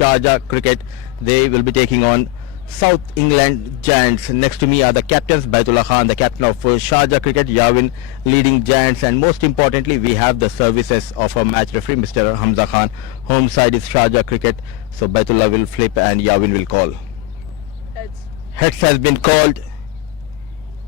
Sharjah Cricket. They will be taking on South England Giants. Next to me are the captains, Baitullah Khan, the captain of Sharjah Cricket, Yavin leading Giants, and most importantly we have the services of a match referee, Mr. Hamza Khan. Home side is Sharjah Cricket, so Baitullah will flip and Yavin will call. Heads. Heads has been called,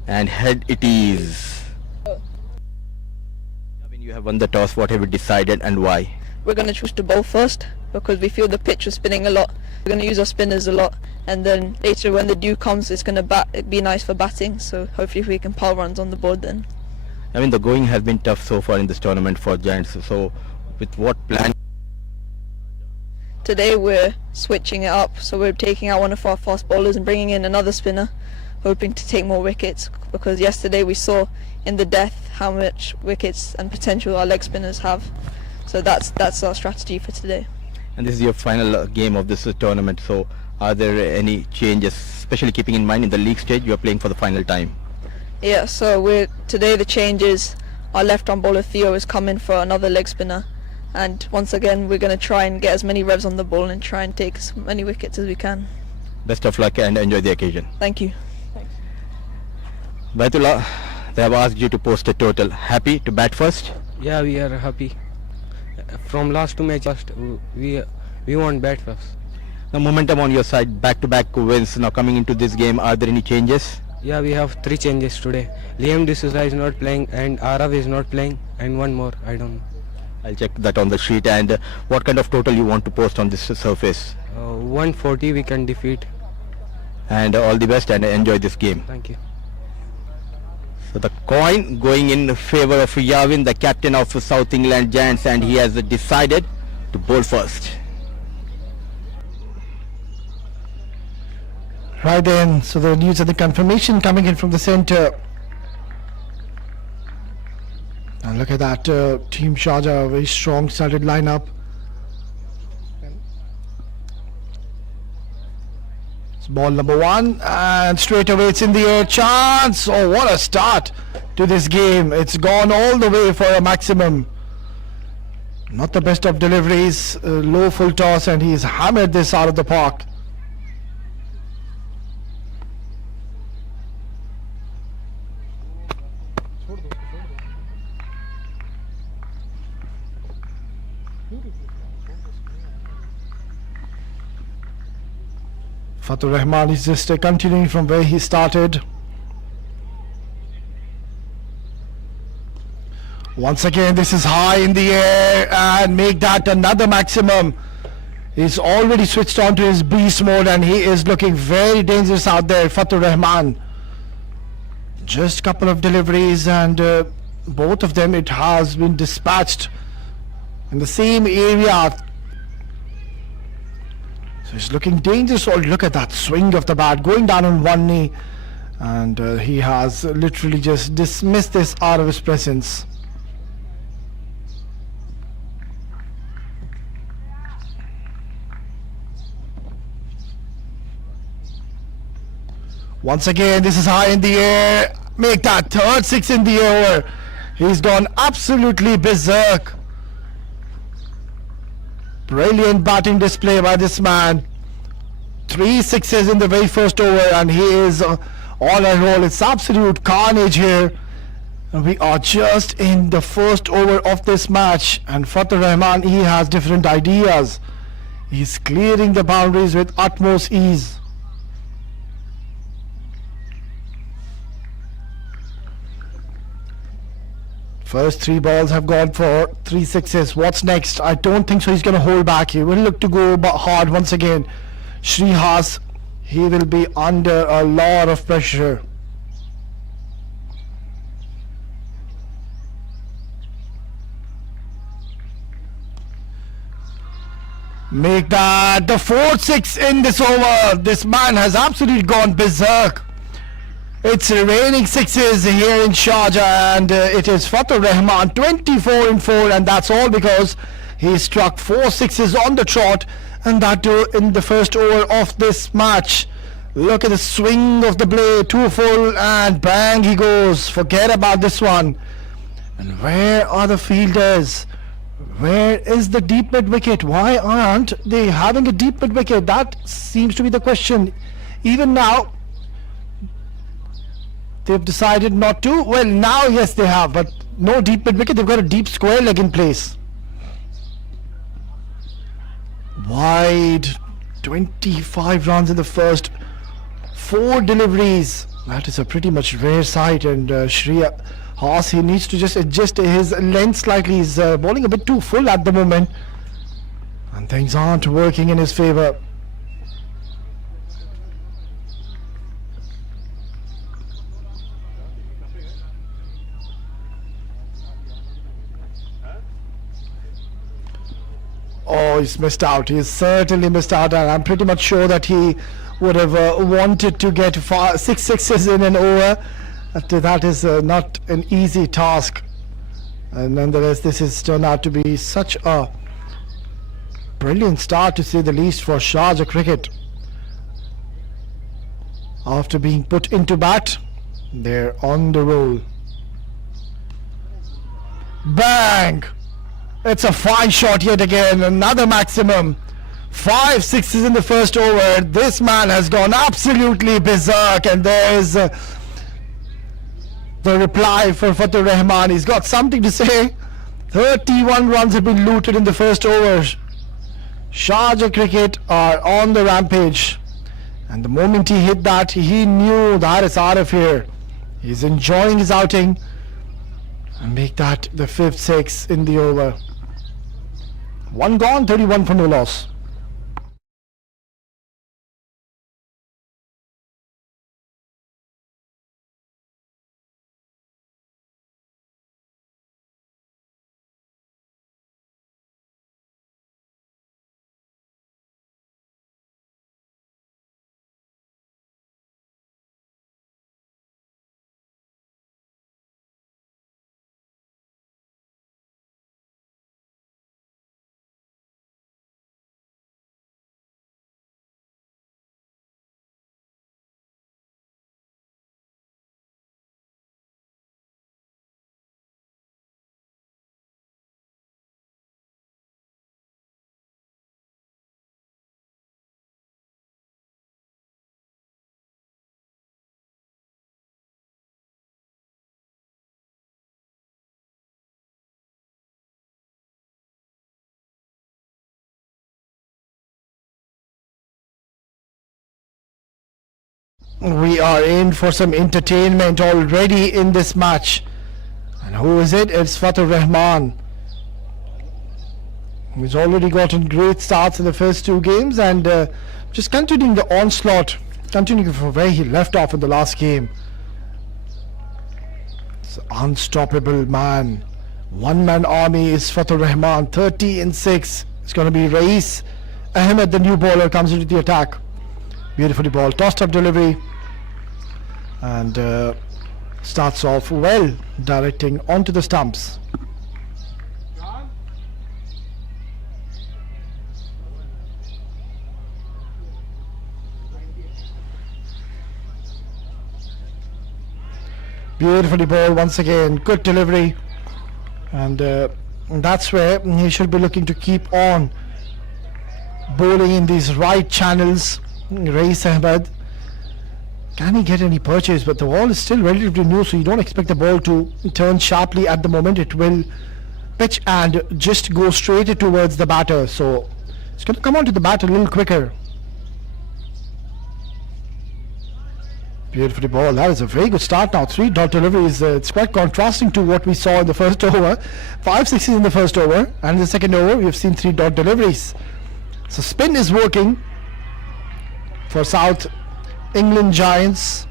and head it is. Yavin, you have won the toss. What have you decided and why? We're going to choose to bowl first because we feel the pitch is spinning a lot. We're going to use our spinners a lot, and then later when the dew comes it's going to be nice for batting, so hopefully we can pile runs on the board then. I mean, the going has been tough so far in this tournament for Giants, so with what plan? Today we're switching it up, so we're taking out one of our fast bowlers and bringing in another spinner, hoping to take more wickets, because yesterday we saw in the death how much wickets and potential our leg spinners have. So that's our strategy for today. And this is your final game of this tournament, so are there any changes, especially keeping in mind in the league stage you are playing for the final time? Yeah, so today the change is our left arm bowler Theo is coming for another leg spinner, and once again we're going to try and get as many revs on the ball and try and take as many wickets as we can. Best of luck and enjoy the occasion. Thank you. Thanks. Baitullah, they have asked you to post a total. Happy to bat first? Yeah, we are happy. From last two matches, we won bat first. The momentum on your side, back-to-back wins. Now coming into this game, are there any changes? Yeah, we have 3 changes today. Liam D'Souza is not playing, and Arav is not playing, and one more, I don't know. I'll check that on the sheet. And what kind of total you want to post on this surface? 140 we can defeat. And all the best and enjoy this game. Thank you. So the coin going in favor of Yavin, the captain of South England Giants, and he has decided to bowl first. Right then, so the news of the confirmation coming in from the centre. And look at that, Team Sharjah, a very strong started lineup. It's ball number 1, and straight away it's in the air. Chance! Oh, what a start to this game. It's gone all the way for a maximum. Not the best of deliveries, low full toss, and he's hammered this out of the park. Fatur Rahman is just continuing from where he started. Once again, this is high in the air, and make that another maximum. He's already switched on to his beast mode, and he is looking very dangerous out there, Fatur Rahman. Just a couple of deliveries, and both of them it has been dispatched in the same area. So he's looking dangerous. Oh, look at that swing of the bat, going down on one knee, and he has literally just dismissed this out of his presence. Once again, this is high in the air. Make that third 6 in the over. He's gone absolutely berserk. Brilliant batting display by this man. 3 sixes in the very first over, and he is on a roll. It's absolute carnage here. And we are just in the first over of this match, and Fatur Rahman, he has different ideas. He's clearing the boundaries with utmost ease. First 3 balls have gone for 3 sixes. What's next? I don't think so. He's going to hold back. He will look to go hard once again. Shrihas, he will be under a lot of pressure. Make that the 4th 6 in this over. This man has absolutely gone berserk. It's raining sixes here in Sharjah, and it is Fatur Rahman 24 in 4, and that's all because he struck 4 sixes on the trot, and that too in the first over of this match. Look at the swing of the blade, 2 full, and bang he goes. Forget about this one. And where are the fielders? Where is the deep mid wicket? Why aren't they having a deep mid wicket? That seems to be the question. Even now, they've decided not to. Well, now yes they have, but no deep mid wicket. They've got a deep square leg in place. Wide, 25 runs in the first 4 deliveries. That is a pretty much rare sight, and Shreya Haas, he needs to just adjust his length slightly. He's bowling a bit too full at the moment, and things aren't working in his favour. Oh, he's missed out. He's certainly missed out, and I'm pretty much sure that he would have wanted to get 6 sixes in an over. That is not an easy task, and nonetheless this has turned out to be such a brilliant start, to say the least, for Sharjah cricket. After being put into bat, they're on the roll. Bang! It's a fine shot yet again, another maximum. 5 sixes in the first over. This man has gone absolutely berserk, and there's the reply for Fatur Rahman. He's got something to say. 31 runs have been looted in the first over. Sharjah cricket are on the rampage, and the moment he hit that, he knew that it's out of here. He's enjoying his outing, and make that the 5th 6 in the over. 1 gone, 31 for no loss. We are in for some entertainment already in this match. And who is it? It's Fatur Rahman. He's already gotten great starts in the first 2 games, and just continuing the onslaught, continuing from where he left off in the last game. It's an unstoppable man. One-man army is Fatur Rahman. 30 6. It's going to be Rais Ahmed, the new bowler, comes into the attack. Beautifully balled, tossed up delivery, and starts off well, directing onto the stumps. Beautifully bowled once again, good delivery, and that's where he should be looking to keep on bowling in these right channels. Rais Ahmed, can he get any purchase? But the ball is still relatively new, so you don't expect the ball to turn sharply at the moment. It will pitch and just go straight towards the batter, so it's going to come onto the bat a little quicker. Beautifully ball. That is a very good start now. 3 dot deliveries. It's quite contrasting to what we saw in the first over. 5 sixes in the first over, and in the second over we have seen 3 dot deliveries. So spin is working for South England Giants.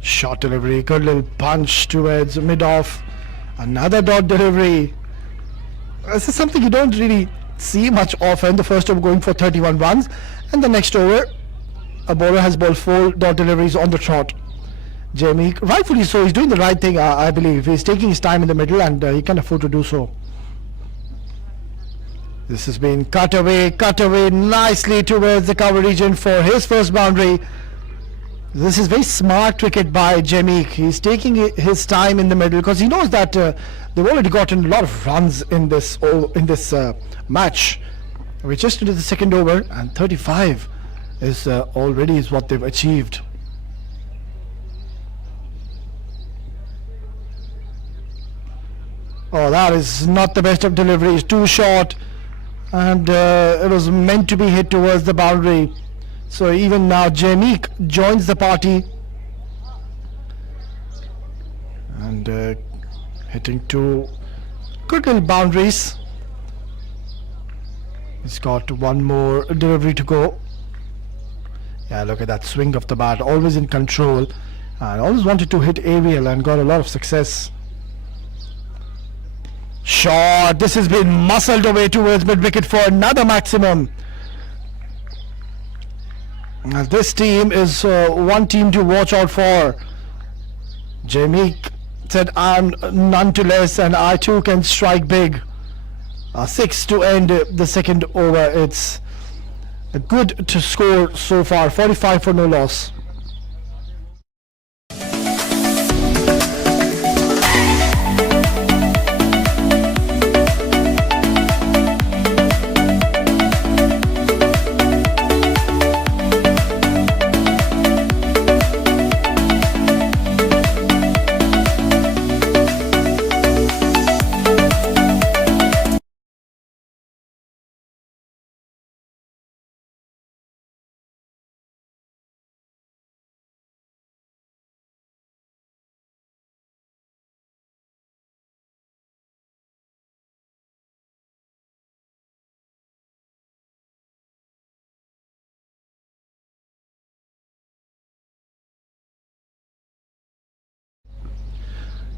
Short delivery, good little punch towards mid-off. Another dot delivery. This is something you don't really see much often. The first over going for 31 runs, and the next over a bowler has bowled 4 dot deliveries on the trot. Jamie, rightfully so, he's doing the right thing, I believe. He's taking his time in the middle, and he can afford to do so. This has been cut away nicely towards the cover region for his first boundary. This is very smart cricket by Jamik. He's taking his time in the middle because he knows that they've already gotten a lot of runs in this match. We're just into the second over, and 35 is already is what they've achieved. Oh, that is not the best of deliveries. Too short, and it was meant to be hit towards the boundary. So even now Jamik joins the party and hitting two good little boundaries. He's got one more delivery to go. Yeah, look at that swing of the bat, always in control, and always wanted to hit aerial and got a lot of success. Shot. This has been muscled away towards mid wicket for another maximum. This team is one team to watch out for. Jamik said, I'm none to less and I too can strike big. 6 to end the second over. It's a good to score so far. 45 for no loss.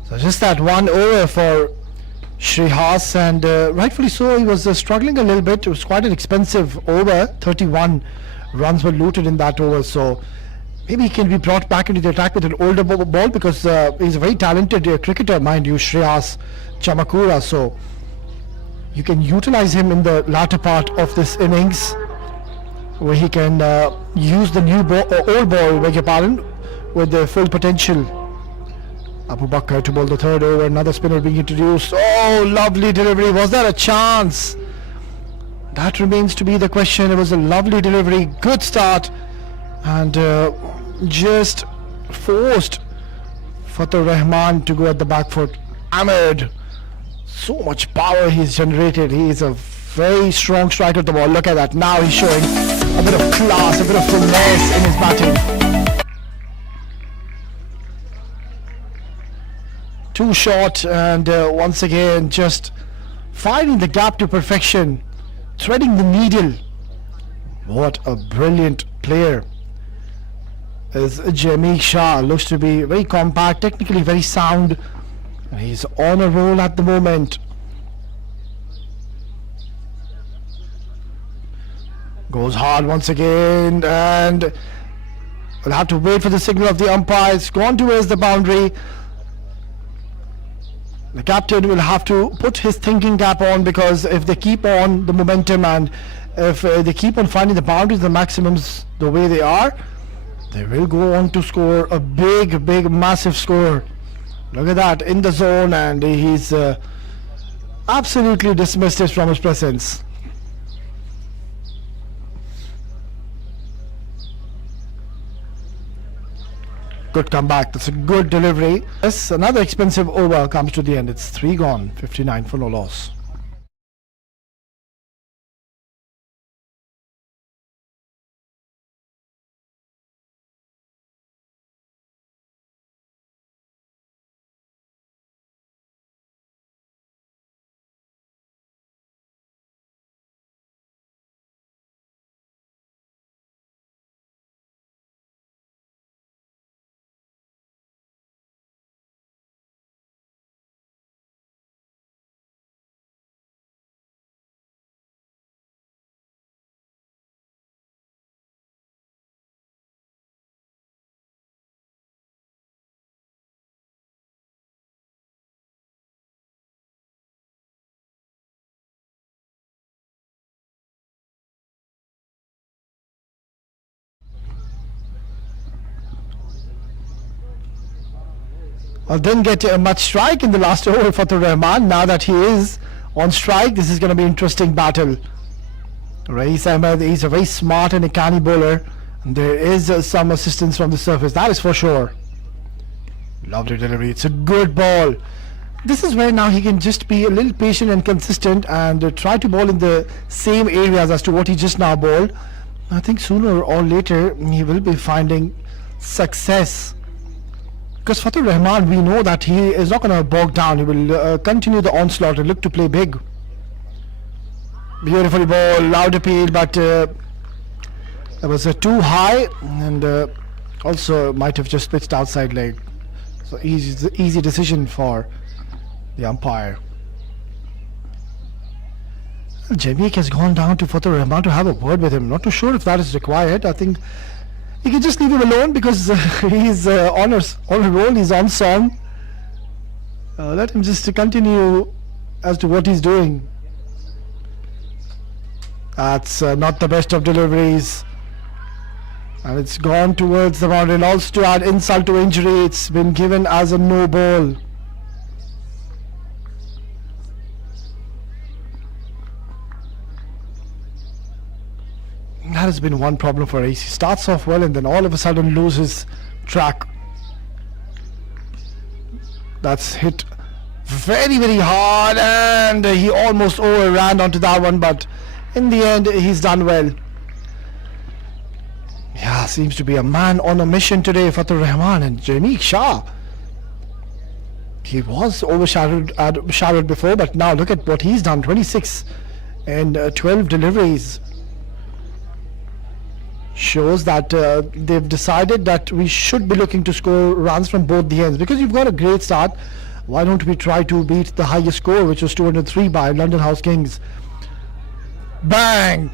So just that one over for Shrihas, and rightfully so. He was struggling a little bit. It was quite an expensive over. 31 runs were looted in that over, so maybe he can be brought back into the attack with an older ball because he's a very talented cricketer, mind you, Shreyas Chamakura. So you can utilize him in the latter part of this innings, where he can use the new ball, old ball, beg your pardon, with the full potential. Abu Bakr to bowl the third over, another spinner being introduced. Oh, lovely delivery. Was that a chance? That remains to be the question. It was a lovely delivery, good start, and just forced Fatur Rahman to go at the back foot. Ahmed, so much power he's generated. He is a very strong striker of the ball. Look at that. Now he's showing a bit of class, a bit of finesse in his batting. Too short, and once again just finding the gap to perfection, threading the needle. What a brilliant player is Jamik Shah. Looks to be very compact, technically very sound, and he's on a roll at the moment. Goes hard once again, and we'll have to wait for the signal of the umpire. It's gone towards the boundary. The captain will have to put his thinking cap on, because if they keep on the momentum and if they keep on finding the boundaries, the maximums the way they are, they will go on to score a big, massive score. Look at that, in the zone, and he's absolutely dismissed it from his presence. Good comeback. That's a good delivery. Yes, another expensive over comes to the end. It's 3 gone, 59 for no loss. Didn't get much strike in the last over for Fatur Rahman. Now that he is on strike, this is going to be an interesting battle. Rais Ahmed is a very smart and a canny bowler. And there is some assistance from the surface, that is for sure. Lovely delivery. It's a good ball. This is where now he can just be a little patient and consistent and try to bowl in the same areas as to what he just now bowled. I think sooner or later he will be finding success. Because Fatur Rahman, we know that he is not going to bog down. He will continue the onslaught and look to play big. Beautiful ball, loud appeal, but that was too high, and also might have just pitched outside leg. So easy decision for the umpire. Jamik has gone down to Fatur Rahman to have a word with him. Not too sure if that is required. I think you can just leave him alone because he's on a roll, he's on song. Let him just continue as to what he's doing. That's not the best of deliveries. And it's gone towards the boundary. And also to add insult to injury, it's been given as a no ball. That has been one problem for Ace. He starts off well and then all of a sudden loses track. That's hit very hard, and he almost overran onto that one, but in the end he's done well. Yeah, seems to be a man on a mission today, Fatur Rahman. And Jamik Shah, he was overshadowed before, but now look at what he's done. 26 and 12 deliveries. Shows that they've decided that we should be looking to score runs from both the ends. Because you've got a great start, why don't we try to beat the highest score, which was 203 by London House Kings. Bang!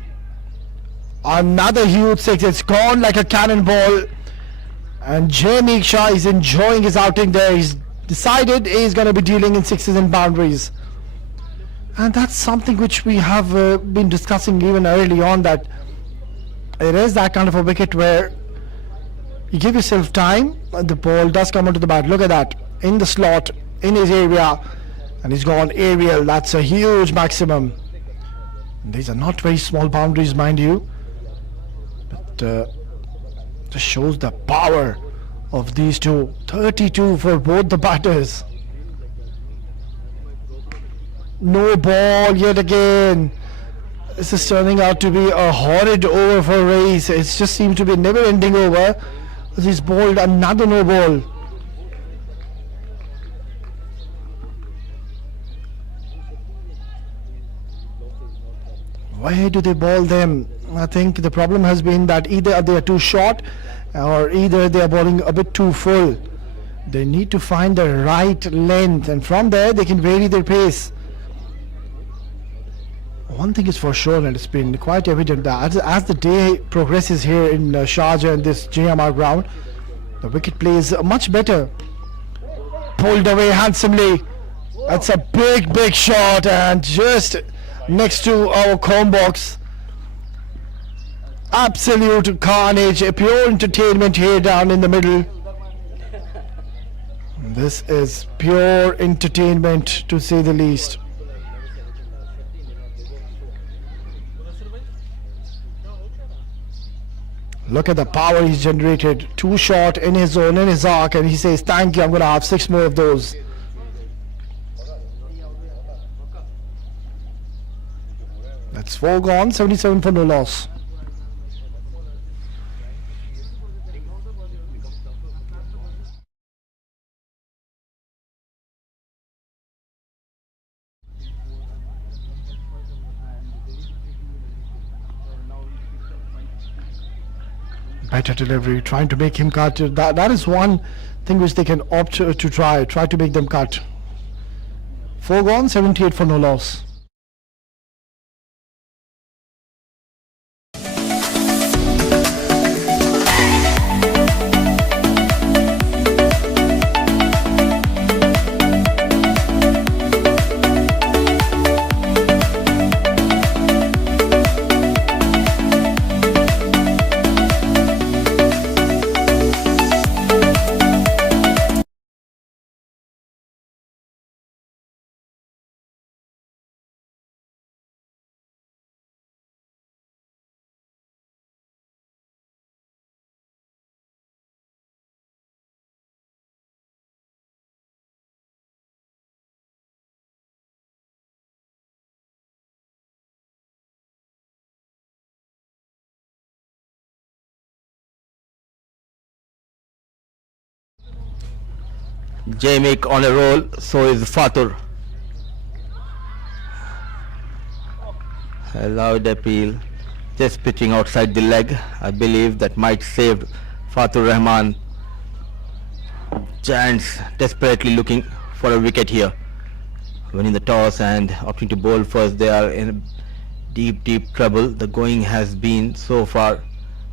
Another huge six. It's gone like a cannonball. And Jamik Shah is enjoying his outing there. He's decided he's going to be dealing in sixes and boundaries. And that's something which we have been discussing even early on, that it is that kind of a wicket where you give yourself time and the ball does come onto the bat. Look at that, in the slot, in his area, and he's gone aerial. That's a huge maximum. These are not very small boundaries, mind you, but just shows the power of these two. 32 for both the batters. No ball yet again. This is turning out to be a horrid over for Race. It just seems to be a never-ending over. He's bowled another no ball. Where do they bowl them? I think the problem has been that either they are too short or either they are bowling a bit too full. They need to find the right length, and from there they can vary their pace. One thing is for sure, and it's been quite evident that as the day progresses here in Sharjah and this JMR ground, the wicket plays much better. Pulled away handsomely. That's a big shot, and just next to our comb box. Absolute carnage, a pure entertainment here down in the middle. This is pure entertainment, to say the least. Look at the power he's generated. Too short in his zone, in his arc, and he says, thank you, I'm going to have 6 more of those. That's 4 gone, 77 for no loss. Better delivery, trying to make him cut. That is one thing which they can opt to try to make them cut. 4 gone, 78 for no loss. Jamik on a roll, so is Fatur. A loud appeal, just pitching outside the leg. I believe that might save Fatur Rahman. Giants desperately looking for a wicket here, winning the toss and opting to bowl first. They are in deep trouble. The going has been so far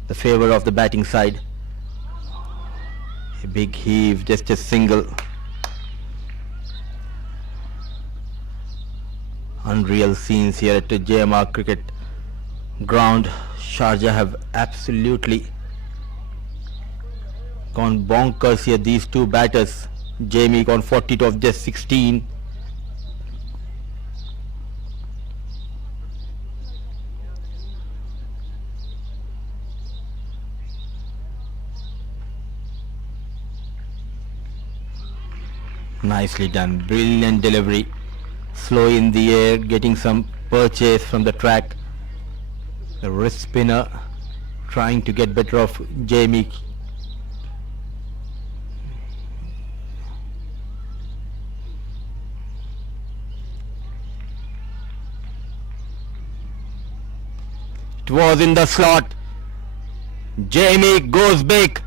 the favor of the batting side. A big heave, just a single. Unreal scenes here at the JMR cricket ground. Sharjah have absolutely gone bonkers here. These two batters, Jamie on 42 of just 16. Nicely done, brilliant delivery. Slow in the air, getting some purchase from the track. The wrist spinner trying to get better of Jamie. It was in the slot. Jamie goes big.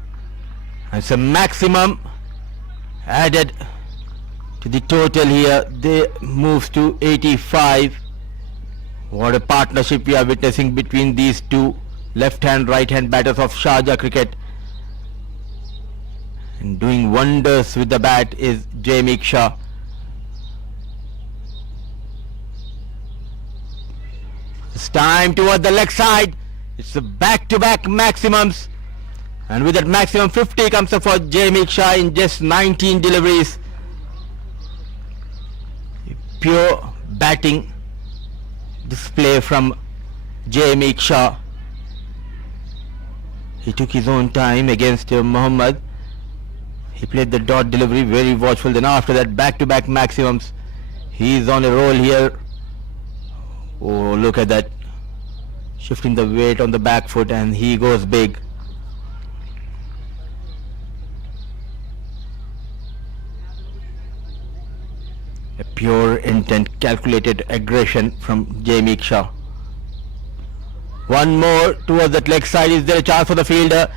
It's a maximum added to the total here. They moves to 85. What a partnership we are witnessing between these two left hand right hand batters of Sharjah cricket, and doing wonders with the bat is Jamik Shah. It's time toward the leg side. It's a back-to-back maximums, and with that maximum 50 comes up for Jamik Shah in just 19 deliveries. Pure batting display from Jamik Shah. He took his own time against Muhammad. He played the dot delivery, very watchful. Then after that, back-to-back maximums. He is on a roll here. Oh, look at that. Shifting the weight on the back foot, and he goes big. A pure intent, calculated aggression from Jamik Shah. One more towards that leg side. Is there a chance for the fielder?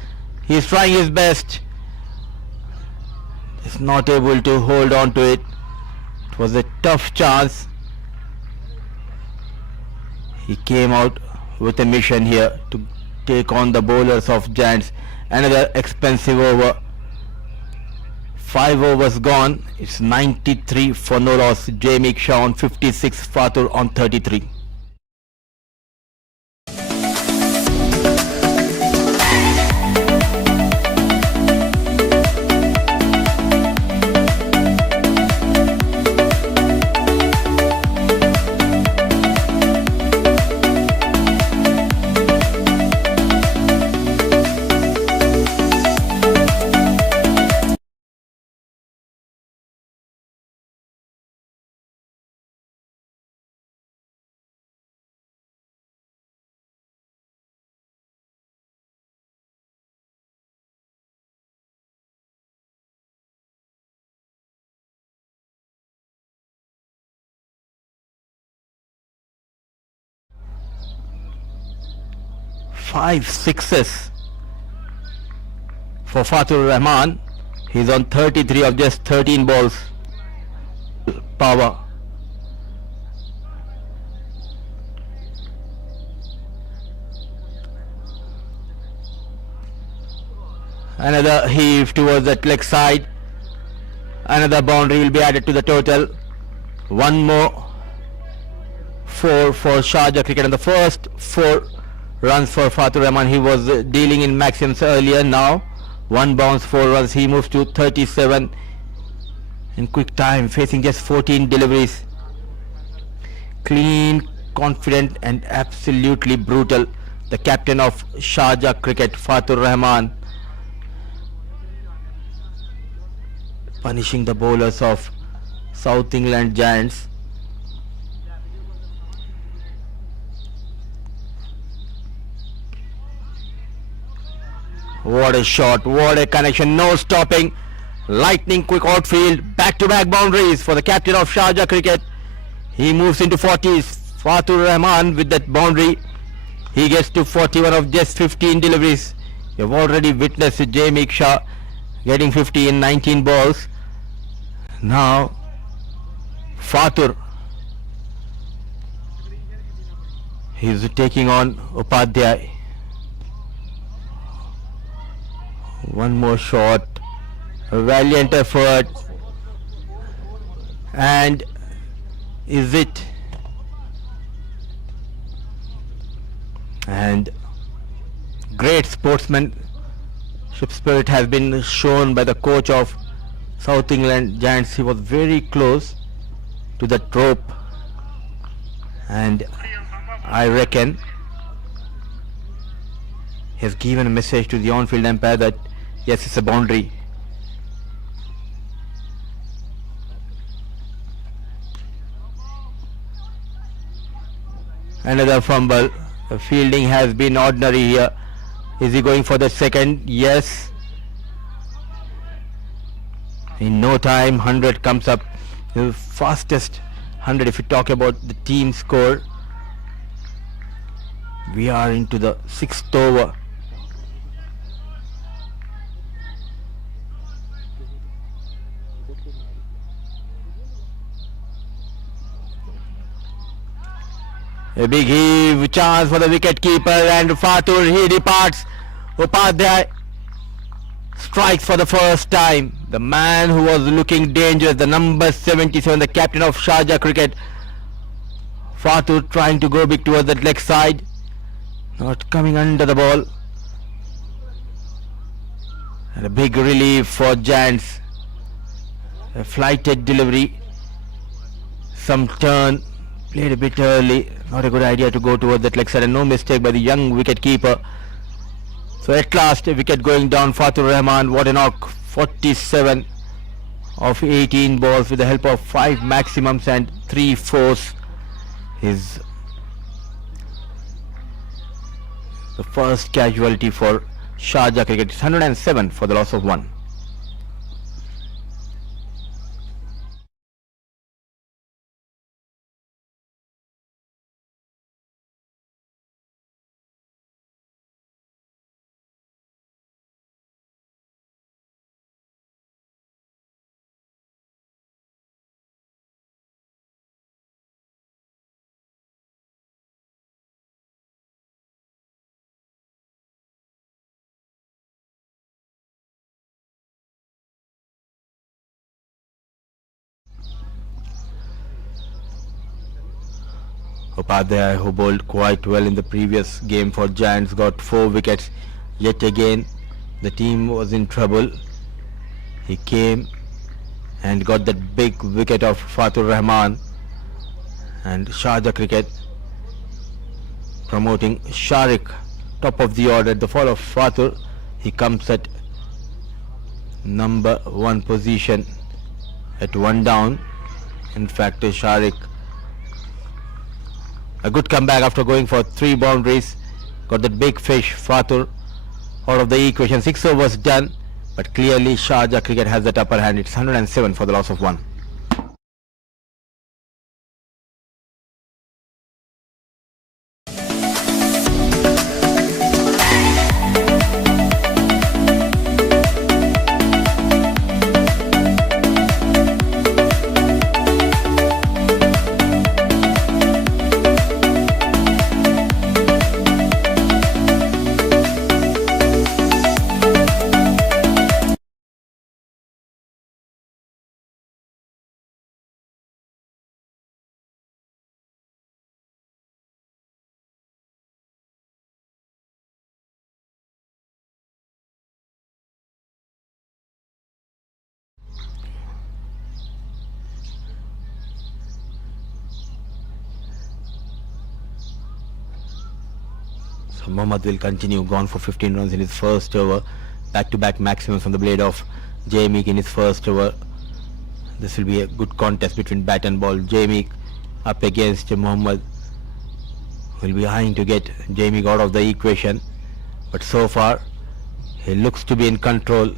He is trying his best. Is not able to hold on to it. It was a tough chance. He came out with a mission here to take on the bowlers of Giants. Another expensive over. 5 overs gone. It's 93 for no loss. Jamik Shah on 56, Fatur on 33. Five sixes for Fatur Rahman. He's on 33 of just 13 balls. Power. Another heave towards that leg side. Another boundary will be added to the total. One more. 4 for Sharjah cricket, and the first 4 runs for Fatur Rahman. He was dealing in maxims earlier. Now 1 bounce, 4 runs. He moves to 37 in quick time, facing just 14 deliveries. Clean, confident and absolutely brutal. The captain of Sharjah cricket, Fatur Rahman, punishing the bowlers of South England Giants. What a shot, what a connection, no stopping. Lightning quick outfield. Back-to-back boundaries for the captain of Sharjah Cricket. He moves into 40s. Fatur Rahman with that boundary. He gets to 41 of just 15 deliveries. You've already witnessed Jamie Shah getting 50 in 19 balls. Now Fatur, he's taking on Upadhyay. One more shot, a valiant effort, and is it? And great sportsmanship spirit has been shown by the coach of South England Giants. He was very close to the rope, and I reckon he has given a message to the on-field umpire that yes, it's a boundary. Another fumble. The fielding has been ordinary here. Is he going for the second? Yes. In no time 100 comes up. The fastest 100 if you talk about the team score. We are into the 6th over. A big heave, chance for the wicket keeper, and Fatur, he departs. Upadhyay strikes for the first time. The man who was looking dangerous, the number 77, the captain of Sharjah Cricket. Fatur trying to go big towards that leg side, not coming under the ball. And a big relief for Giants. A flighted delivery, some turn, played a bit early. Not a good idea to go towards that leg side, and no mistake by the young wicket keeper. So at last a wicket going down. Fatur Rahman, what a knock. 47 of 18 balls with the help of 5 maximums and 3 fours. Is the first casualty for Sharjah Cricket. It's 107 for the loss of 1. Upadhyay, who bowled quite well in the previous game for Giants, got 4 wickets. Yet again the team was in trouble. He came and got that big wicket of Fatur Rahman, and Sharjah Cricket promoting Sharik top of the order. At the fall of Fatur, he comes at number 1 position at 1 down. In fact, Sharik, a good comeback after going for 3 boundaries. Got that big fish, Fatur, out of the equation. 6 overs done, but clearly Sharjah Cricket has that upper hand. It's 107 for the loss of 1. Mohammad will continue, gone for 15 runs in his first over. Back-to-back maximums on the blade of Jamie in his first over. This will be a good contest between bat and ball. Jamie up against Mohammad. Will be eyeing to get Jamie out of the equation, but so far he looks to be in control.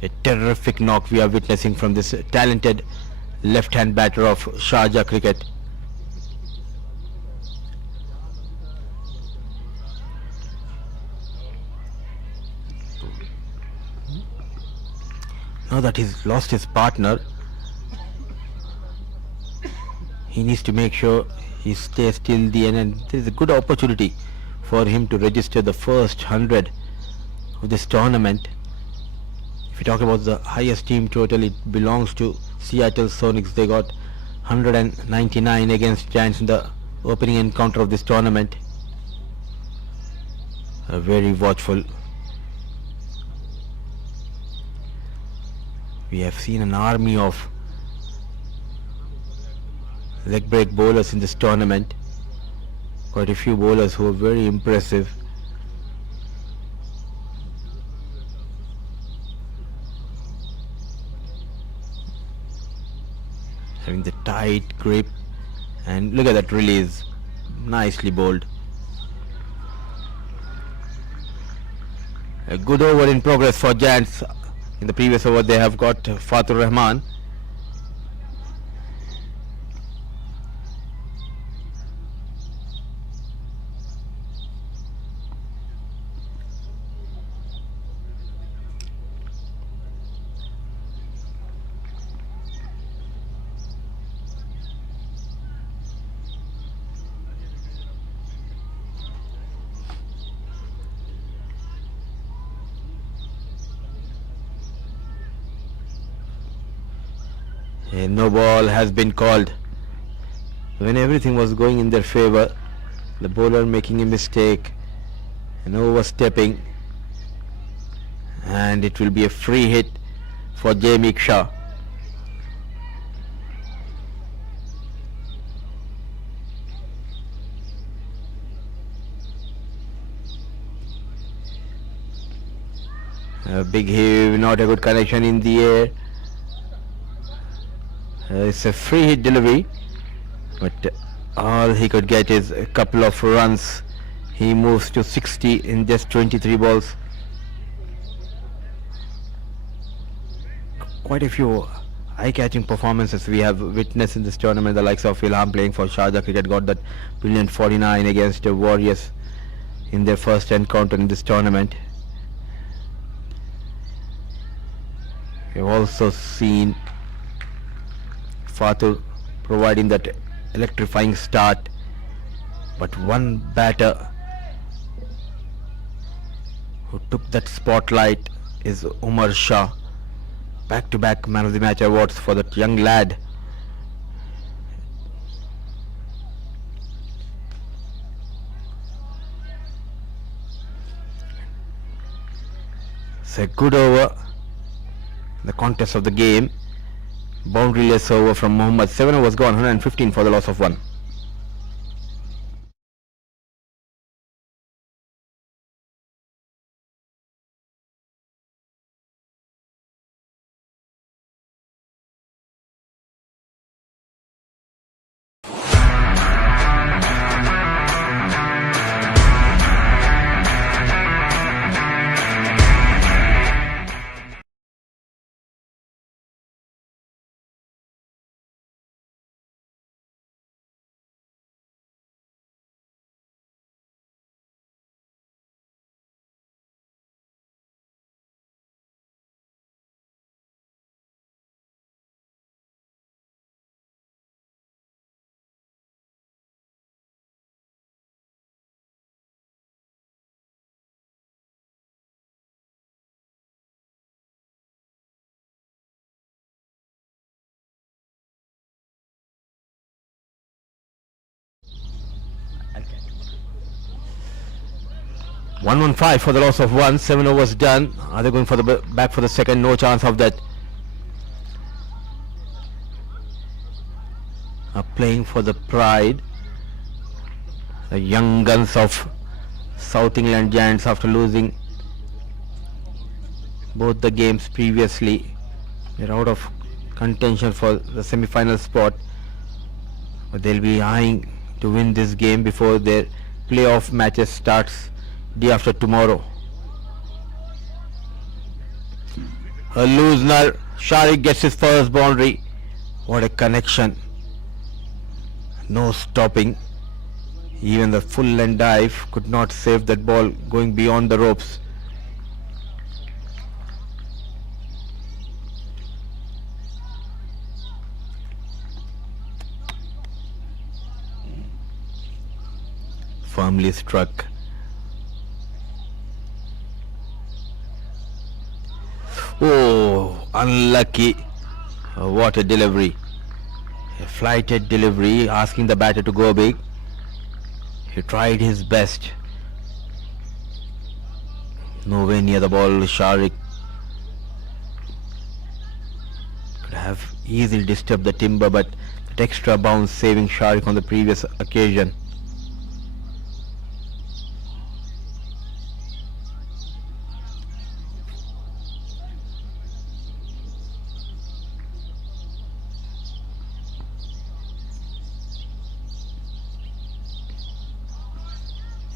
A terrific knock we are witnessing from this talented left-hand batter of Sharjah cricket. Now that he's lost his partner, he needs to make sure he stays till the end, and there is a good opportunity for him to register the first 100 of this tournament. If you talk about the highest team total, it belongs to Seattle Sonics. They got 199 against Giants in the opening encounter of this tournament. Very watchful. We have seen an army of leg break bowlers in this tournament. Quite a few bowlers who are very impressive. Having the tight grip, and look at that release, nicely bowled. A good over in progress for Giants. In the previous over they have got Fatur Rahman. A no ball has been called. When everything was going in their favor, the bowler making a mistake and overstepping, and it will be a free hit for Jamie Shah. A big heave, not a good connection in the air. It's a free hit delivery, but all he could get is a couple of runs. He moves to 60 in just 23 balls. Quite a few eye-catching performances we have witnessed in this tournament. The likes of Ilham playing for Sharjah Cricket got that brilliant 49 against the Warriors in their first encounter in this tournament. We've also seen Fatur providing that electrifying start, but one batter who took that spotlight is Umar Shah. Back-to-back man of the match awards for that young lad. It's a good over, the contest of the game. Boundaryless over from Mohammad. 7 overs gone, 115 for the loss of 1. Okay. 115 for the loss of 1. 7 overs done. Are they going for the back for the second? No chance of that. Are playing for the pride. The young guns of South England Giants, after losing both the games previously, they're out of contention for the semi-final spot, but they'll be eyeing to win this game before their playoff matches starts day after tomorrow. A loosener. Sharik gets his first boundary. What a connection. No stopping. Even the full length dive could not save that ball going beyond the ropes. Firmly struck. Oh, unlucky. What a delivery. A flighted delivery asking the batter to go big. He tried his best. Nowhere near the ball. Sharik could have easily disturbed the timber, but that extra bounce saving Sharik on the previous occasion.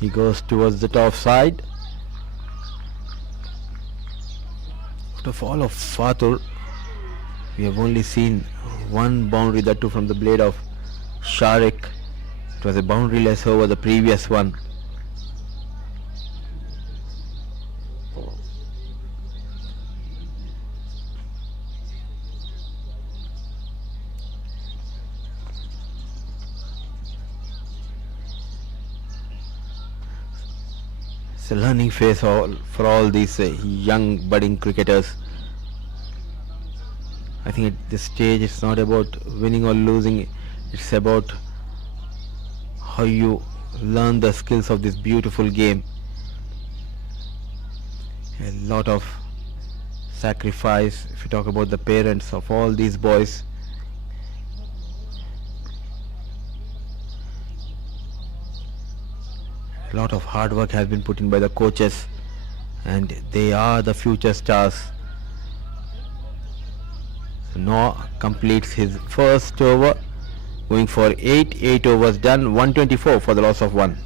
He goes towards the top side. After fall of Fatur, we have only seen one boundary, that too from the blade of Sharik. It was a boundary less over the previous one. It's a learning phase for all these young budding cricketers. I think at this stage it's not about winning or losing, it's about how you learn the skills of this beautiful game. A lot of sacrifice if you talk about the parents of all these boys. A lot of hard work has been put in by the coaches, and they are the future stars. So Noah completes his first over, going for 8 overs done, 124 for the loss of 1.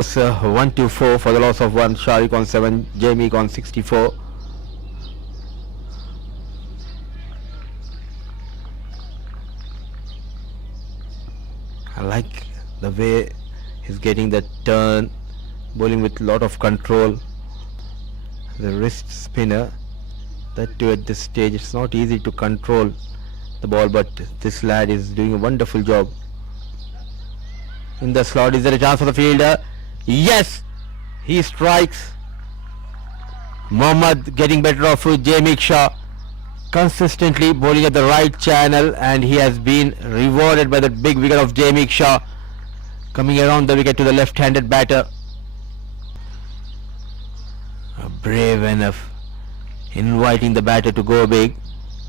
So 124 for the loss of 1. Sharik on 7, Jamie on 64. I like the way he's getting the turn, bowling with a lot of control. The wrist spinner, that too at this stage it's not easy to control the ball, but this lad is doing a wonderful job. In the slot, is there a chance for the fielder? Yes, he strikes. Mohammad getting better off with Jamie Shah, consistently bowling at the right channel, and he has been rewarded by the big wicket of Jamie Shah, coming around the wicket to the left-handed batter. Brave enough, inviting the batter to go big,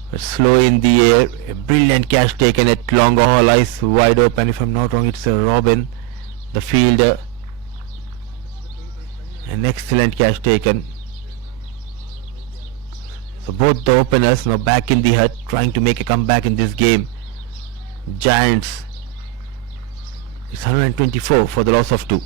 but slow in the air. A brilliant catch taken at long. All eyes wide open. If I'm not wrong, it's Robin, the fielder. An excellent catch taken. So both the openers now back in the hut, trying to make a comeback in this game. Giants, it's 124 for the loss of 2.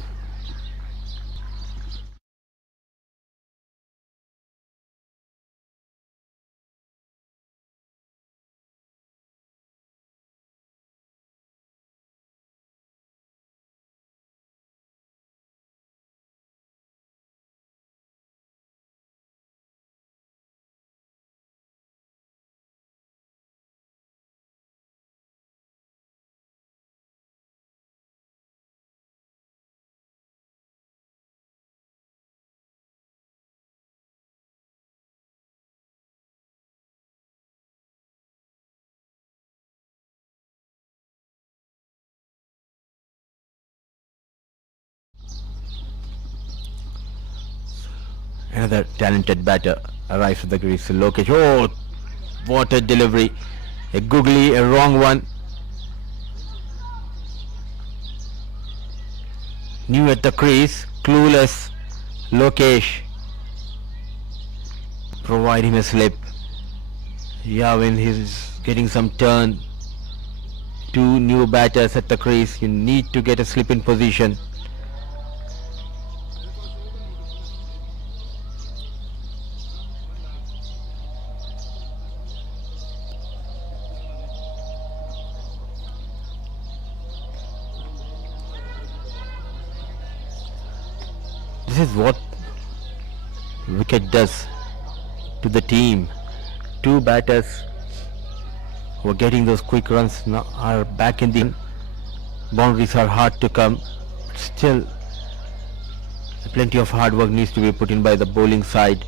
Another talented batter arrives at the crease. Lokesh. Oh, what a delivery. A googly, a wrong one. New at the crease. Clueless. Lokesh. Provide him a slip. Yavin is getting some turn. Two new batters at the crease. You need to get a slip in position. This is what wicket does to the team. Two batters who are getting those quick runs now are back in the boundaries are hard to come, but still plenty of hard work needs to be put in by the bowling side.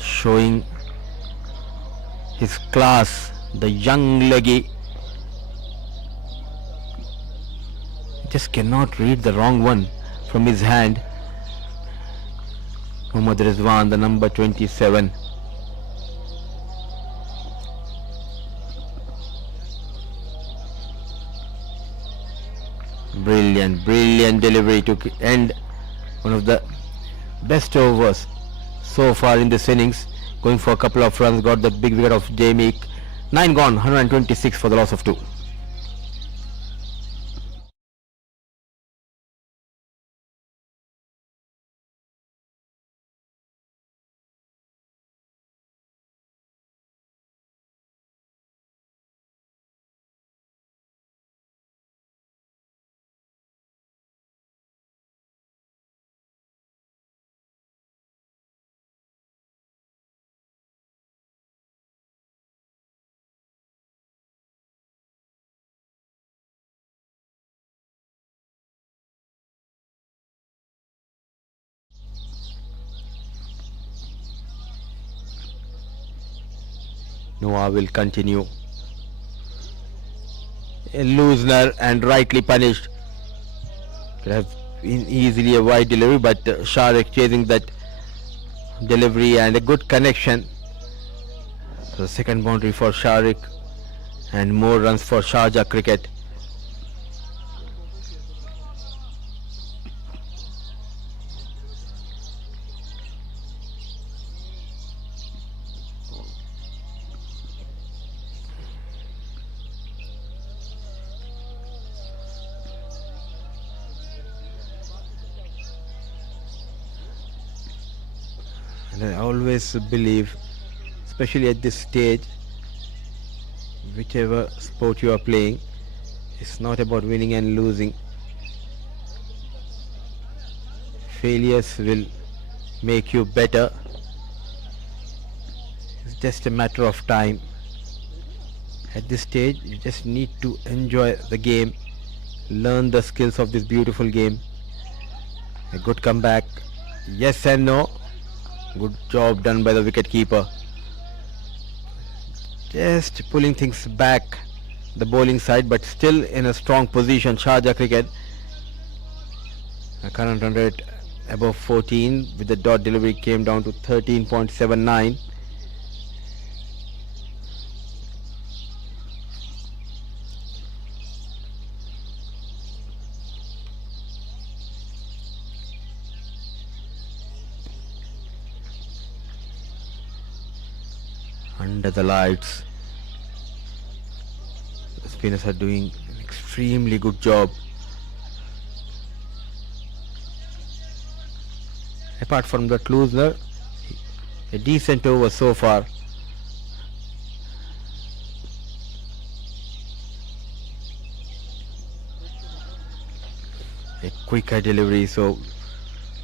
Showing his class, the young leggy just cannot read the wrong one from his hand. Mohammad Rizwan, the number 27. Brilliant delivery to end one of the best overs so far in this innings. Going for a couple of runs, got the big wicket of Jamie. 9 gone, 126 for the loss of 2. Noah will continue. A loosener and rightly punished. Could have been easily a wide delivery, but Sharik chasing that delivery and a good connection. So second boundary for Sharik and more runs for Sharjah cricket. And I always believe, especially at this stage, whichever sport you are playing, it's not about winning and losing. Failures will make you better. It's just a matter of time. At this stage, you just need to enjoy the game, learn the skills of this beautiful game. A good comeback, yes and no. Good job done by the wicket keeper. Just pulling things back, the bowling side, but still in a strong position. Sharjah cricket, a current run rate above 14 with the dot delivery came down to 13.79. Under the lights, the spinners are doing an extremely good job. Apart from that loosener, a decent over so far. A quicker delivery, so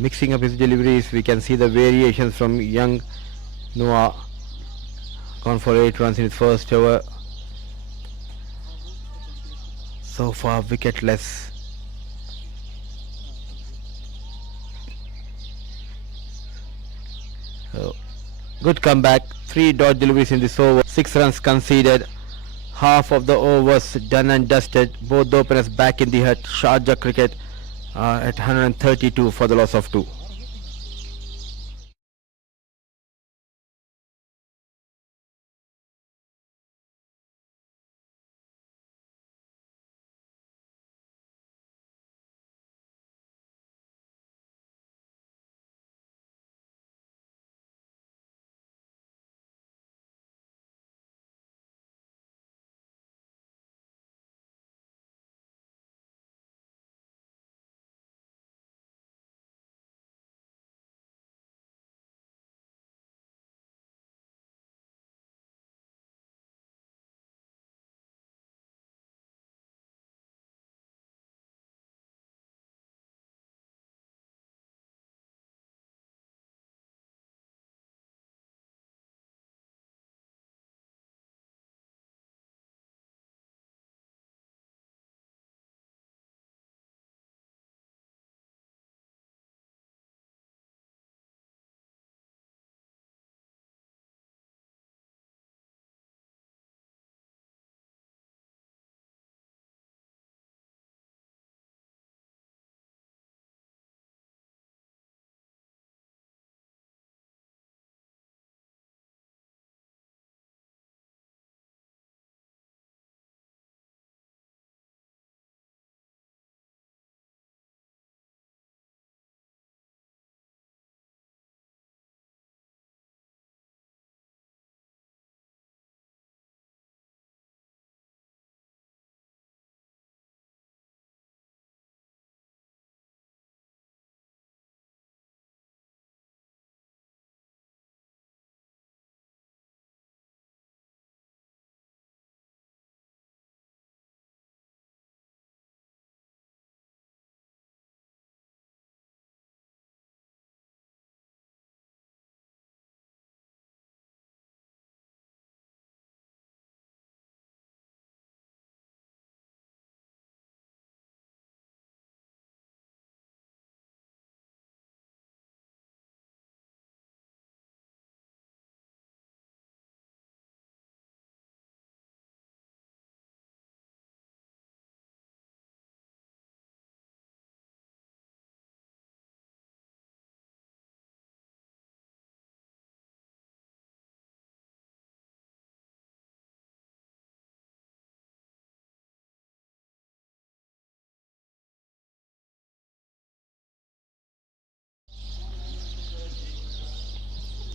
mixing up his deliveries, we can see the variations from young Noah. Gone for 8 runs in his first over. So far wicketless. So, good comeback. 3 dot deliveries in this over. 6 runs conceded. half of the overs done and dusted. Both the openers back in the hut. Sharjah cricket at 132 for the loss of 2.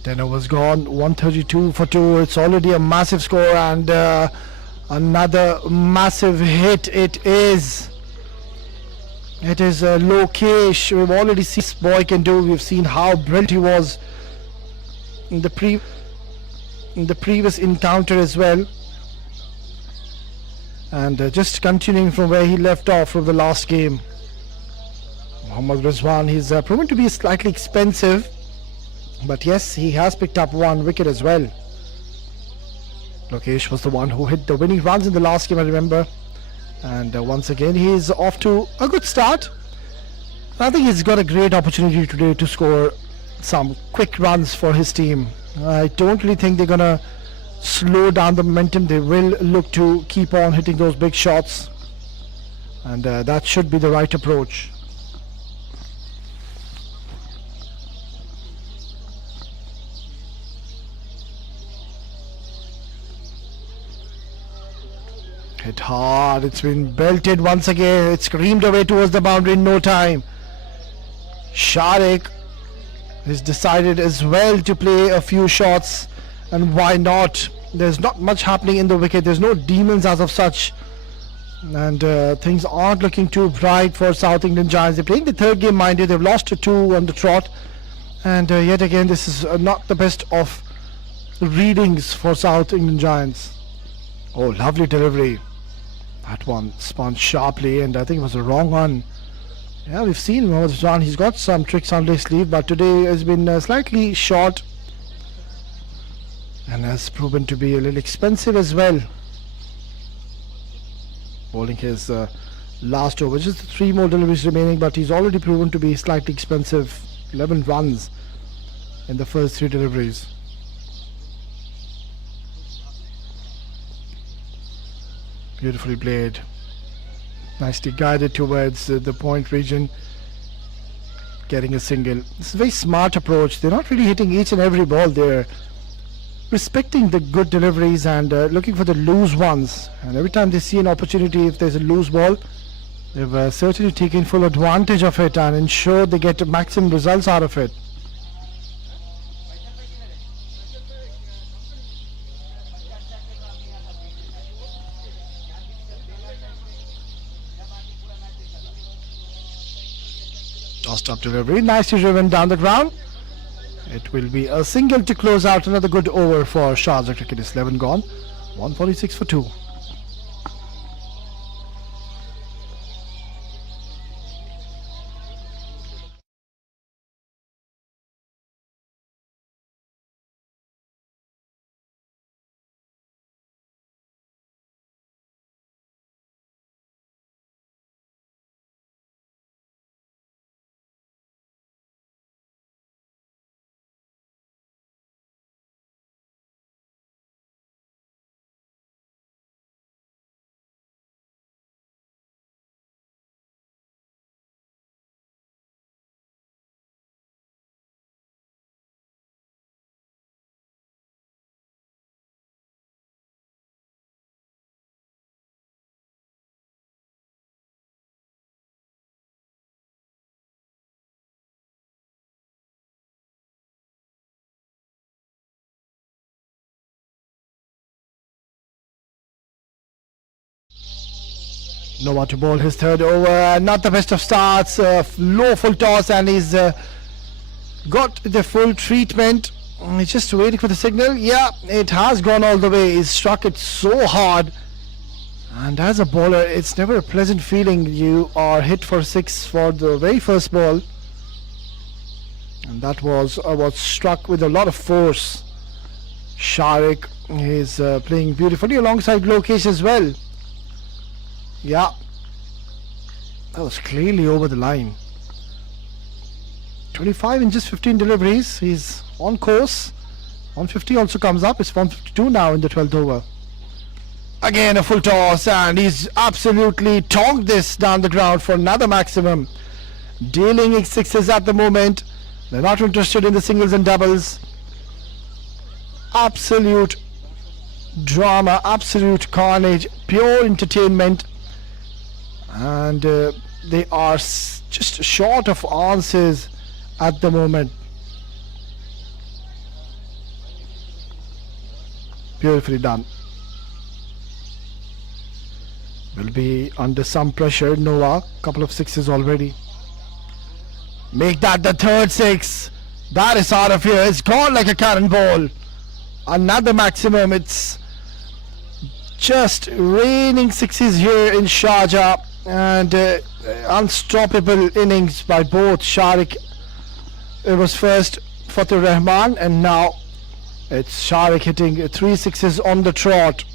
Ten overs gone, 132 for 2. It's already a massive score, and another massive hit it is. It is Lokesh. We've already seen this boy can do. We've seen how brilliant he was in the previous encounter as well. And just continuing from where he left off from the last game, Mohammad Rizwan, he's proven to be slightly expensive, but yes, he has picked up 1 wicket as well. Lokesh was the one who hit the winning runs in the last game, I remember. And once again, he's off to a good start. I think he's got a great opportunity today to score some quick runs for his team. I don't really think they're going to slow down the momentum. They will look to keep on hitting those big shots. And that should be the right approach. Hit hard, it's been belted once again, it's screamed away towards the boundary in no time. Sharik has decided as well to play a few shots, and why not? There's not much happening in the wicket, there's no demons as of such, and things aren't looking too bright for South Indian Giants. They're playing the third game, mind you, they've lost to 2 on the trot, and yet again this is not the best of readings for South Indian Giants. Oh, lovely delivery. That one spun sharply, and I think it was a wrong one. Yeah, we've seen Mohammad Rizwan, he's got some tricks on his sleeve, but today has been slightly short and has proven to be a little expensive as well. Bowling his last over, just 3 more deliveries remaining, but he's already proven to be slightly expensive. 11 runs in the first 3 deliveries. Beautifully played. Nicely guided towards the point region. Getting a single. This is a very smart approach. They're not really hitting each and every ball. They're respecting the good deliveries and looking for the loose ones. And every time they see an opportunity, if there's a loose ball, they've certainly taken full advantage of it and ensured they get maximum results out of it. Tossed up delivery, nicely driven down the ground. It will be a single to close out another good over for Sharjah Cricket. It's 11 gone, 146 for 2. Nova to bowl his third over. Not the best of starts. Low full toss, and he's got the full treatment. He's just waiting for the signal. Yeah, it has gone all the way. He's struck it so hard. And as a bowler, it's never a pleasant feeling. You are hit for 6 for the very first ball. And that was struck with a lot of force. Sharik is playing beautifully alongside Lokesh as well. Yeah, that was clearly over the line. 25 in just 15 deliveries. He's on course. 150 also comes up. It's 152 now in the 12th over. Again a full toss, and he's absolutely tonked this down the ground for another maximum. Dealing sixes at the moment. They're not interested in the singles and doubles. Absolute drama, absolute carnage, pure entertainment. And they are just short of answers at the moment. Beautifully done. Will be under some pressure. Noah, couple of sixes already. Make that the third 6. That is out of here. It's gone like a cannonball. Another maximum. It's just raining sixes here in Sharjah. And unstoppable innings by both. Sharik, it was first Fatur Rahman, and now it's Sharik hitting 3 sixes on the trot.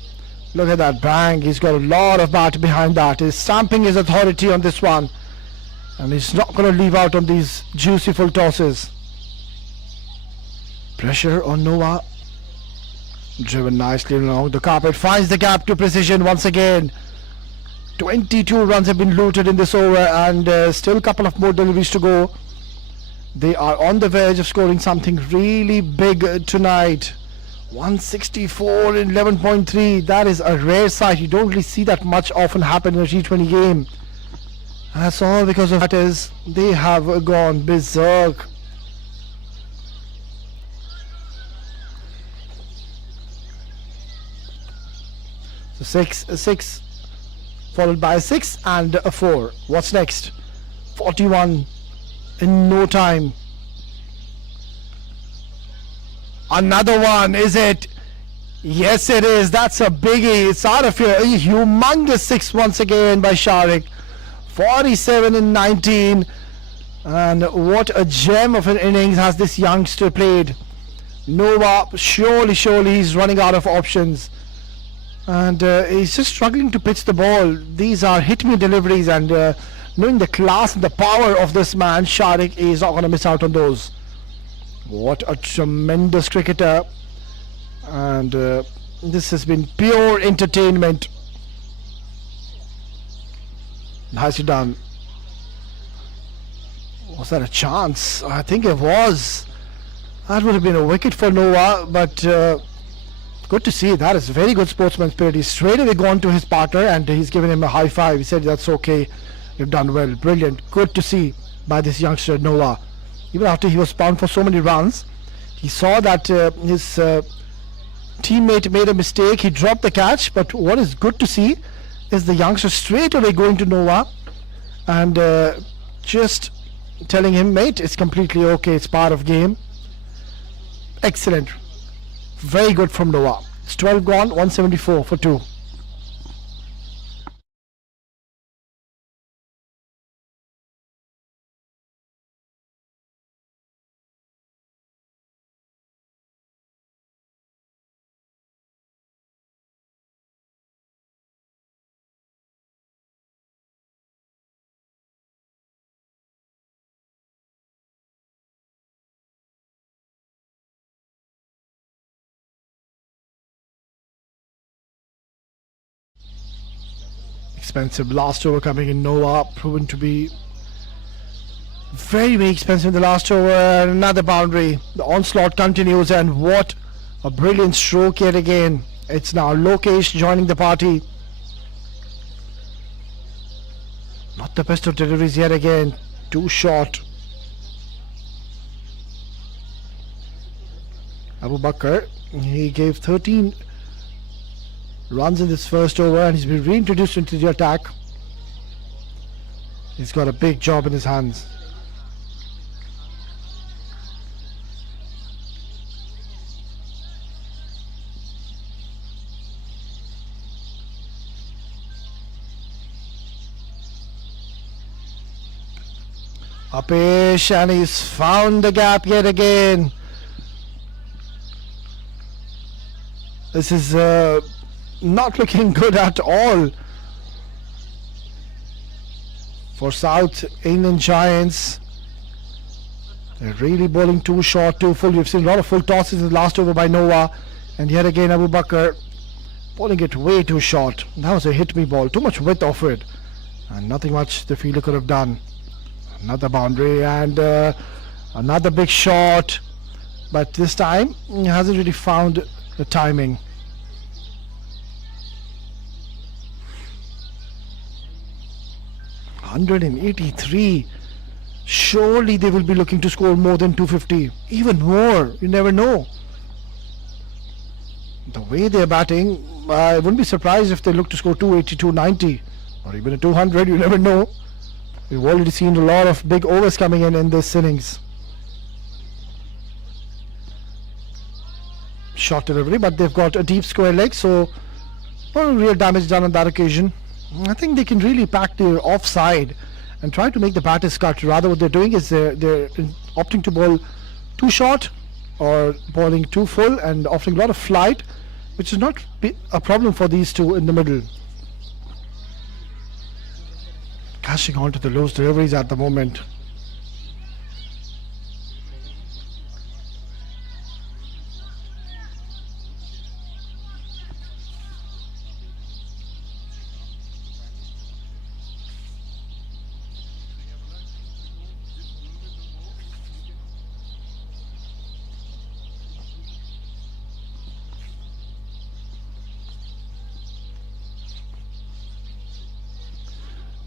Look at that bang. He's got a lot of bat behind that. He's stamping his authority on this one, and he's not going to leave out on these juicy full tosses. Pressure on Noah. Driven nicely along the carpet, finds the gap to precision once again. 22 runs have been looted in this over, and still a couple of more deliveries to go. They are on the verge of scoring something really big tonight. 164 in 11.3. That is a rare sight. You don't really see that much often happen in a T20 game. And that's all because of that is they have gone berserk. So 6 followed by a 6 and a 4. What's next? 41 in no time. Another one, is it? Yes, it is. That's a biggie. It's out of here. A humongous 6 once again by Sharik. 47 in 19. And what a gem of an innings has this youngster played. Noah, surely he's running out of options. And he's just struggling to pitch the ball. These are hit-me deliveries, and knowing the class and the power of this man, Sharik is not going to miss out on those. What a tremendous cricketer. And this has been pure entertainment. Nicely done. Was that a chance? I think it was. That would have been a wicket for Noah, but good to see. That is very good sportsman spirit. He's straight away gone to his partner and he's given him a high five. He said, that's okay. You've done well. Brilliant. Good to see by this youngster Noah. Even after he was bound for so many runs, he saw that his teammate made a mistake. He dropped the catch. But what is good to see is the youngster straight away going to Noah and just telling him, mate, it's completely okay. It's part of game. Excellent. Very good from Noah. It's 12 gone, 174 for 2. Expensive last over coming in. Noah proven to be very, very expensive in the last over. Another boundary. The onslaught continues, and what a brilliant stroke yet again. It's now Lokesh joining the party. Not the best of deliveries yet again. Too short. Abu Bakr, he gave 13 runs in this first over and he's been reintroduced into the attack. He's got a big job in his hands. Apesh, and he's found the gap yet again. This is not looking good at all for South England Giants. They're really bowling too short, too full. You've seen a lot of full tosses in the last over by Noah, and yet again Abu Bakr bowling it way too short. That was a hit me ball, too much width offered, and nothing much the fielder could have done. Another boundary and another big shot, but this time he hasn't really found the timing. $183. Surely they will be looking to score more than 250, even more. You never know. The way they're batting, I wouldn't be surprised if they look to score 280, 290, or even a 200. You never know. We've already seen a lot of big overs coming in this innings. Short delivery, but they've got a deep square leg, so no real damage done on that occasion. I think they can really pack the offside and try to make the batters cut. Rather, what they're doing is they're opting to bowl too short or bowling too full and offering a lot of flight, which is not a problem for these two in the middle. Cashing on to the loose deliveries at the moment.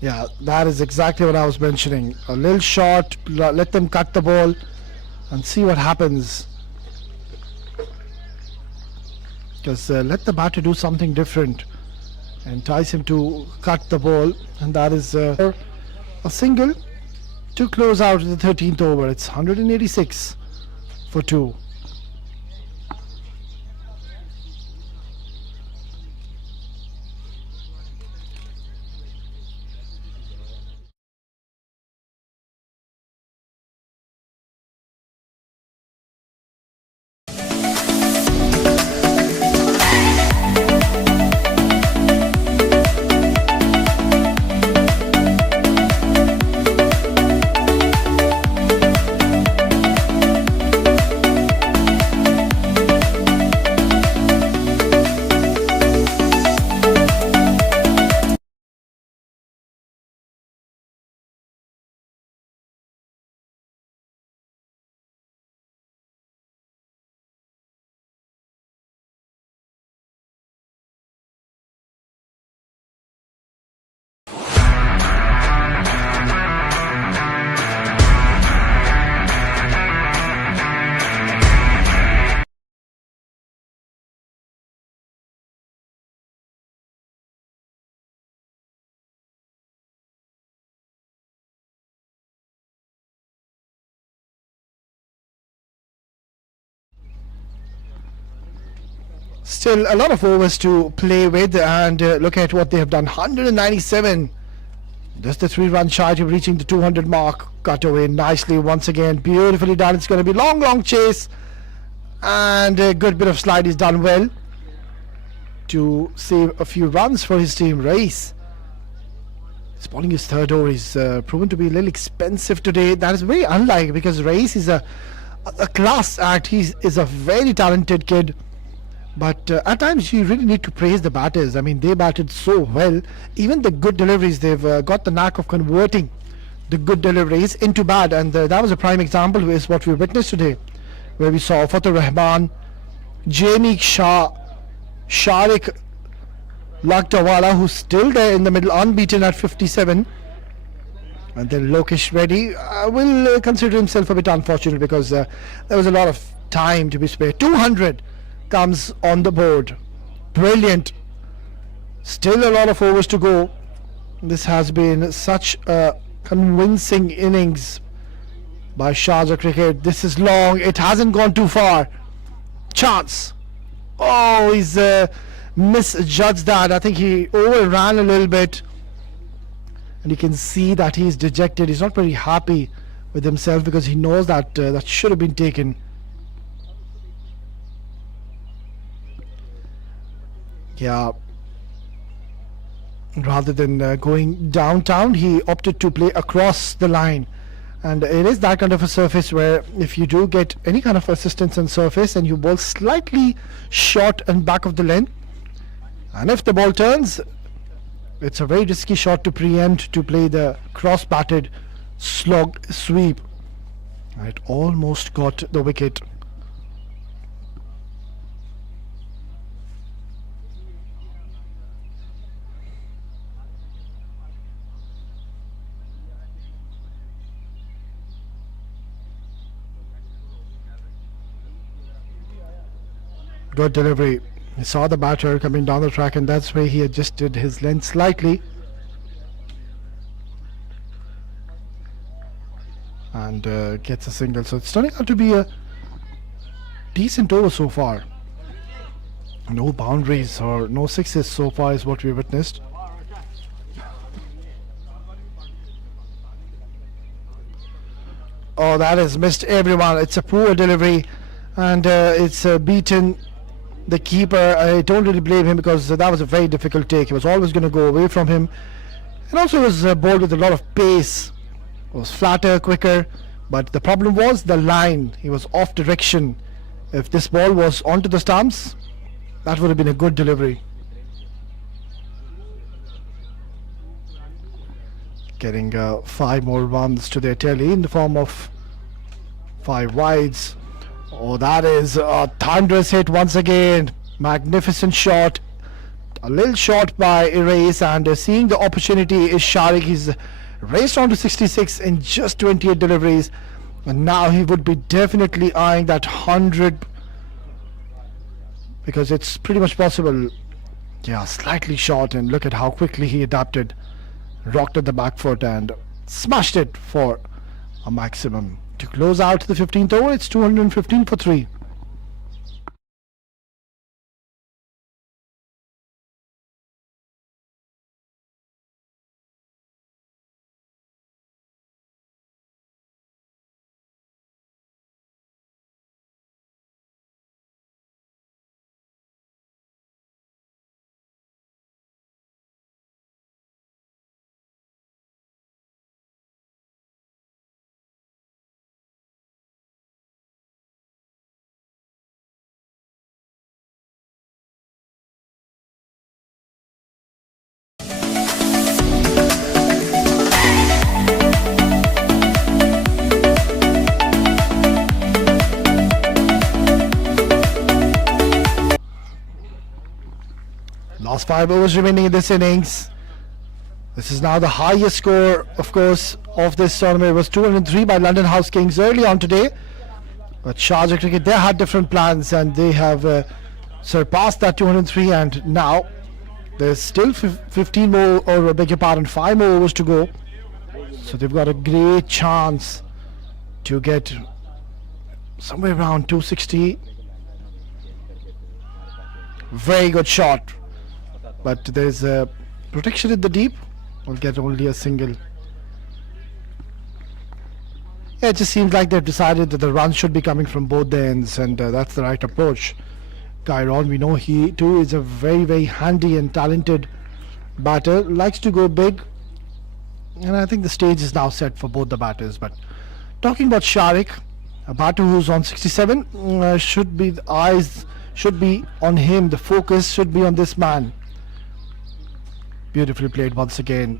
Yeah, that is exactly what I was mentioning. A little short, let them cut the ball and see what happens. Just let the batter do something different, entice him to cut the ball, and that is a single to close out the 13th over. It's 186 for 2. Still a lot of overs to play with, and look at what they have done. 197. Just the 3-run shy of reaching the 200 mark. Cut away nicely once again. Beautifully done. It's going to be long chase, and a good bit of slide is done well to save a few runs for his team. Race is bowling his third over. He's proven to be a little expensive today. That is very unlike, because Race is a class act. He is a very talented kid. But at times you really need to praise the batters. I mean, they batted so well. Even the good deliveries, they've got the knack of converting the good deliveries into bad. And that was a prime example is what we witnessed today, where we saw Fatur Rahman, Jamie Shah, Sharik Lagtawala, who's still there in the middle, unbeaten at 57. And then Lokesh Reddy will consider himself a bit unfortunate, because there was a lot of time to be spared. 200 comes on the board. Brilliant. Still a lot of overs to go. This has been such a convincing innings by Sharjah Cricket. This is long. It hasn't gone too far. Chance. Oh, he's misjudged that. I think he overran a little bit. And you can see that he's dejected. He's not very happy with himself, because he knows that that should have been taken. Yeah, rather than going downtown, he opted to play across the line, and it is that kind of a surface where if you do get any kind of assistance on surface and you bowl slightly short and back of the length, and if the ball turns, it's a very risky shot to preempt, to play the cross-batted slog sweep. And it almost got the wicket. Good delivery. He saw the batter coming down the track, and that's where he adjusted his length slightly. And gets a single. So it's turning out to be a decent over so far. No boundaries or no sixes so far is what we witnessed. Oh, that has missed everyone. It's a poor delivery, and it's beaten the keeper. I don't really blame him, because that was a very difficult take. He was always going to go away from him, and also was bowled with a lot of pace. It was flatter, quicker, but the problem was the line. He was off direction. If this ball was onto the stumps, that would have been a good delivery. Getting 5 more runs to their tally in the form of 5 wides. Oh, that is a thunderous hit once again. Magnificent shot. A little short by Erase, and seeing the opportunity is Sharik. He's raced on to 66 in just 28 deliveries, and now he would be definitely eyeing that 100, because it's pretty much possible. Yeah, slightly short, and look at how quickly he adapted. Rocked at the back foot and smashed it for a maximum. To close out the 15th over, it's 215 for 3. Last 5 overs remaining in this innings. This is now the highest score, of course, of this tournament. It was 203 by London House Kings early on today. But Sharjah Cricket, they had different plans, and they have surpassed that 203, and now there's still 15 more, or I beg your pardon, 5 more overs to go. So they've got a great chance to get somewhere around 260. Very good shot. But there's a protection in the deep. We'll get only a single. Yeah, it just seems like they've decided that the run should be coming from both the ends, and that's the right approach. Kyron, we know he too is a very, very handy and talented batter. Likes to go big, and I think the stage is now set for both the batters. But talking about Sharik, a batter who's on 67, should be the eyes should be on him. The focus should be on this man. Beautifully played once again.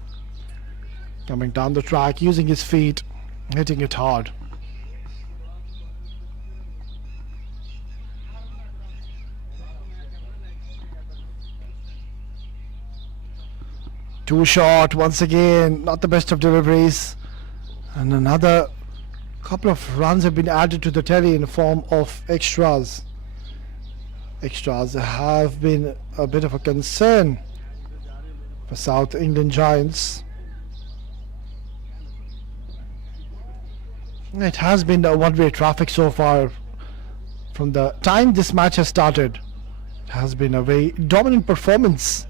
Coming down the track, using his feet, hitting it hard. Too short once again, not the best of deliveries. And another couple of runs have been added to the tally in the form of extras. Extras have been a bit of a concern for South England Giants. It has been a one-way traffic so far. From the time this match has started, it has been a very dominant performance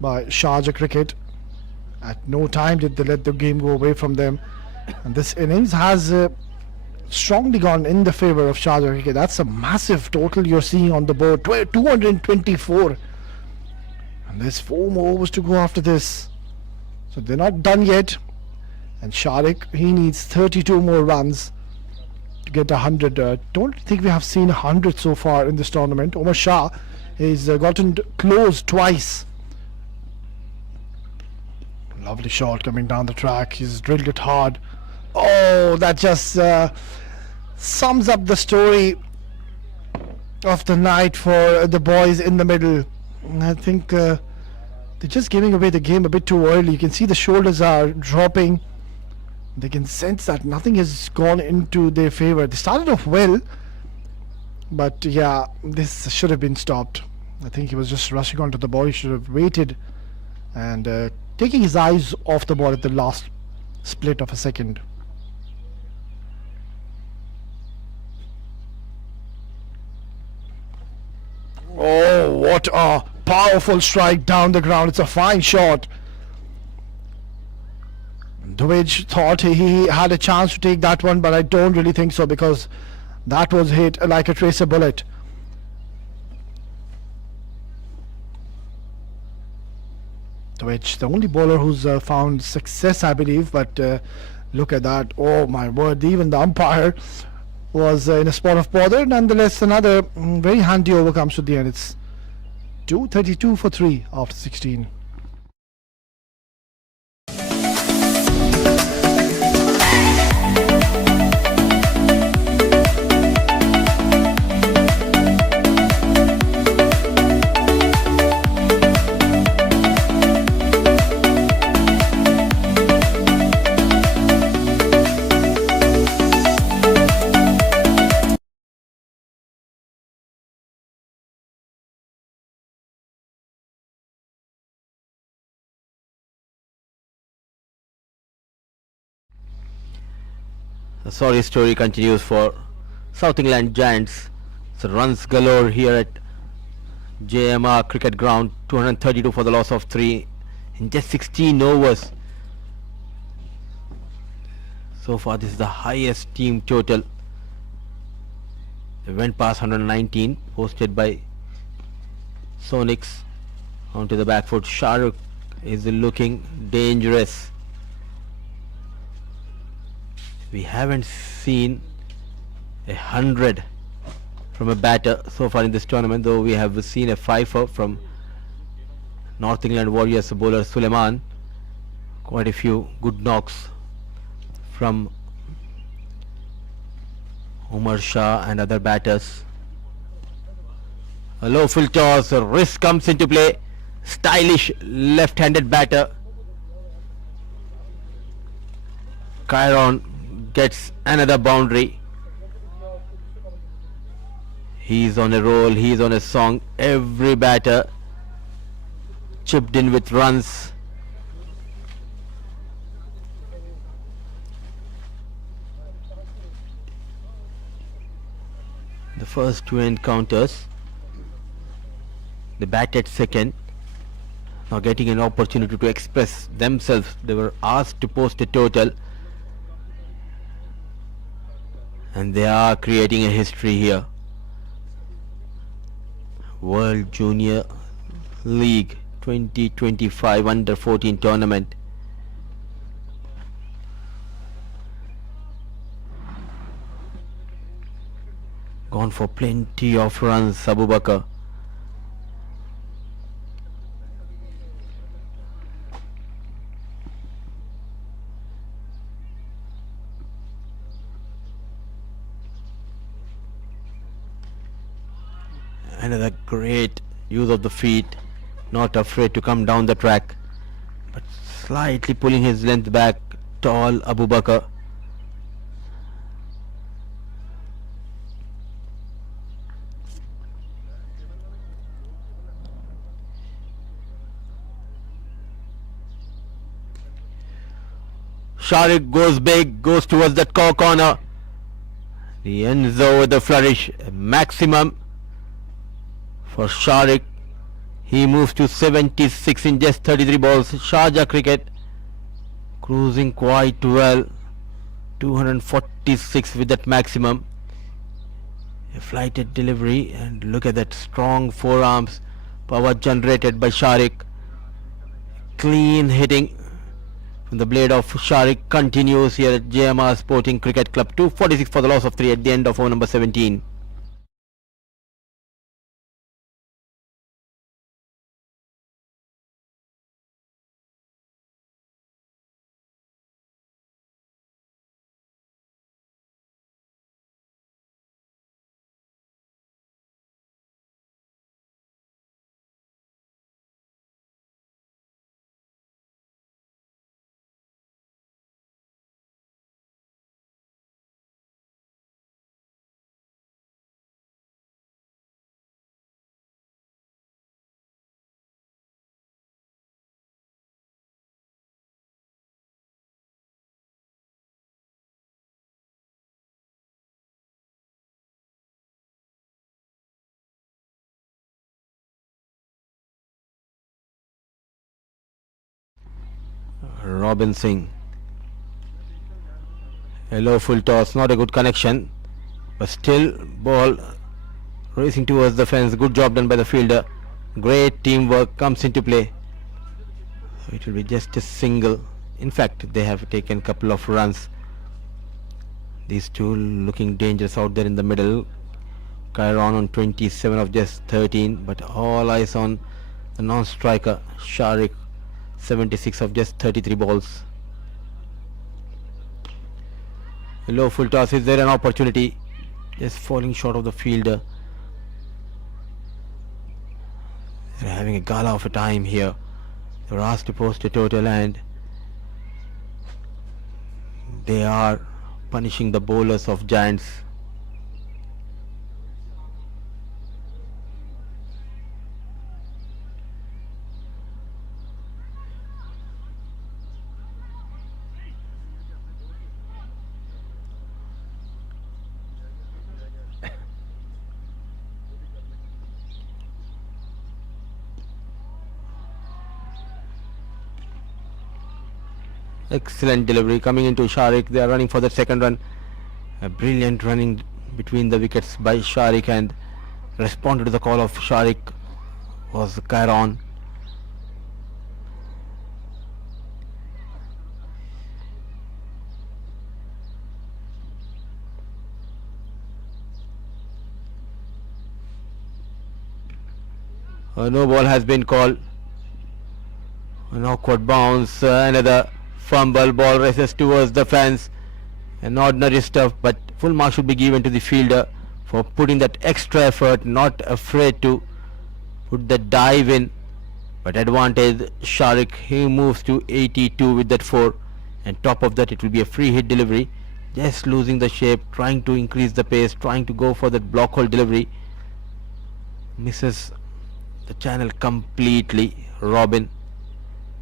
by Sharjah Cricket. At no time did they let the game go away from them, and this innings has strongly gone in the favour of Sharjah Cricket. That's a massive total you're seeing on the board, 224, and there's 4 more overs to go after this, so they're not done yet. And Sharik, he needs 32 more runs to get 100. Don't think we have seen 100 so far in this tournament. Omar Shah has gotten close twice. Lovely shot coming down the track. He's drilled it hard. Oh, that just sums up the story of the night for the boys in the middle. I think they're just giving away the game a bit too early. You can see the shoulders are dropping. They can sense that nothing has gone into their favour. They started off well, but yeah, this should have been stopped. I think he was just rushing onto the ball. He should have waited and taking his eyes off the ball at the last split of a second. Oh, what a powerful strike down the ground. It's a fine shot. Dwij thought he had a chance to take that one, but I don't really think so, because that was hit like a tracer bullet. Dwij, the only bowler who's found success, I believe, but look at that. Oh my word, even the umpire was in a spot of bother. Nonetheless, another very handy over comes to the end. It's 232 for 3 after 16. The sorry story continues for South England Giants. So runs galore here at JMR Cricket Ground. 232 for the loss of 3 in just 16 overs. So far this is the highest team total. They went past 119, posted by Sonics. Onto the back foot. Shahrukh is looking dangerous. We haven't seen 100 from a batter so far in this tournament, though we have seen a 5 from North England Warriors bowler Suleiman. Quite a few good knocks from Umar Shah and other batters. A low full toss, a wrist comes into play. Stylish left-handed batter. Kyron gets another boundary. He's on a roll, he's on a song. Every batter chipped in with runs. The first 2 encounters They batted second, now getting an opportunity to express themselves. They were asked to post a total, and they are creating a history here. World Junior League 2025 Under 14 tournament. Gone for plenty of runs, Abu Bakr. Another great use of the feet, not afraid to come down the track, but slightly pulling his length back. Tall Abu Bakr. Sharik goes big, goes towards that corner. He ends over the flourish. Maximum for Sharik. He moves to 76 in just 33 balls. Sharjah cricket cruising quite well. 246 with that maximum. A flighted delivery, and look at that strong forearms. Power generated by Sharik. Clean hitting from the blade of Sharik continues here at JMR Sporting Cricket Club. 246 for the loss of 3 at the end of over number 17. Robin Singh. A low full toss, not a good connection, but still ball racing towards the fence. Good job done by the fielder. Great teamwork comes into play. It will be just a single. In fact, they have taken a couple of runs. These two looking dangerous out there in the middle. Kyron on 27 of just 13, but all eyes on the non-striker Sharik, 76 of just 33 balls. A low full toss. Is there an opportunity? Just falling short of the fielder. They're having a gala of a time here. They were asked to post a total, and they are punishing the bowlers of Giants. Excellent delivery coming into Sharik. They are running for the second run. A brilliant running between the wickets by Sharik, and responded to the call of Sharik was Kyron. A no ball has been called. An awkward bounce, another fumble, ball races towards the fence. An ordinary stuff, but full mark should be given to the fielder for putting that extra effort, not afraid to put the dive in. But advantage Sharik, he moves to 82 with that 4, and top of that it will be a free hit delivery. Just losing the shape, trying to increase the pace, trying to go for that block hole delivery. Misses the channel completely. Robin,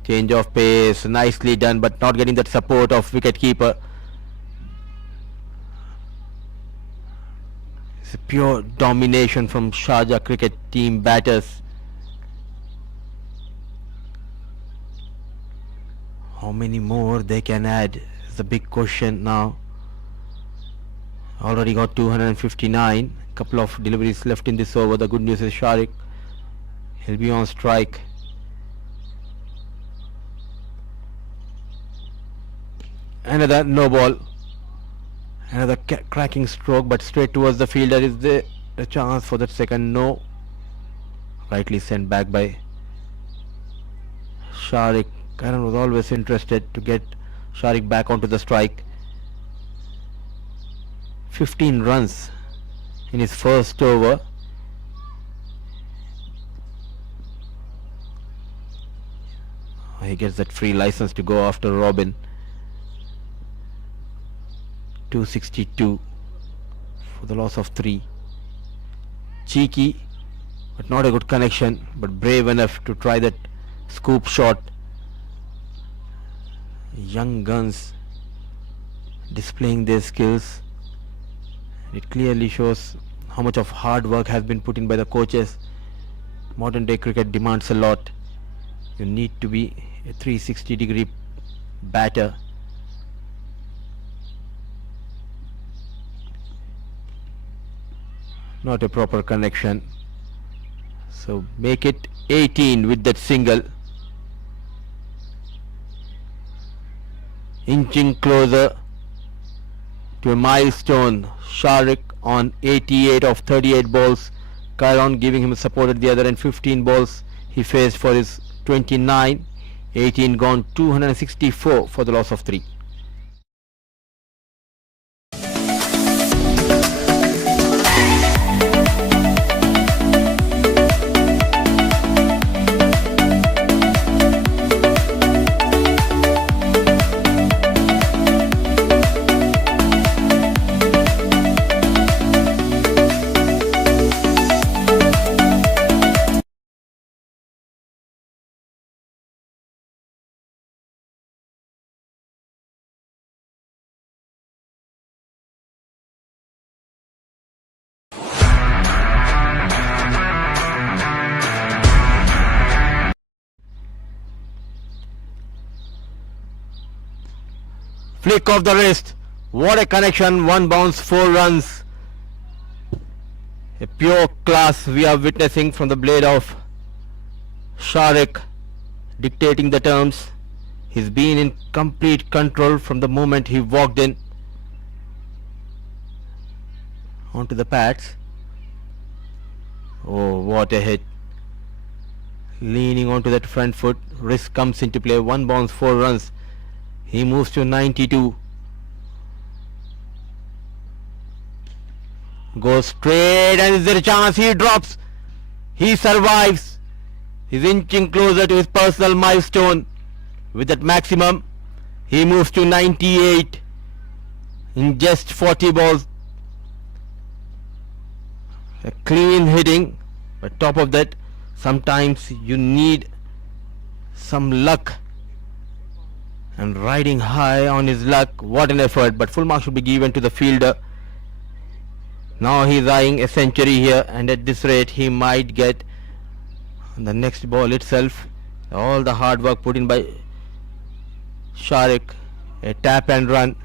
change of pace, nicely done, but not getting that support of wicket keeper. It's a pure domination from Sharjah cricket team batters. How many more they can add is the big question now. Already got 259. Couple of deliveries left in this over. The good news is Sharik, he'll be on strike. Another no ball. Another cracking stroke, but straight towards the fielder. Is there a chance for that second? No. Rightly sent back by Sharik. Karan was always interested to get Sharik back onto the strike. 15 runs in his first over. He gets that free license to go after Robin. 262 for the loss of 3. Cheeky, but not a good connection, but brave enough to try that scoop shot. Young guns displaying their skills. It clearly shows how much of hard work has been put in by the coaches. Modern day cricket demands a lot. You need to be a 360-degree batter. Not a proper connection. So make it 18 with that single. Inching closer to a milestone. Sharik on 88 of 38 balls. Kyron giving him support at the other end. 15 balls he faced for his 29. 18 gone. 264 for the loss of 3. Flick of the wrist. What a connection. One bounce, 4 runs. A pure class we are witnessing from the blade of Sharik, dictating the terms. He's been in complete control from the moment he walked in onto the pads. Oh, what a hit. Leaning onto that front foot. Wrist comes into play. 1 bounce, 4 runs. He moves to 92. Goes straight, and is there a chance? He drops. He survives. He's inching closer to his personal milestone. With that maximum, he moves to 98 in just 40 balls. A clean hitting, but top of that, sometimes you need some luck. And riding high on his luck. What an effort, but full mark should be given to the fielder. Now he's eyeing a century here, and at this rate he might get the next ball itself. All the hard work put in by Sharik. A tap and run.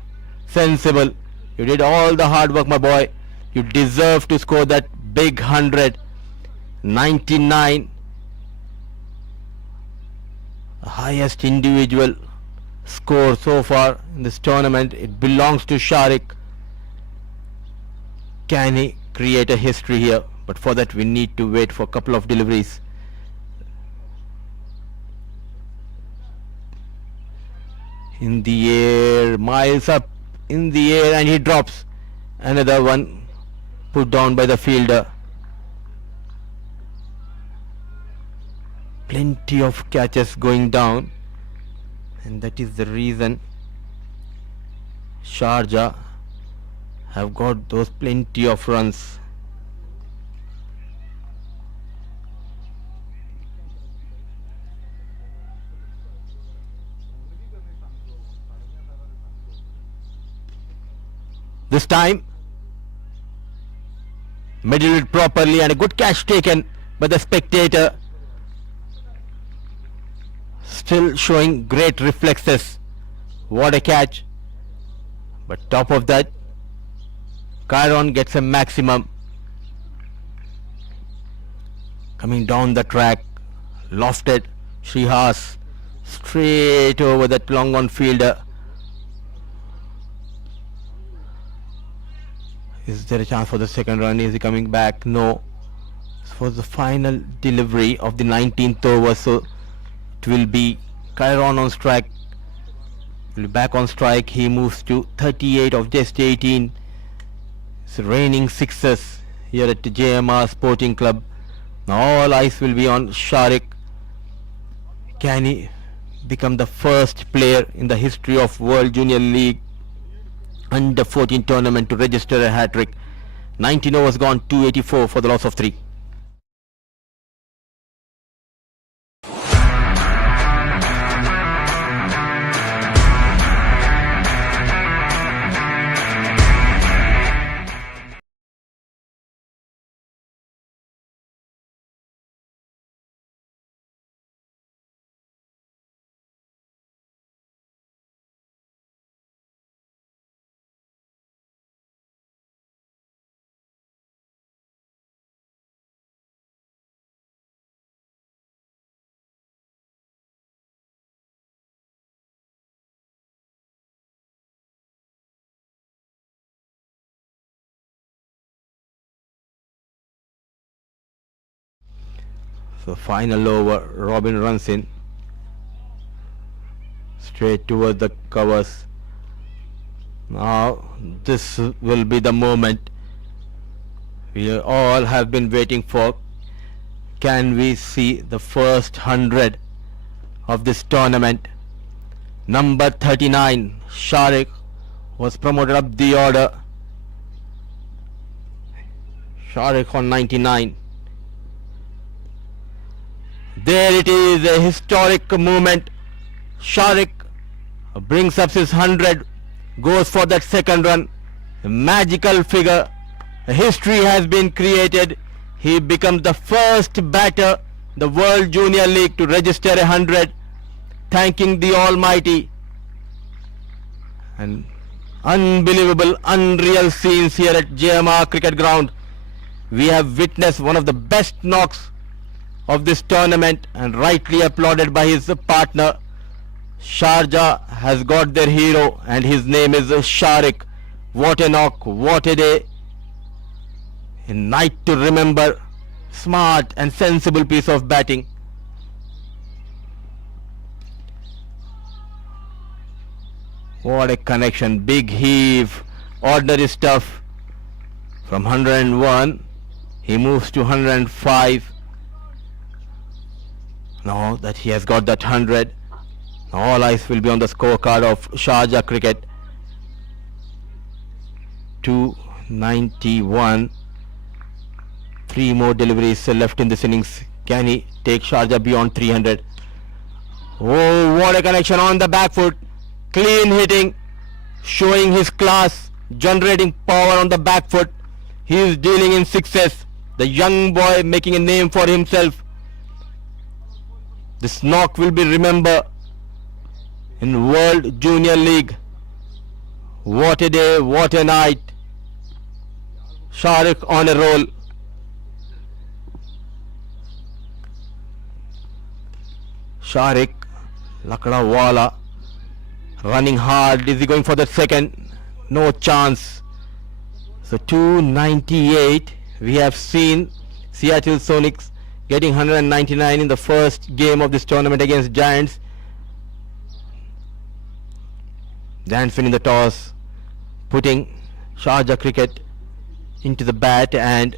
Sensible. You did all the hard work, my boy. You deserve to score that big 100. 99. The highest individual score so far in this tournament. It belongs to Sharik. Can he create a history here? But for that we need to wait for a couple of deliveries. In the air, miles up in the air, and he drops. Another one put down by the fielder. Plenty of catches going down, and that is the reason Sharjah have got those plenty of runs. This time middle it properly, and a good catch taken by the spectator. still showing great reflexes. What a catch. But top of that, Chiron gets a maximum. Coming down the track, lofted Shrihas straight over that long on fielder. Is there a chance for the second run? Is he coming back? No. For the final delivery of the 19th over, so it will be Chiron on strike. Will be back on strike. He moves to 38 of just 18. It's raining sixes here at the JMR Sporting Club. Now all eyes will be on Sharik. Can he become the first player in the history of World Junior League under 14 tournament to register a hat-trick? 19 overs gone, 284 for the loss of 3. So final over, Robin runs in straight towards the covers. Now this will be the moment we all have been waiting for. Can we see the first 100 of this tournament? Number 39, Sharik, was promoted up the order. Sharik on 99. There it is, a historic moment. Sharik brings up his 100, goes for that second run. A magical figure. A history has been created. He becomes the first batter in the World Junior League to register 100, thanking the Almighty. And unbelievable, unreal scenes here at JMR Cricket Ground. We have witnessed one of the best knocks of this tournament, and rightly applauded by his partner. Sharjah has got their hero, and his name is Sharik. What a knock, what a day. A night to remember. Smart and sensible piece of batting. What a connection, big heave, ordinary stuff. From 101, he moves to 105. Now that he has got that 100, all eyes will be on the scorecard of Sharjah Cricket. 291. 3 more deliveries left in this innings. Can he take Sharjah beyond 300? Oh, what a connection on the back foot. Clean hitting, showing his class, generating power on the back foot. He is dealing in sixes. The young boy making a name for himself. This knock will be remembered in World Junior League. What a day, what a night. Sharik on a roll. Sharik, Lakdawala, running hard. Is he going for the second? No chance. So 298. We have seen Seattle Sonics getting 199 in the first game of this tournament against Giants. Giants winning the toss, putting Sharjah Cricket into the bat, and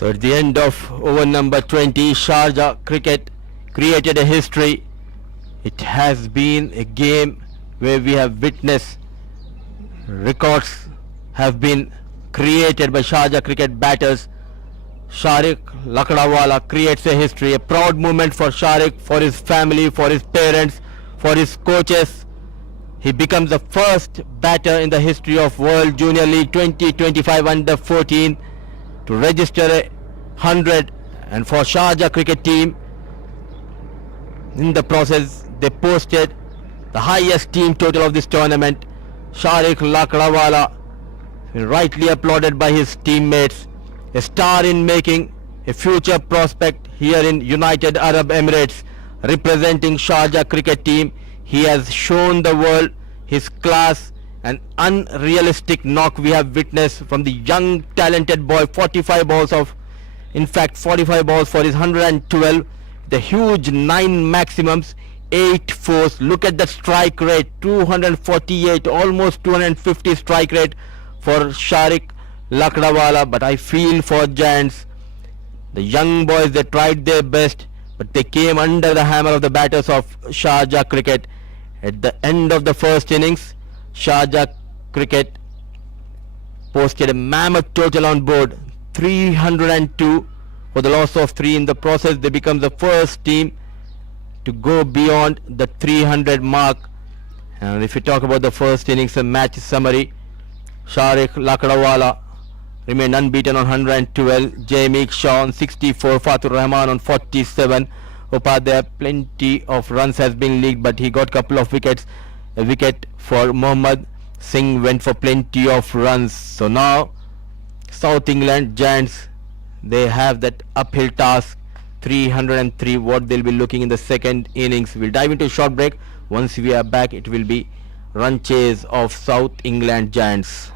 So at the end of over number 20, Sharjah cricket created a history. It has been a game where we have witnessed records have been created by Sharjah cricket batters. Sharik Lakdawala creates a history, a proud moment for Sharik, for his family, for his parents, for his coaches. He becomes the first batter in the history of World Junior League 2025 under 14 to register a 100, and for Sharjah cricket team in the process they posted the highest team total of this tournament. Sharik Lakdawala rightly applauded by his teammates, a star in making, a future prospect here in United Arab Emirates representing Sharjah cricket team. He has shown the world his class, an unrealistic knock we have witnessed from the young talented boy. 45 balls for his 112, the huge 9 maximums, 8 fours. Look at that strike rate, 248, almost 250 strike rate for Sharik Lakdawala. But I feel for Giants, the young boys, they tried their best, but they came under the hammer of the batters of Sharjah cricket. At the end of the first innings, Sharjah cricket posted a mammoth total on board, 302 for the loss of 3. In the process, they become the first team to go beyond the 300 mark. And if you talk about the first innings and match summary, Sharik Lakdawala remained unbeaten on 112, Jamie Shaw on 64, Fatur Rahman on 47. Upadhyay, plenty of runs has been leaked, but he got couple of wickets. A wicket for Mohammad Singh went for plenty of runs. So now South England Giants, they have that uphill task, 303, what they'll be looking in the second innings. We'll dive into a short break. Once we are back, it will be run chase of South England Giants.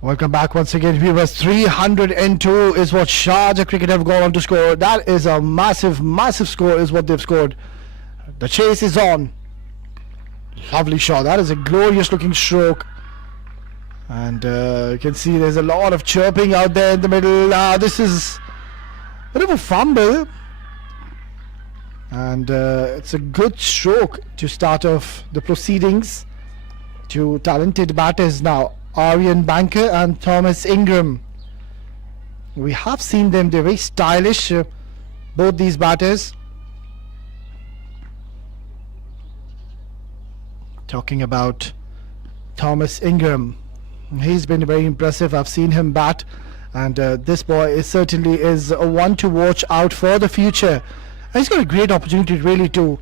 Welcome back once again, viewers. 302 is what Sharjah Cricket have gone on to score. That is a massive, massive score is what they've scored. The chase is on. Lovely shot. That is a glorious looking stroke. And you can see there's a lot of chirping out there in the middle. This is a bit of a fumble. And it's a good stroke to start off the proceedings. Two talented batters now, Aryan Banker and Thomas Ingram. We have seen them, they're very stylish, both these batters. Talking about Thomas Ingram, he's been very impressive. I've seen him bat, and this boy is certainly is a one to watch out for the future. And he's got a great opportunity really to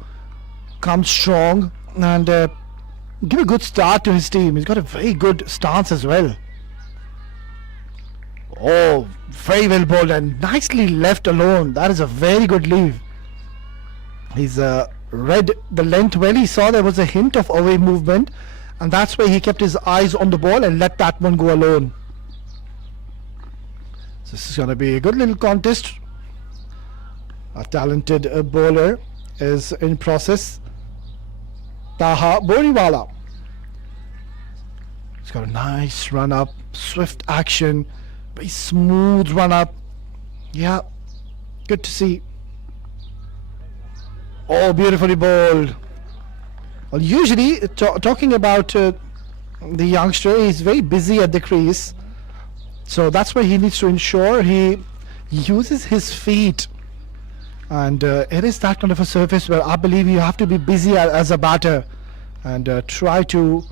come strong and give a good start to his team. He's got a very good stance as well. Oh, very well bowled and nicely left alone. That is a very good leave. He's read the length well. He saw there was a hint of away movement, and that's why he kept his eyes on the ball and let that one go alone. So this is going to be a good little contest. A talented bowler is in process. Taha Boriwala. He's got a nice run up, swift action, very smooth run up. Yeah, good to see. Oh, beautifully bowled. Well, usually talking about the youngster, he's very busy at the crease, so that's why he needs to ensure he uses his feet. And it is that kind of a surface where I believe you have to be busy as a batter and try to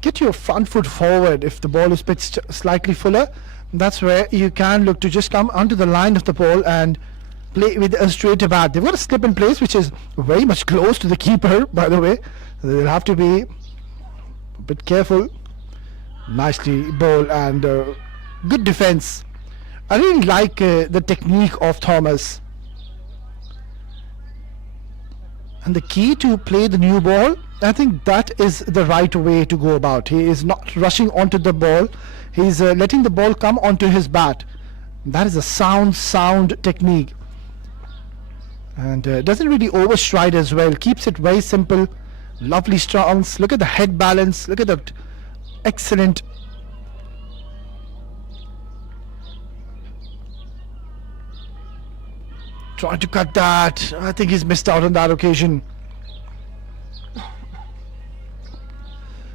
get your front foot forward. If the ball is pitched slightly fuller, that's where you can look to just come onto the line of the ball and play with a straighter bat. They've got a slip in place which is very much close to the keeper, by the way. They'll have to be a bit careful. Nicely bowled and good defense. I really like the technique of Thomas. And the key to play the new ball, I think that is the right way to go about. He is not rushing onto the ball. He's letting the ball come onto his bat. That is a sound technique. And doesn't really overstride as well. Keeps it very simple. Lovely stance. Look at the head balance. Look at that excellent. Trying to cut that. I think he's missed out on that occasion.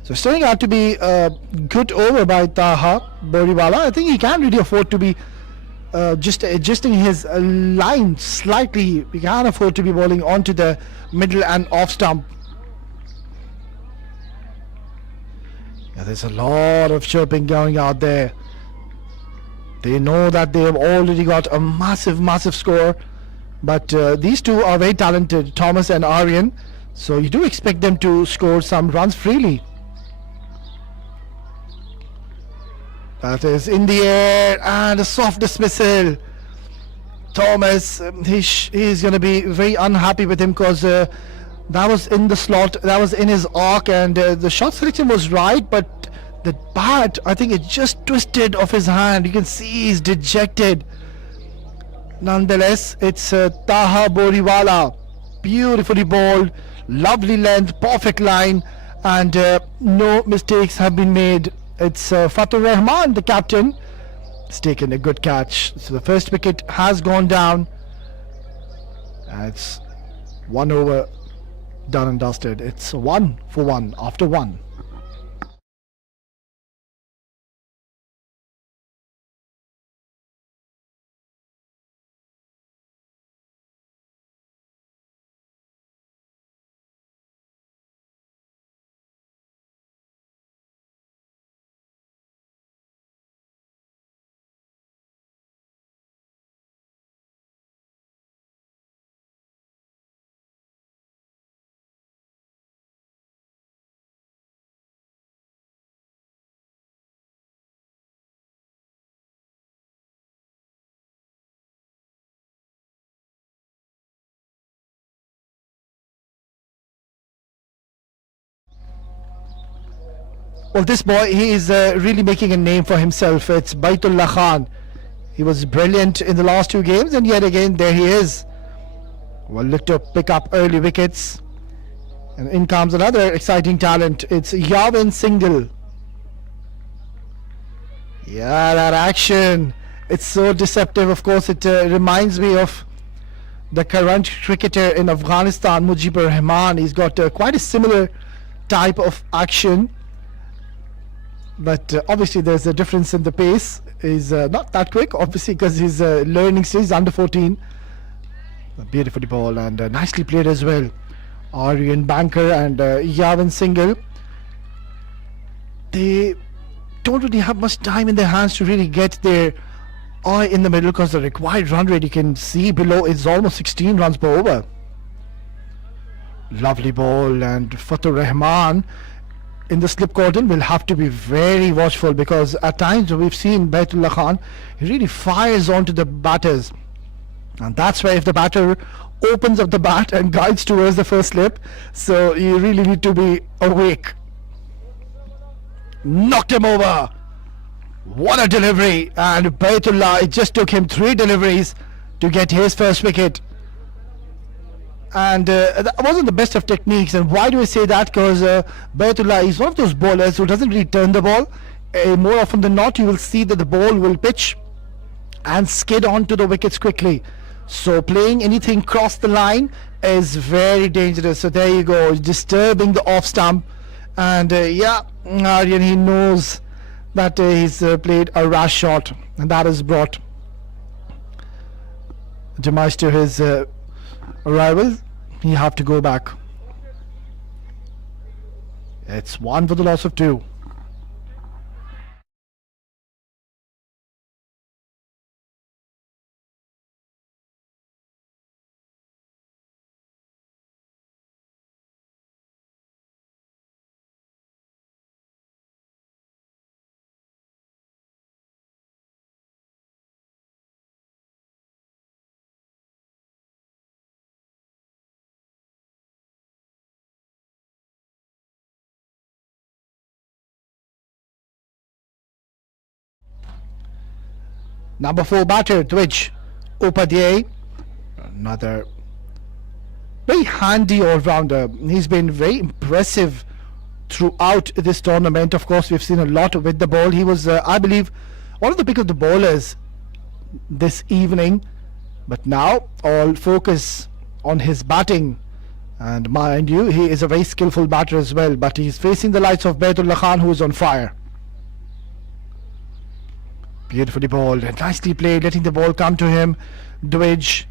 So it's turning out to be a good over by Taha Boriwala. I think he can really afford to be just adjusting his line slightly. He can't afford to be bowling onto the middle and off stump. Yeah, there's a lot of chirping going out there. They know that they have already got a massive score. But these two are very talented, Thomas and Aryan. So you do expect them to score some runs freely. That is in the air and a soft dismissal. Thomas, he's going to be very unhappy with him because that was in the slot, that was in his arc, and the shot selection was right, but the bat, I think it just twisted off his hand. You can see he's dejected. Nonetheless, it's Taha Boriwala, beautifully bowled, lovely length, perfect line, and no mistakes have been made. It's Fatur Rahman, the captain, has taken a good catch. So the first wicket has gone down. It's 1 over, done and dusted. It's 1 for 1 after 1. Well, this boy, he is really making a name for himself. It's Baitullah Khan. He was brilliant in the last 2 games, and yet again there he is. Well, look to pick up early wickets. And in comes another exciting talent. It's Yawin Singhal. Yeah, that action. It's so deceptive. Of course, it reminds me of the current cricketer in Afghanistan, Mujibur Rahman. He's got quite a similar type of action. But obviously there's a difference in the pace. He's not that quick, obviously, because he's learning stage. He's under 14. Beautifully ball and nicely played as well. Aryan Banker and Yawin Singhal. They don't really have much time in their hands to really get their eye in the middle, because the required run rate, you can see below, is almost 16 runs per over. Lovely ball, and Fatur Rahman in the slip cordon will have to be very watchful, because at times we've seen Baitullah Khan, he really fires onto the batters, and that's where if the batter opens up the bat and guides towards the first slip, so you really need to be awake. Knocked him over. What a delivery. And Baitullah, it just took him 3 deliveries to get his first wicket. And that wasn't the best of techniques. And why do I say that? Because Baitullah is one of those bowlers who doesn't really turn the ball. More often than not, you will see that the ball will pitch and skid onto the wickets quickly. So playing anything cross the line is very dangerous. So there you go, disturbing the off stump. And yeah, Aryan, he knows that he's played a rash shot, and that has brought demise to his arrival. He have to go back. It's 1 for the loss of 2. Number 4 batter, Twitch Upadhyay. Another very handy all-rounder. He's been very impressive throughout this tournament. Of course, we've seen a lot with the ball. He was, I believe, one of the pick of the bowlers this evening. But now, all focus on his batting. And mind you, he is a very skillful batter as well. But he's facing the likes of Baitullah Khan, who is on fire. Beautifully bowled and nicely played, letting the ball come to him. Dwidge.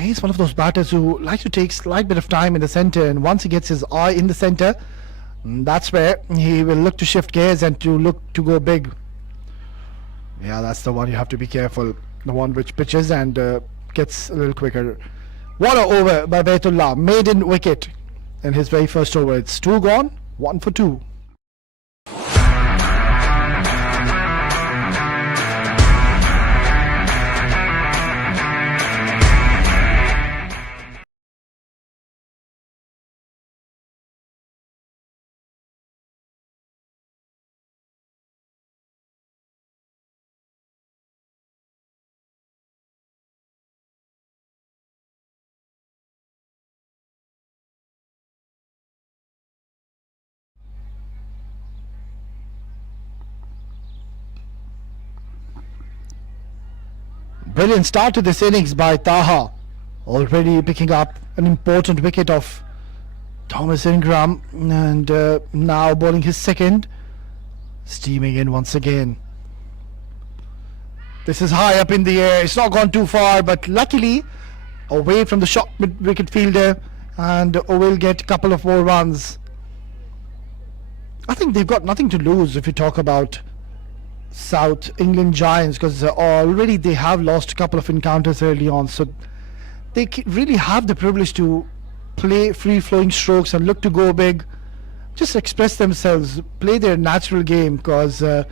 He's one of those batters who likes to take slight bit of time in the centre, and once he gets his eye in the centre, that's where he will look to shift gears and to look to go big. Yeah, that's the one you have to be careful. The one which pitches and gets a little quicker. What a over by Baitullah. Maiden wicket in his very first over. It's 2 gone, 1 for 2. Brilliant start to this innings by Taha, already picking up an important wicket of Thomas Ingram, and now bowling his second, steaming in once again. This is high up in the air. It's not gone too far, but luckily away from the short mid-wicket fielder, and will get a couple of more runs. I think they've got nothing to lose if you talk about South England Giants, because already they have lost a couple of encounters early on, so they really have the privilege to play free-flowing strokes and look to go big, just express themselves, play their natural game, because I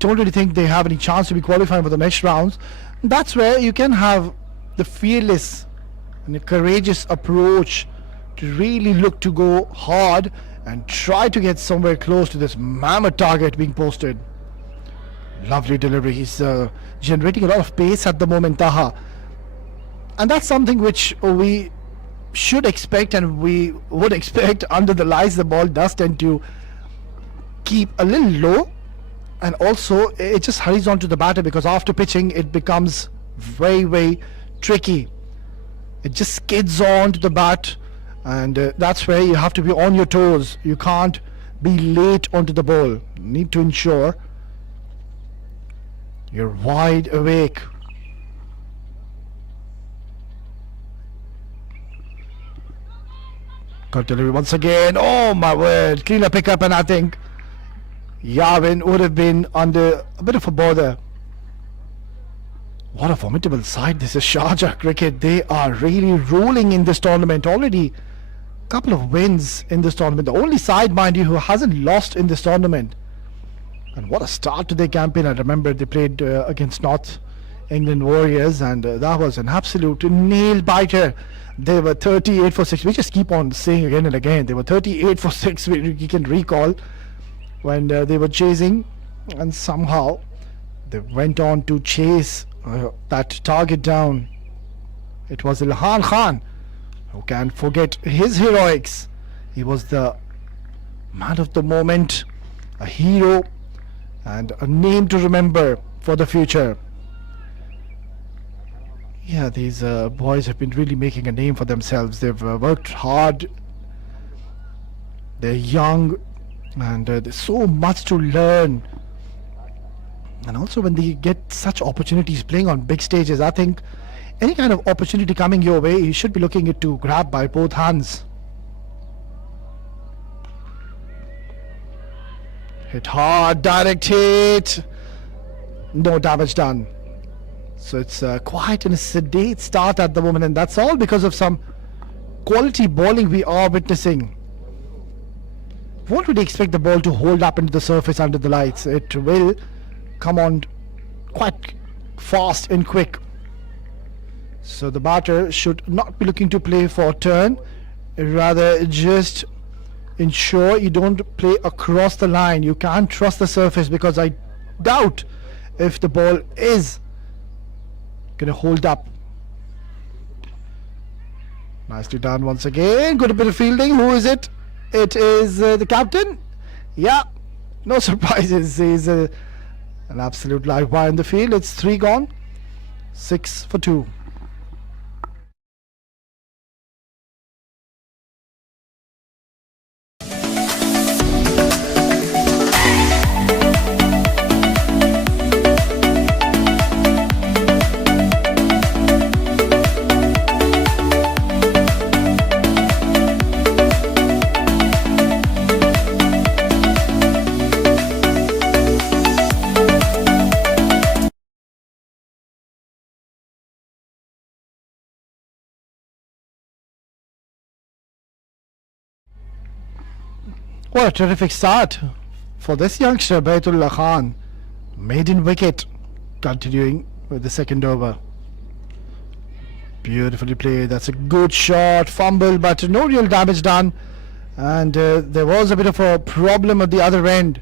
don't really think they have any chance to be qualifying for the next rounds. That's where you can have the fearless and a courageous approach to really look to go hard and try to get somewhere close to this mammoth target being posted. Lovely delivery. He's generating a lot of pace at the moment, Taha. And that's something which we should expect and we would expect. Under the lights, the ball does tend to keep a little low, and also it just hurries on to the batter, because after pitching it becomes very, very tricky. It just skids on to the bat, and that's where you have to be on your toes. You can't be late onto the ball. You need to ensure you're wide awake. Got delivery once again. Oh my word. Cleaner pickup, and I think Yavin would have been under a bit of a bother. What a formidable side this is, Sharjah Cricket. They are really rolling in this tournament. Already a couple of wins in this tournament. The only side, mind you, who hasn't lost in this tournament. And what a start to their campaign. I remember they played against North England Warriors, and that was an absolute nail biter. They were 38 for 6. We just keep on saying again and again. They were 38 for 6. You can recall when they were chasing, and somehow they went on to chase that target down. It was Ilhan Khan. Who can forget his heroics? He was the man of the moment, a hero, and a name to remember for the future. Yeah, these boys have been really making a name for themselves. They've worked hard. They're young, and there's so much to learn. And also when they get such opportunities playing on big stages, I think any kind of opportunity coming your way, you should be looking it to grab by both hands. Hit hard, direct hit. No damage done. So it's quite a sedate start at the moment, and that's all because of some quality bowling we are witnessing. Won't really expect the ball to hold up into the surface under the lights. It will come on quite fast and quick. So the batter should not be looking to play for a turn, rather just ensure you don't play across the line. You can't trust the surface, because I doubt if the ball is gonna hold up. Nicely done once again. Good bit of fielding. Who is it? It is the captain. Yeah, no surprises. He's an absolute live wire in the field. It's 3 gone, 6 for 2. What a terrific start for this youngster, Baitullah Khan. Maiden wicket, continuing with the second over. Beautifully played. That's a good shot. Fumble, but no real damage done. And there was a bit of a problem at the other end.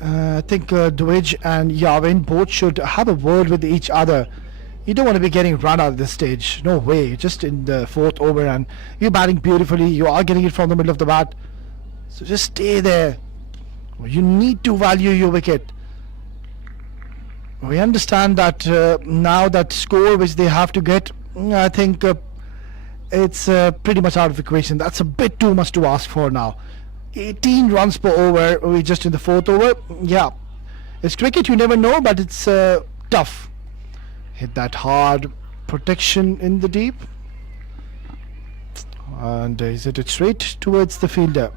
I think Dwij and Yavin both should have a word with each other. You don't want to be getting run out at this stage. No way. Just in the 4th over, and you're batting beautifully. You are getting it from the middle of the bat. So just stay there. You need to value your wicket. We understand that now that score which they have to get, I think it's pretty much out of the equation. That's a bit too much to ask for now. 18 runs per over. We're just in the 4th over. Yeah. It's cricket, you never know, but it's tough. Hit that hard, protection in the deep, and he's hit it straight towards the fielder,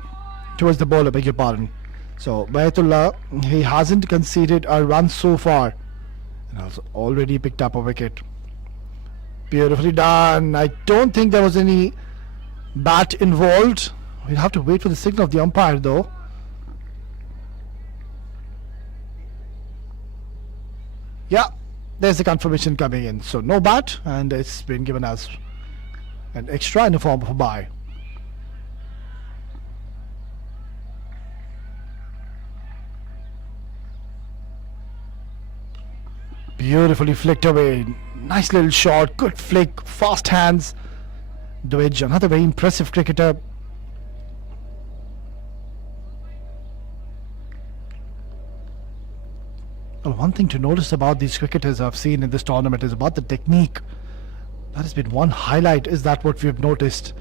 towards the bowler, beg your pardon. So Baitullah, he hasn't conceded a run so far, and has already picked up a wicket. Beautifully done. I don't think there was any bat involved. We'll have to wait for the signal of the umpire though. Yeah, there's the confirmation coming in. So no bat, and it's been given as an extra in the form of a bye. Beautifully flicked away. Nice little shot, good flick, fast hands. Dwidge, another very impressive cricketer. Well, one thing to notice about these cricketers I've seen in this tournament is about the technique. That has been one highlight. Is that what we've noticed?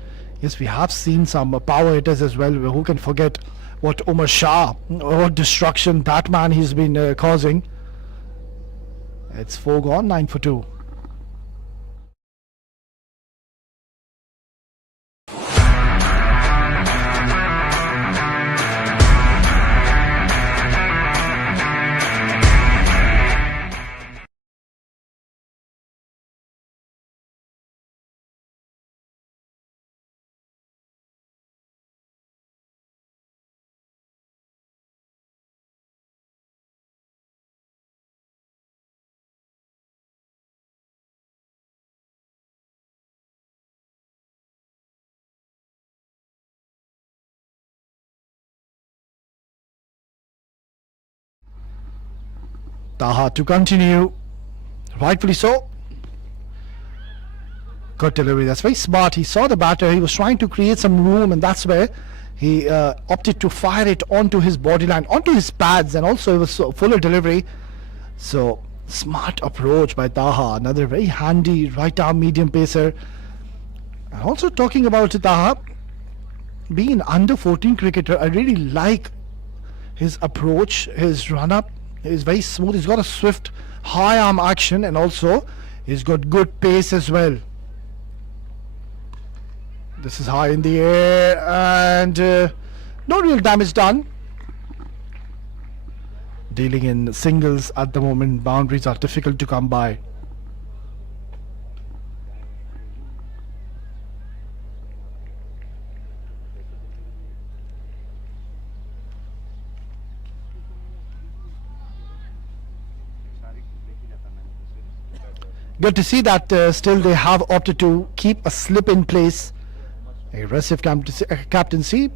Yes, we have seen some power hitters as well. Who can forget what Umar Shah, what destruction that man he's been causing. It's 4 gone, 9 for 2. Taha to continue. Rightfully so. Good delivery. That's very smart. He saw the batter. He was trying to create some room, and that's where he opted to fire it onto his body line, onto his pads, and also it was fuller delivery. So smart approach by Taha. Another very handy right arm medium pacer. And also talking about Taha, being an under 14 cricketer, I really like his approach, his run up. He's very smooth. He's got a swift high arm action, and also he's got good pace as well. This is high in the air, and no real damage done. Dealing in singles at the moment. Boundaries are difficult to come by. Good to see that still they have opted to keep a slip in place. Aggressive captaincy.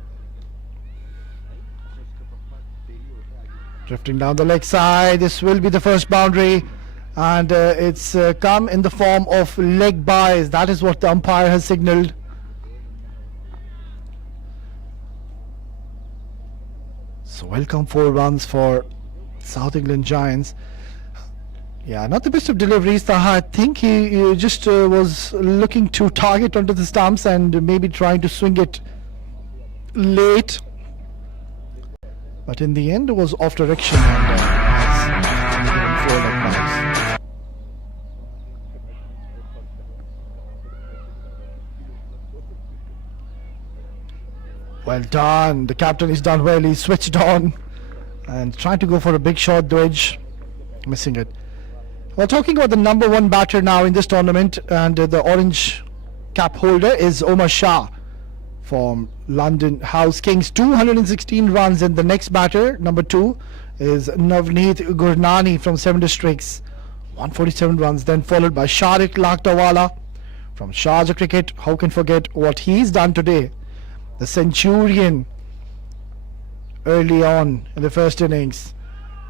Drifting down the leg side. This will be the first boundary, and it's come in the form of leg byes. That is what the umpire has signalled. So welcome 4 runs for South England Giants. Yeah, not the best of deliveries, Taha. I think he just was looking to target onto the stumps and maybe trying to swing it late. But in the end, it was off direction and has given 4 leg byes. Well done. The captain is done well. He switched on and trying to go for a big shot, Dwidge. Missing it. We're talking about the number 1 batter now in this tournament, and the orange cap holder is Umar Shah from London House Kings. 216 runs, and the next batter, number 2, is Navneet Gurnani from 7 districts. 147 runs, then followed by Sharik Lakdawala from Sharjah Cricket. How can forget what he's done today? The centurion early on in the first innings.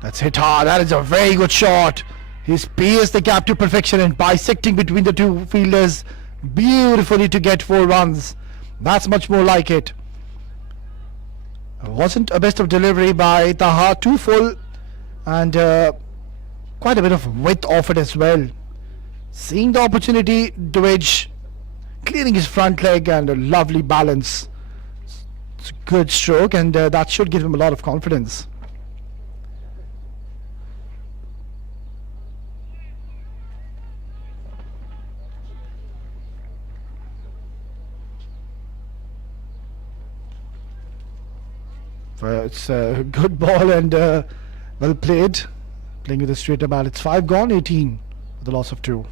That's hit hard. That is a very good shot. He's pierced the gap to perfection and bisecting between the 2 fielders beautifully to get 4 runs. That's much more like it. Wasn't a best of delivery by Taha. Too full, and quite a bit of width off it as well. Seeing the opportunity, Dwidge clearing his front leg, and a lovely balance. It's a good stroke, and that should give him a lot of confidence. It's a good ball and well played. Playing with a straighter bat. It's 5 gone, 18 with the loss of 2.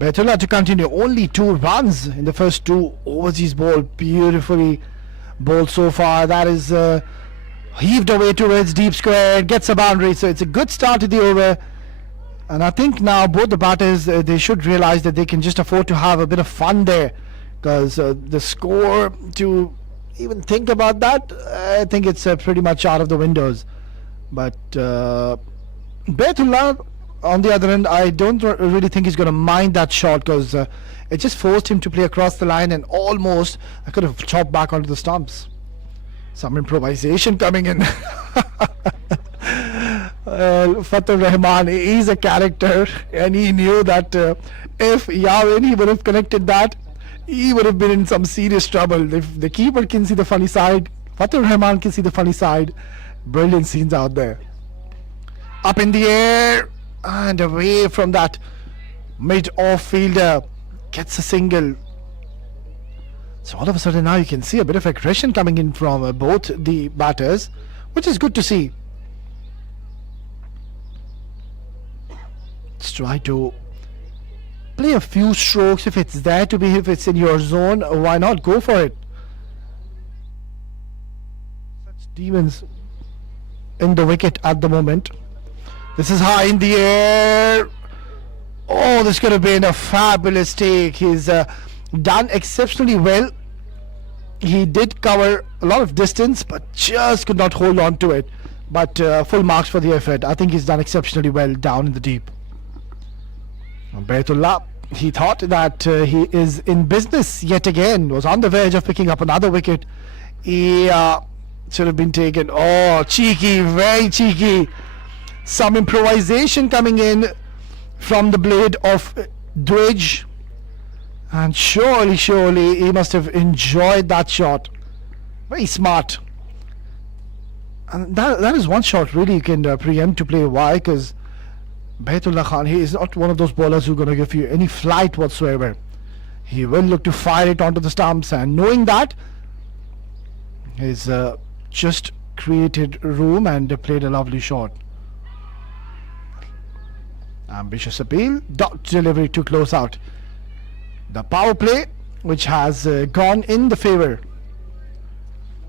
Baitullah to continue. Only 2 runs in the first 2 overs. He's bowled beautifully. Bowled so far. That is heaved away towards deep square. Gets a boundary. So it's a good start to the over. And I think now both the batters, they should realize that they can just afford to have a bit of fun there. Because the score, to even think about that, I think it's pretty much out of the windows. But Baitullah, on the other end, I don't really think he's going to mind that shot, because it just forced him to play across the line, and almost I could have chopped back onto the stumps. Some improvisation coming in. Fatur Rahman, he's a character, and he knew that if Yawin, he would have connected that, he would have been in some serious trouble. If the keeper can see the funny side, Fatur Rahman can see the funny side. Brilliant scenes out there. Up in the air and away from that mid-off fielder. Gets a single. So all of a sudden now you can see a bit of aggression coming in from both the batters, which is good to see. Let's try to play a few strokes if it's there to be, if it's in your zone, why not go for it? Such demons in the wicket at the moment. This is high in the air. Oh, this could have been a fabulous take. He's done exceptionally well. He did cover a lot of distance, but just could not hold on to it. But full marks for the effort. I think he's done exceptionally well down in the deep. Baitullah, he thought that he is in business yet again. Was on the verge of picking up another wicket. He should have been taken. Oh, cheeky, very cheeky. Some improvisation coming in from the blade of Dwidge. And surely he must have enjoyed that shot. Very smart. And that is one shot really you can preempt to play. Why? Because Baitullah Khan, he is not one of those bowlers who are going to give you any flight whatsoever. He will look to fire it onto the stumps, and knowing that, he's just created room and played a lovely shot. Ambitious appeal, dot delivery to close out the power play, which has gone in the favour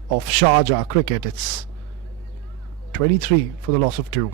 of Sharjah cricket. It's 23 for the loss of 2.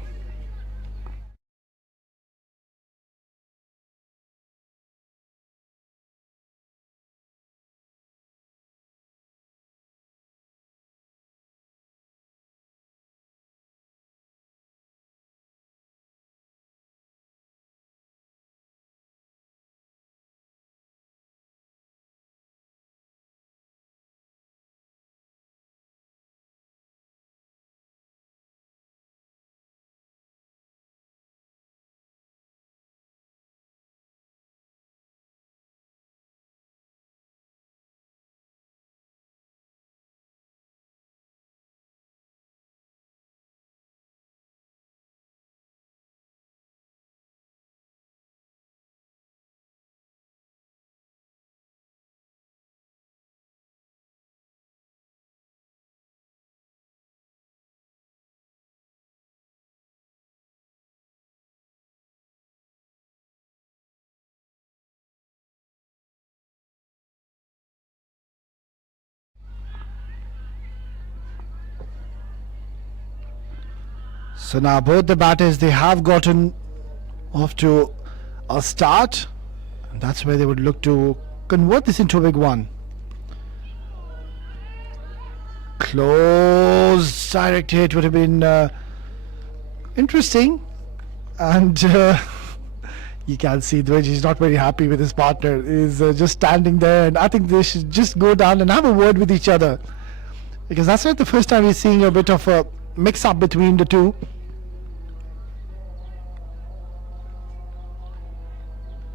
So now both the batters, they have gotten off to a start, and that's where they would look to convert this into a big one. Close direct hit would have been interesting, and you can see Dwidge is not very happy with his partner. He's just standing there, and I think they should just go down and have a word with each other, because that's not the first time we're seeing a bit of a mix-up between the two.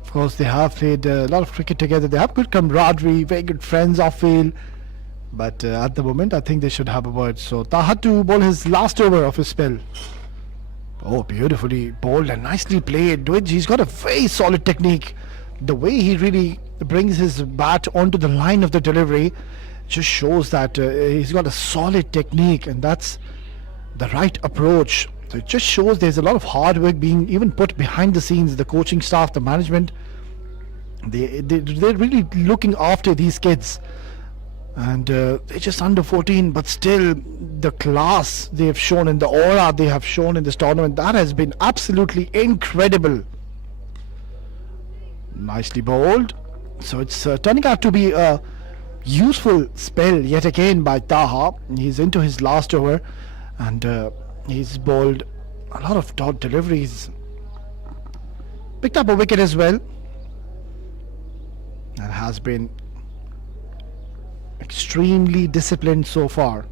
Of course, they have played a lot of cricket together. They have good camaraderie, very good friends off field. But at the moment, I think they should have a word. So Taha to bowl his last over of his spell. Oh, beautifully bowled and nicely played. Dwidge, he's got a very solid technique. The way he really brings his bat onto the line of the delivery just shows that he's got a solid technique, and that's the right approach. So it just shows there's a lot of hard work being even put behind the scenes, the coaching staff, the management. They're really looking after these kids, and they're just under 14, but still the class they have shown and the aura they have shown in this tournament, that has been absolutely incredible. Nicely bowled. So it's turning out to be a useful spell yet again by Taha. He's into his last over, and he's bowled a lot of dot deliveries. Picked up a wicket as well, and has been extremely disciplined so far.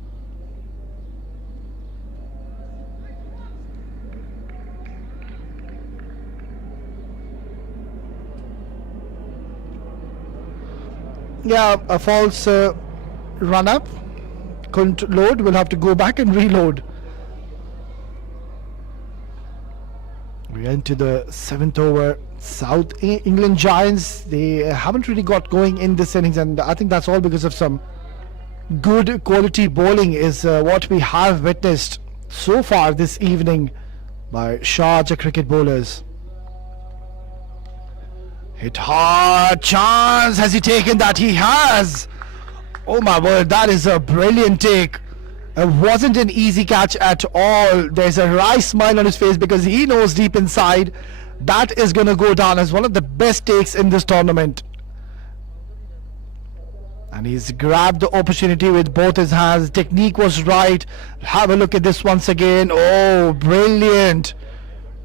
Yeah, a false run up. Couldn't load, will have to go back and reload. We enter the 7th over. South England Giants, they haven't really got going in this innings, and I think that's all because of some good quality bowling is what we have witnessed so far this evening by Sharjah cricket bowlers. Hit hard, chance, has he taken that? He has. Oh my word, that is a brilliant take. It wasn't an easy catch at all. There's a wry smile on his face because he knows deep inside that is going to go down as one of the best takes in this tournament. And he's grabbed the opportunity with both his hands. Technique was right. Have a look at this once again. Oh, brilliant.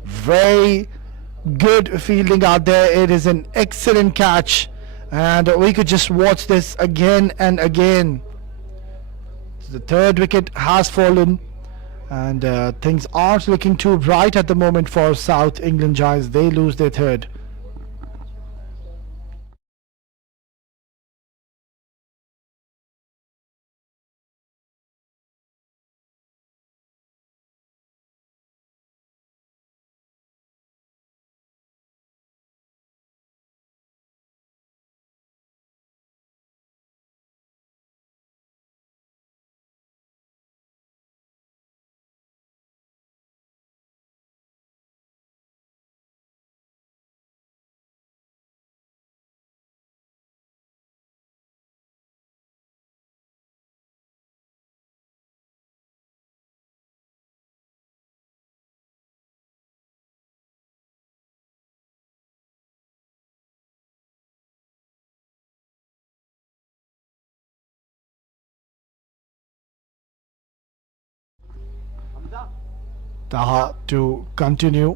Very good fielding out there. It is an excellent catch, and we could just watch this again and again. The third wicket has fallen, and things aren't looking too bright at the moment for South England Giants. They lose their third. Taha to continue,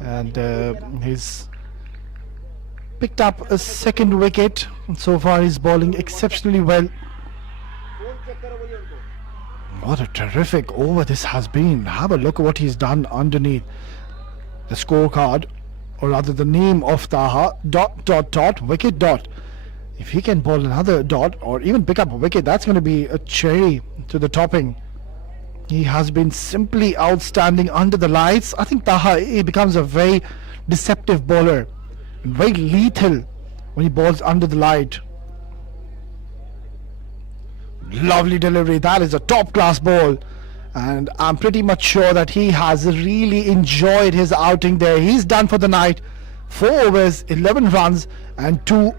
and he's picked up a second wicket. So far he's bowling exceptionally well. What a terrific over this has been. Have a look at what he's done underneath the scorecard, or rather the name of Taha, dot dot dot wicket dot. If he can bowl another dot or even pick up a wicket, that's going to be a cherry to the topping. He has been simply outstanding under the lights. I think Taha, he becomes a very deceptive bowler, very lethal when he bowls under the light. Lovely delivery. That is a top class ball, and I'm pretty much sure that he has really enjoyed his outing there. He's done for the night. 4 overs, 11 runs, and 2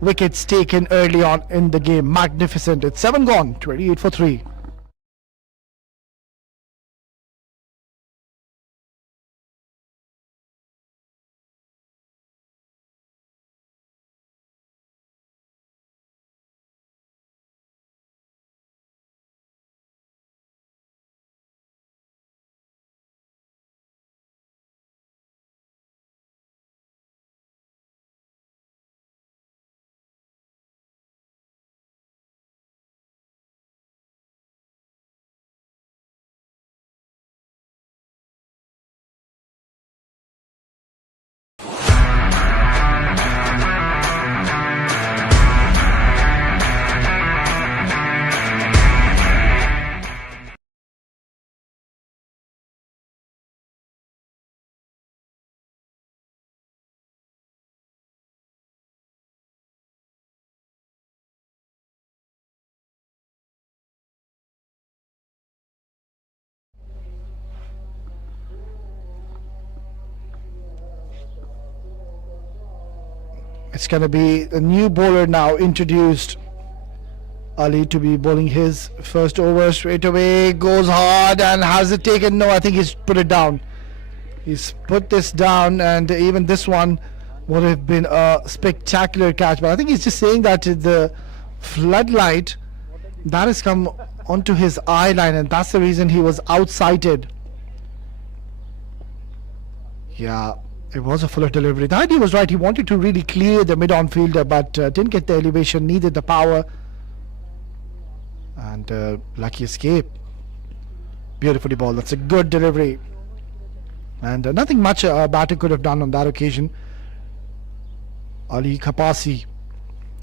wickets taken early on in the game. Magnificent. It's 7 gone, 28 for 3. It's going to be a new bowler now introduced. Ali to be bowling his first over straight away. Goes hard and has it taken? No, I think he's put it down. He's put this down, and even this one would have been a spectacular catch. But I think he's just saying that the floodlight that has come onto his eye line, and that's the reason he was outsighted. Yeah, it was a fuller delivery. The idea was right. He wanted to really clear the mid-on fielder, but didn't get the elevation, needed the power. And lucky escape. Beautifully ball. That's a good delivery. And nothing much a batter could have done on that occasion. Ali Kapasi,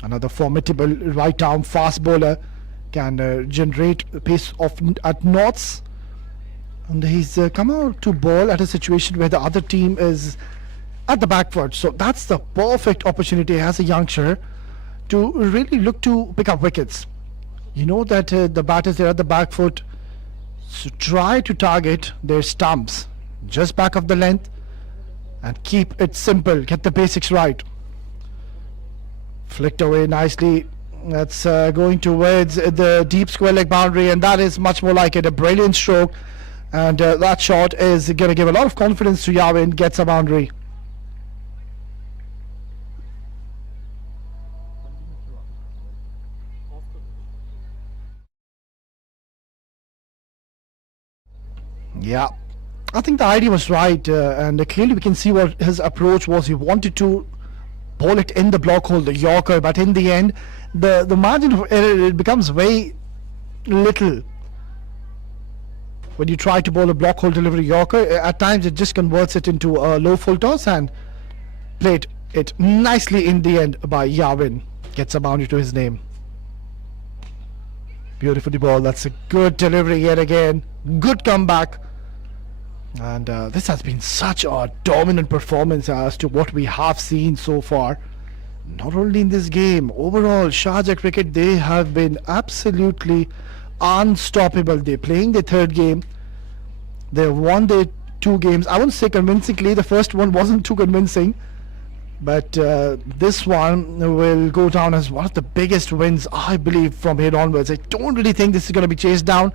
another formidable right-arm fast bowler, can generate pace at knots. And he's come out to bowl at a situation where the other team is at the back foot. So that's the perfect opportunity as a youngster to really look to pick up wickets. You know that the batters are at the back foot, so try to target their stumps just back of the length and keep it simple. Get the basics right. Flicked away nicely. That's going towards the deep square leg boundary, and that is much more like it. A brilliant stroke, and that shot is going to give a lot of confidence to Yawin. Gets a boundary. Yeah, I think the idea was right, and clearly we can see what his approach was. He wanted to bowl it in the block hole, the Yorker, but in the end, the margin of error, it becomes very little when you try to bowl a block hole delivery Yorker. At times, it just converts it into a low full toss and played it nicely in the end by Yawin. Gets a boundary to his name. Beautifully ball. That's a good delivery yet again. Good comeback. And this has been such a dominant performance as to what we have seen so far. Not only in this game, overall, Sharjah cricket, they have been absolutely unstoppable. They're playing their third game. They won their 2 games. I won't say convincingly. The first one wasn't too convincing. But this one will go down as one of the biggest wins, I believe, from here onwards. I don't really think this is going to be chased down,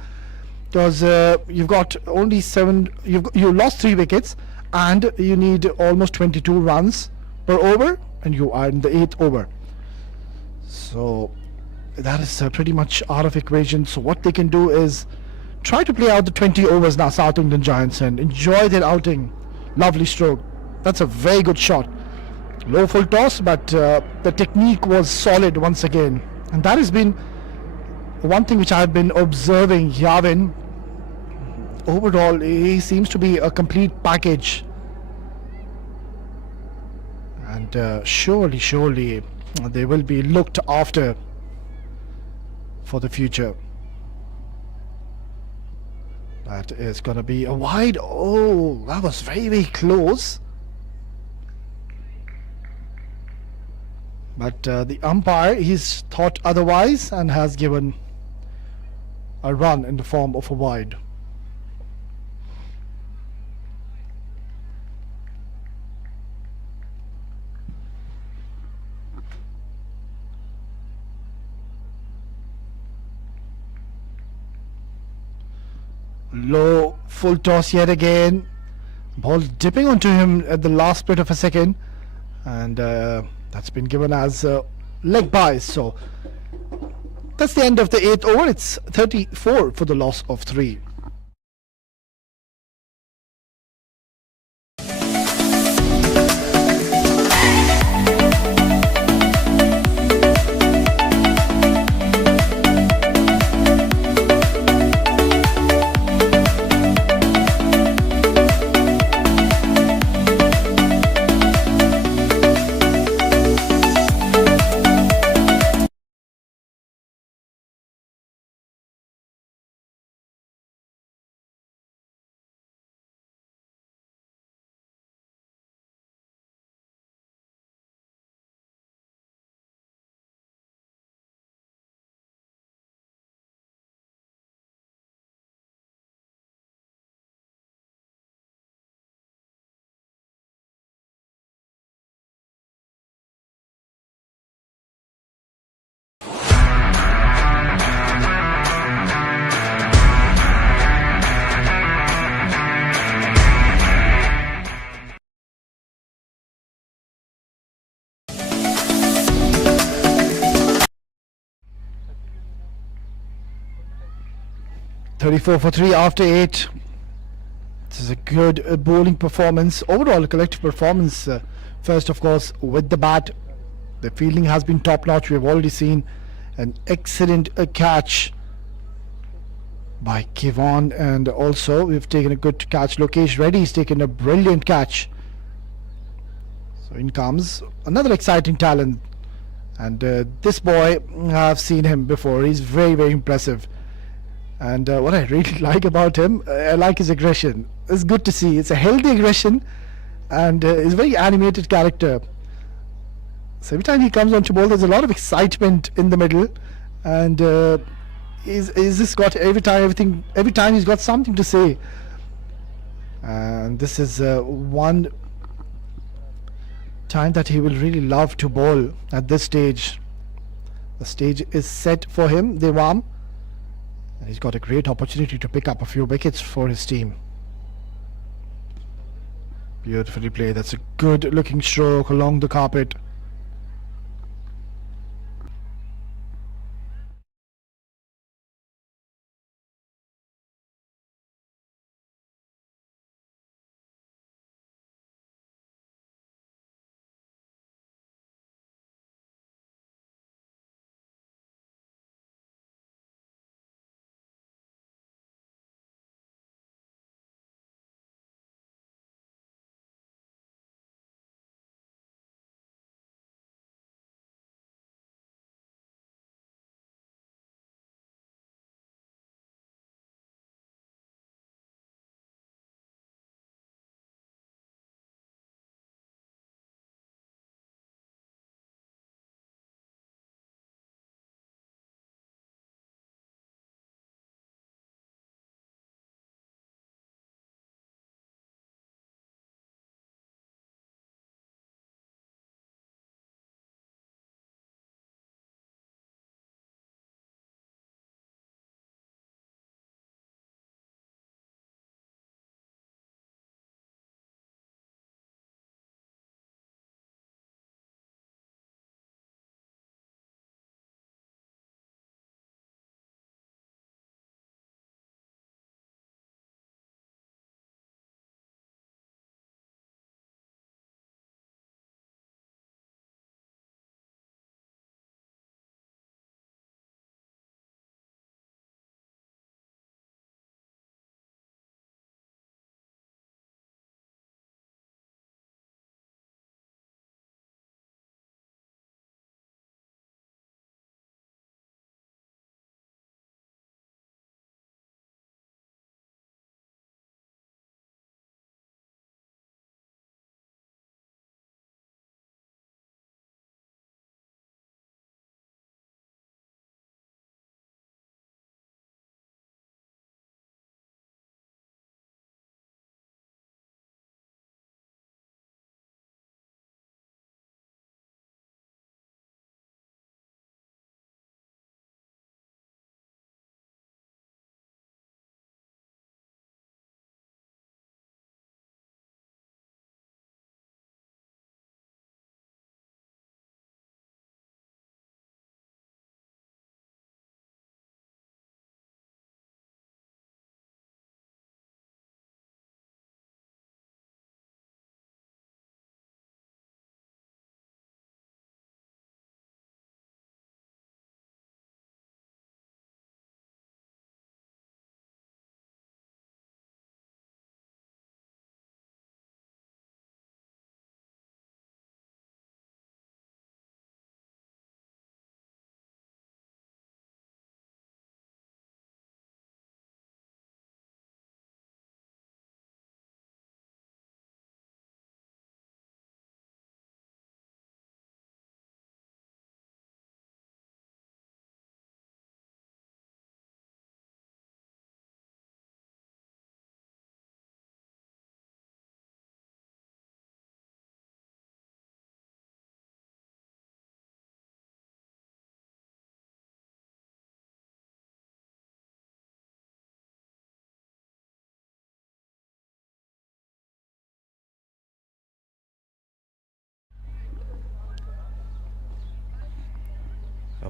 because you've got only 7, you lost 3 wickets, and you need almost 22 runs per over, and you are in the 8th over. So that is pretty much out of equation. So what they can do is try to play out the 20 overs now, South England Giants, and enjoy their outing. Lovely stroke. That's a very good shot. Low full toss, but the technique was solid once again. And that has been one thing which I've been observing Yawin. Overall, he seems to be a complete package. And surely they will be looked after for the future. That is going to be a wide. Oh, that was very close. But the umpire, he's thought otherwise and has given a run in the form of a wide. Low full toss yet again. Ball dipping onto him at the last bit of a second, and that's been given as leg byes. So that's the end of the 8th over. It's 34 for the loss of 3. 34 for 3 after 8. This is a good bowling performance. Overall, a collective performance. First, of course, with the bat. The fielding has been top notch. We've already seen an excellent catch by Kevon, and also we've taken a good catch. Lokesh Reddy's taken a brilliant catch. So in comes another exciting talent, and this boy, I've seen him before. He's very, very impressive, and what I really like about him, I like his aggression. It's good to see. It's a healthy aggression, and he's a very animated character. So every time he comes on to bowl, there's a lot of excitement in the middle, and he's just got every time he's got something to say. And this is one time that he will really love to bowl at this stage. The stage is set for him, Devam, and he's got a great opportunity to pick up a few wickets for his team. Beautifully played. That's a good looking stroke along the carpet.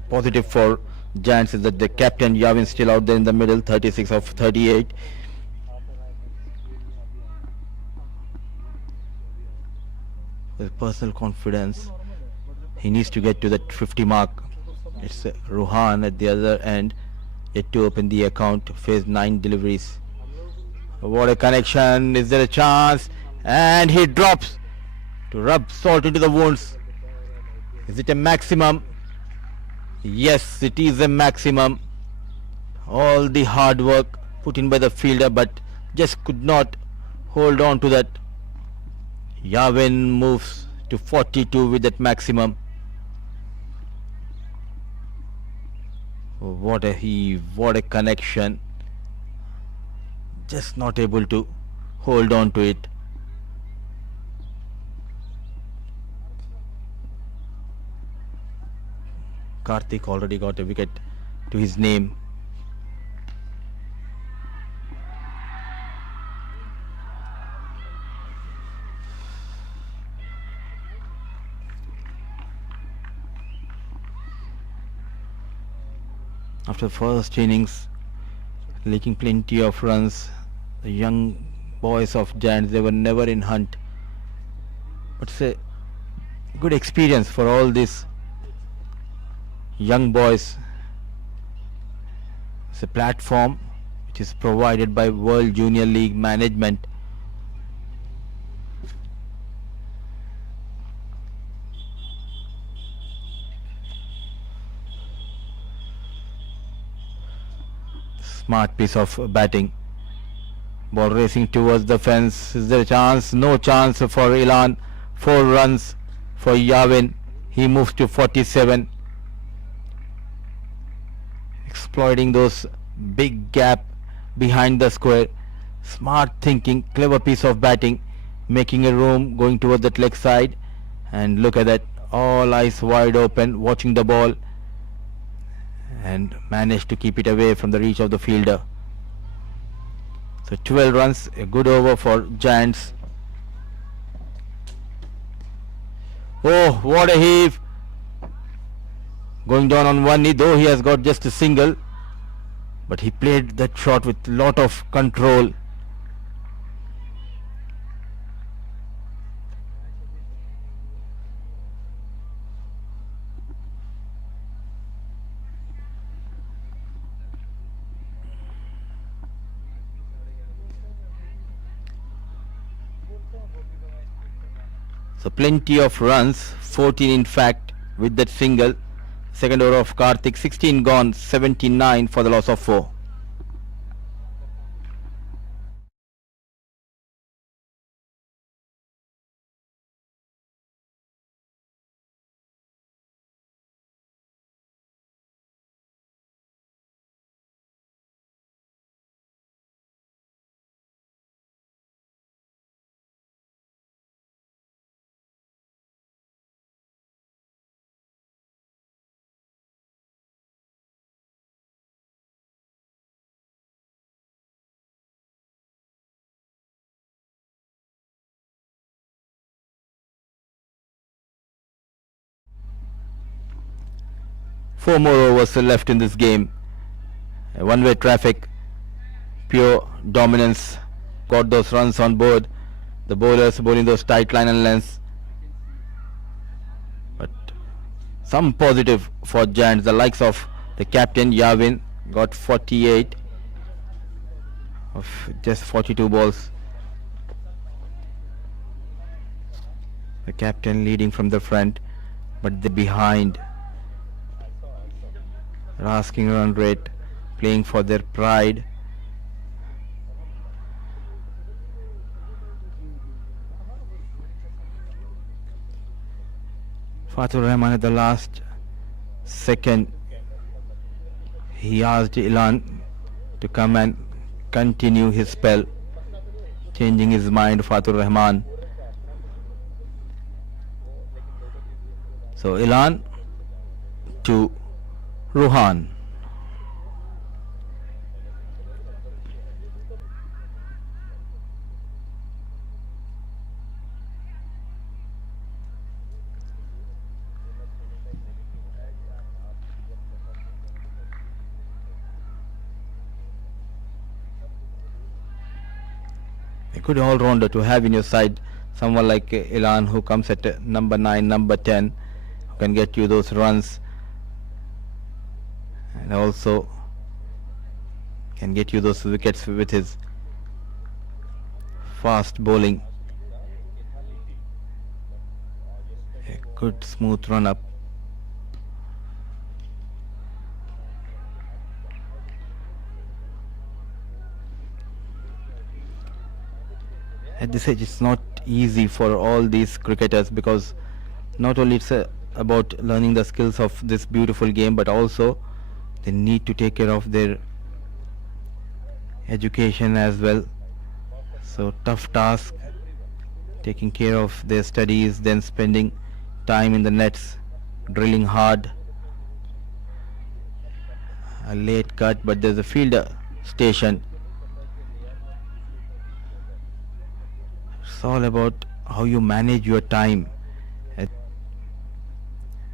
Positive for Giants is that the captain Yavin still out there in the middle, 36 of 38. With personal confidence, he needs to get to that 50 mark. It's Ruhan at the other end, yet to open the account, phase 9 deliveries. What a connection, is there a chance? And he drops to rub salt into the wounds. Is it a maximum? Yes, it is a maximum. All the hard work put in by the fielder, but just could not hold on to that. Yavin moves to 42 with that maximum. What a heave, what a connection. Just not able to hold on to it. Karthik already got a wicket to his name. After first innings, leaking plenty of runs, the young boys of Giants, they were never in hunt. But it's a good experience for all these young boys. It's a platform which is provided by World Junior League management. Smart piece of batting. Ball racing towards the fence. Is there a chance? No chance for Ilan. 4 runs for Yavin. He moves to 47. Exploiting those big gap behind the square. Smart thinking, clever piece of batting, making a room, going towards that leg side. And look at that, all eyes wide open, watching the ball, and managed to keep it away from the reach of the fielder. So 12 runs, a good over for Giants. Oh, what a heave. Going down on one knee, though he has got just a single, but he played that shot with lot of control. So plenty of runs, 14 in fact, with that single. Second over of Karthik, 16 gone, 79 for the loss of 4. Four more overs left in this game. One-way traffic, pure dominance. Got those runs on board. The bowlers bowling those tight line and lengths. But some positive for Giants. The likes of the captain Yavin got 48 of just 42 balls. The captain leading from the front, but the behind. Asking run rate, playing for their pride. Fatur Rahman at the last second, he asked Ilan to come and continue his spell, changing his mind, Fatur Rahman. So Ilan to Ruhan. A good all-rounder to have in your side. Someone like Ilan, who comes at number 9, number 10, who can get you those runs, and also can get you those wickets with his fast bowling. A good smooth run up. At this age, it's not easy for all these cricketers, because not only it's about learning the skills of this beautiful game, but also they need to take care of their education as well. So tough task, taking care of their studies, then spending time in the nets, drilling hard. A late cut, but there's a fielder station. It's all about how you manage your time.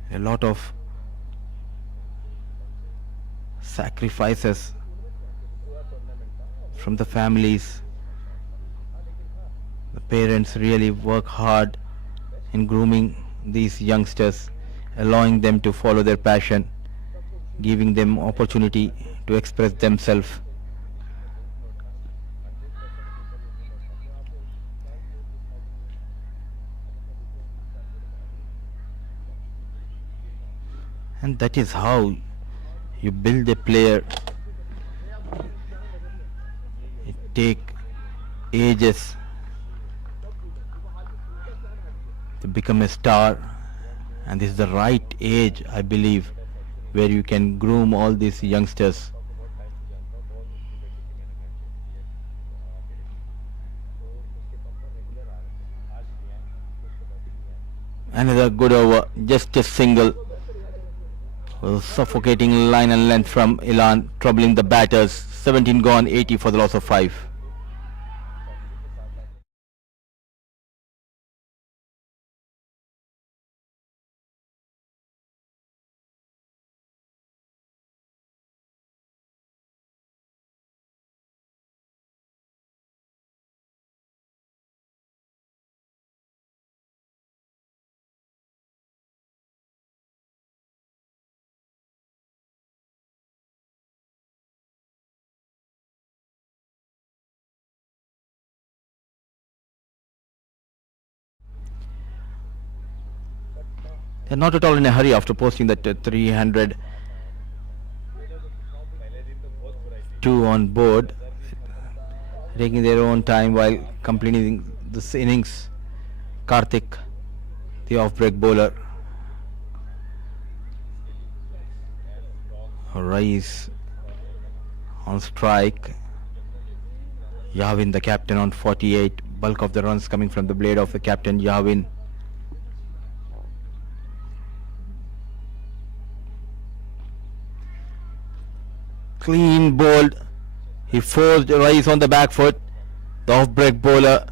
A lot of sacrifices from the families. The parents really work hard in grooming these youngsters, allowing them to follow their passion, giving them opportunity to express themselves. And that is how you build a player. It take ages to become a star, and this is the right age, I believe, where you can groom all these youngsters. Another good over, just a single. Suffocating line and length from Ilan, troubling the batters. 17 gone, 80 for the loss of 5. They're not at all in a hurry after posting that 302 on board, taking their own time while completing this innings. Karthik, the off-break bowler. Rise on strike. Yavin, the captain, on 48. Bulk of the runs coming from the blade of the captain, Yavin. Clean bowled. He forced Rise on the back foot. The off-break bowler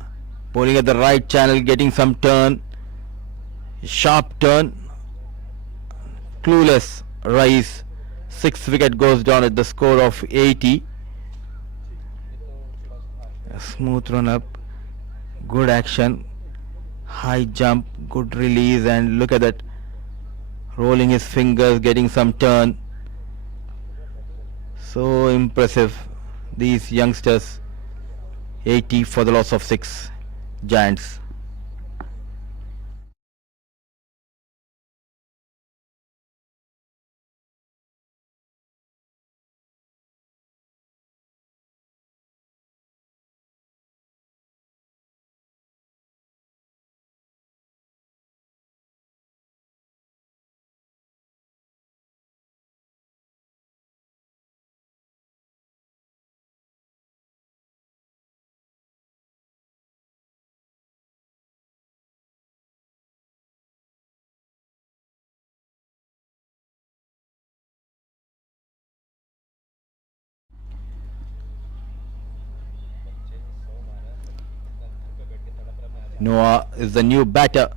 bowling at the right channel, getting some turn. Sharp turn. Clueless Rise. 6th wicket goes down at the score of 80. A smooth run up. Good action. High jump. Good release, and look at that. Rolling his fingers, getting some turn. So impressive, these youngsters. 80 for the loss of 6 Giants. Noah is the new batter.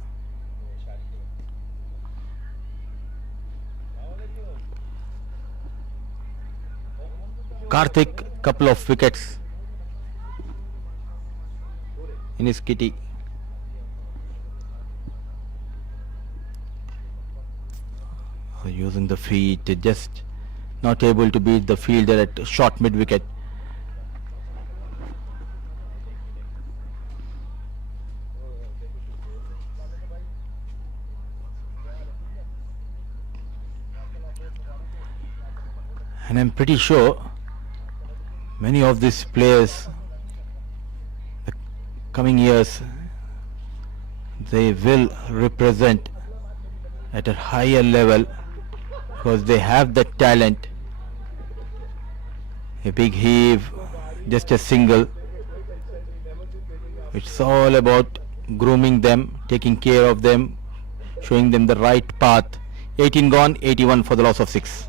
Karthik, couple of wickets. in his kitty. Using the feet, just not able to beat the fielder at short mid wicket. And I'm pretty sure many of these players, the coming years, they will represent at a higher level because they have the talent. A big heave, just a single. It's all about grooming them, taking care of them, showing them the right path. 18 gone, 81 for the loss of 6.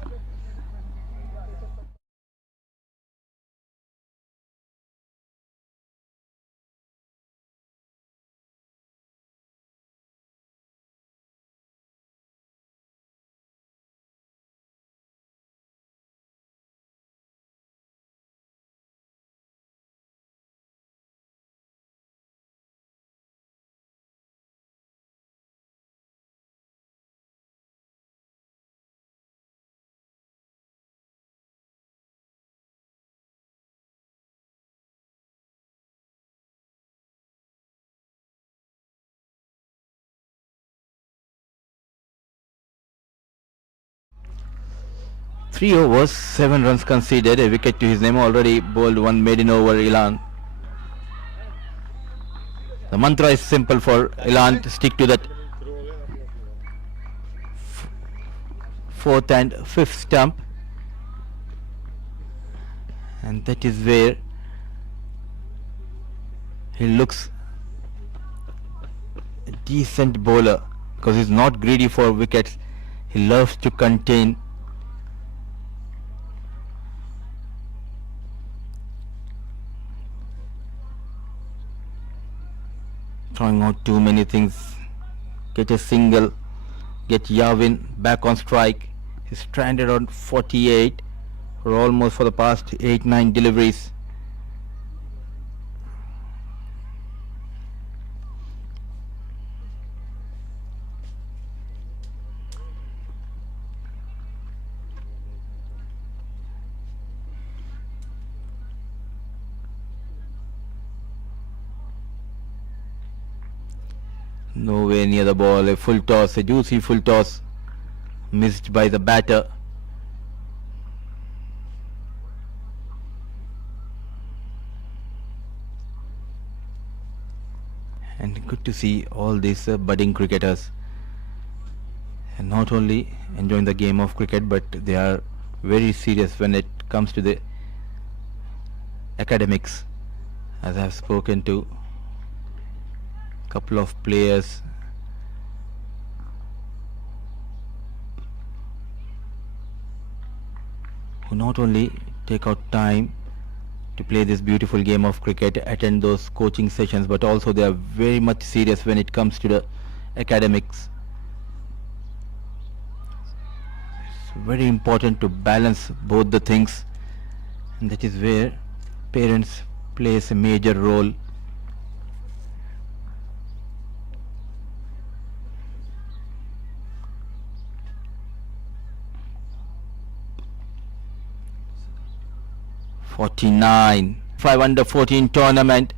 Three overs, 7 runs conceded, a wicket to his name, already bowled one maiden over Elan. The mantra is simple for Elan to stick to that fourth and fifth stump, and that is where he looks a decent bowler because he's not greedy for wickets. He loves to contain. Throwing out too many things. Get a single, get Yavin back on strike. He's stranded on 48 for almost for the past 8-9 deliveries. Nowhere near the ball, a full toss, a juicy full toss, missed by the batter. And good to see all these budding cricketers, and not only enjoying the game of cricket, but they are very serious when it comes to the academics. As I have spoken to couple of players who not only take out time to play this beautiful game of cricket, attend those coaching sessions, but also they are very much serious when it comes to the academics. It's very important to balance both the things, and that is where parents plays a major role. Five under 14 tournament,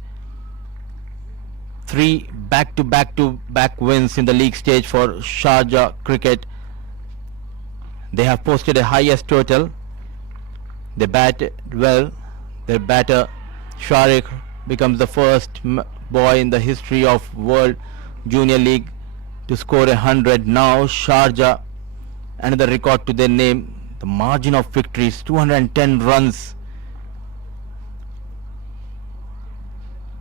3 back-to-back wins in the league stage for Sharjah cricket. They have posted a highest total. They bat well. Their batter Sharik becomes the first boy in the history of World Junior League to score 100. Now Sharjah, another record to their name. The margin of victory is 210 runs.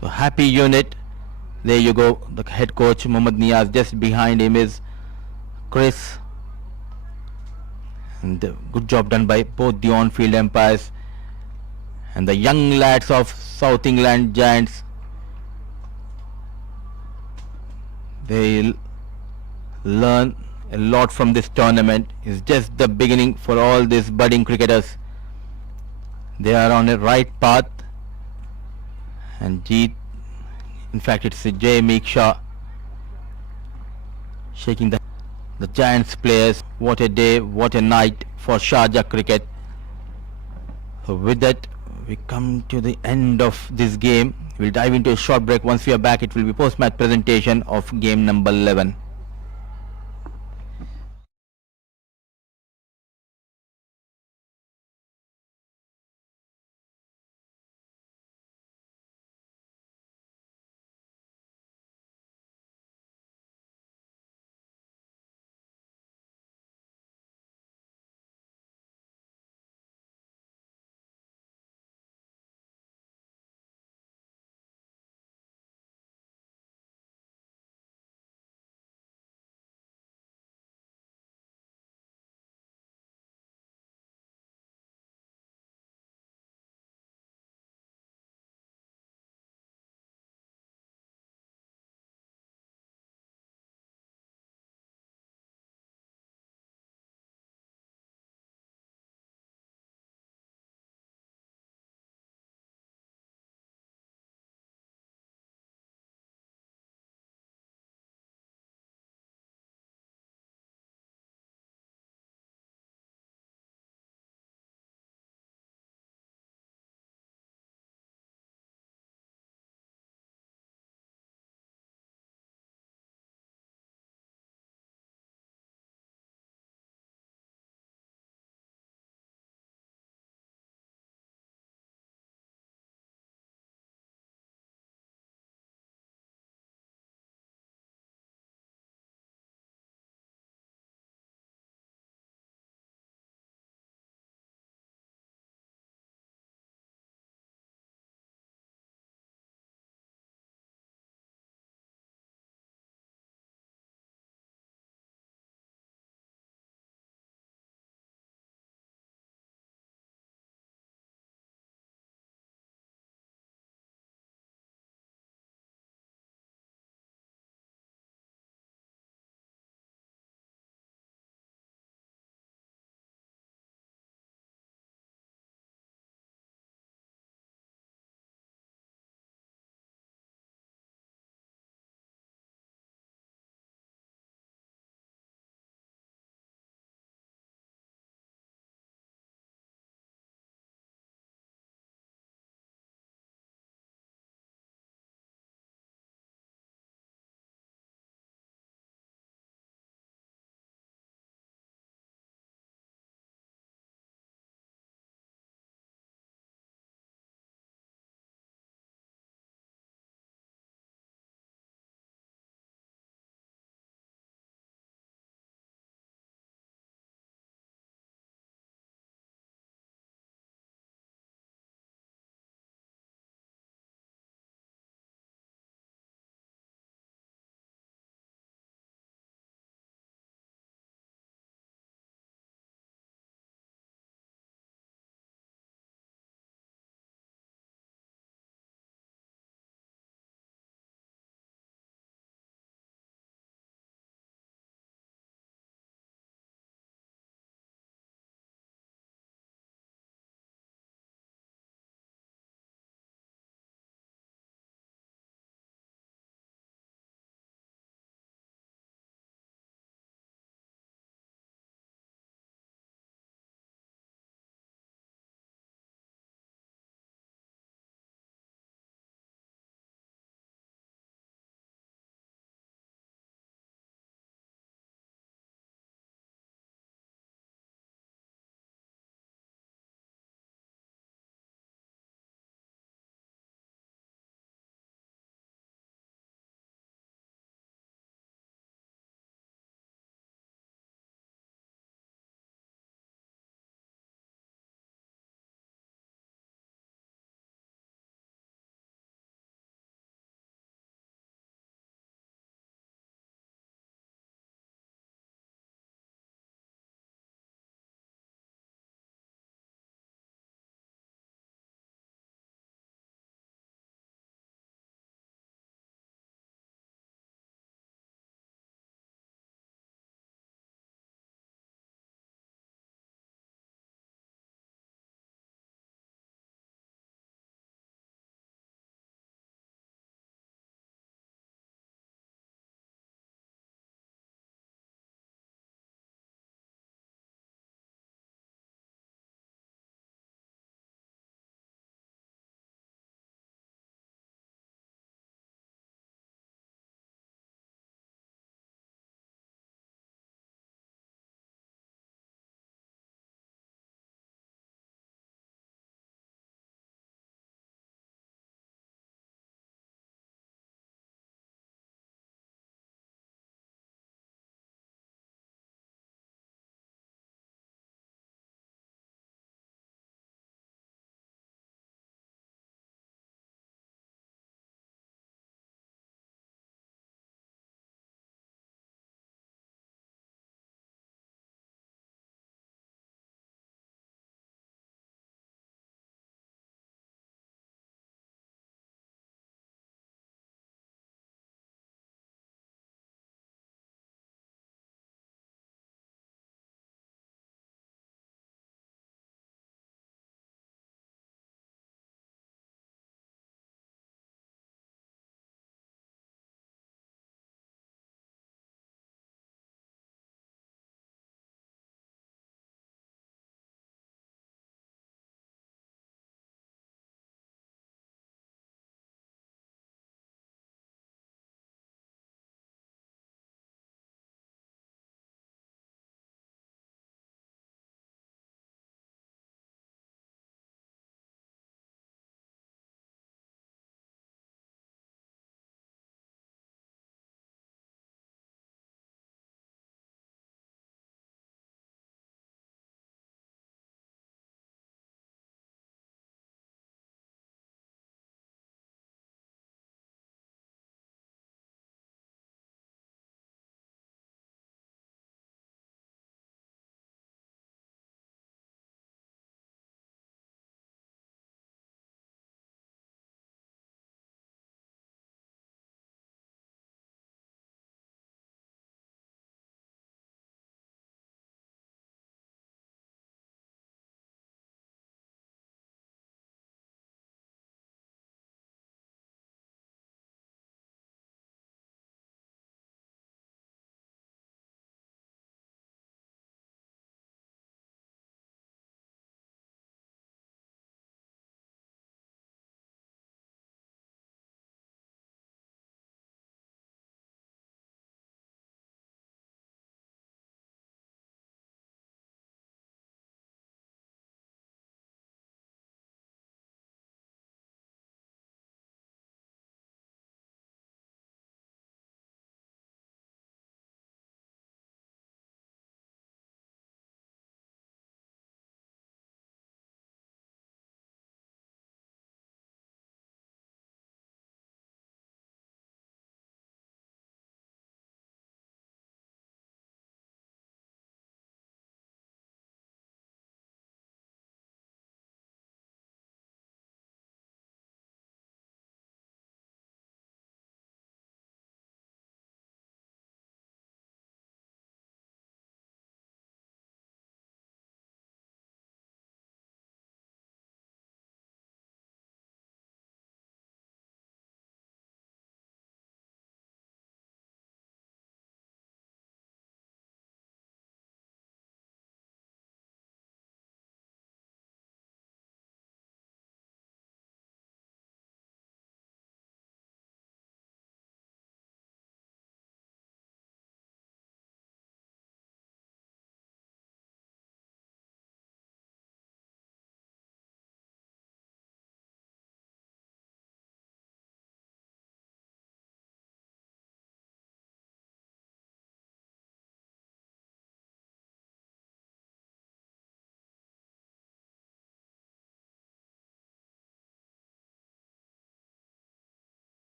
So happy unit. There you go. The head coach Mohammad Niaz. Just behind him is Chris. And good job done by both the on-field umpires and the young lads of South England Giants. They'll learn a lot from this tournament. It's just the beginning for all these budding cricketers. They are on a right path, and Jeet In fact, it's Jay Meekshaw shaking the Giants players. What a day, what a night for Sharjah cricket. So with that, we come to the end of this game. We'll dive into a short break. Once we are back, it will be post-match presentation of game number 11.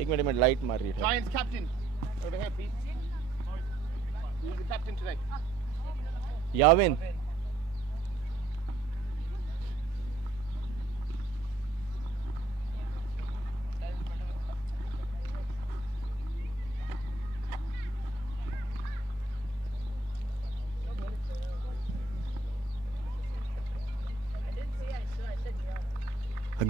एक minute light मार रही है. Giants captain, over here, please. Who's the captain today? Yavin.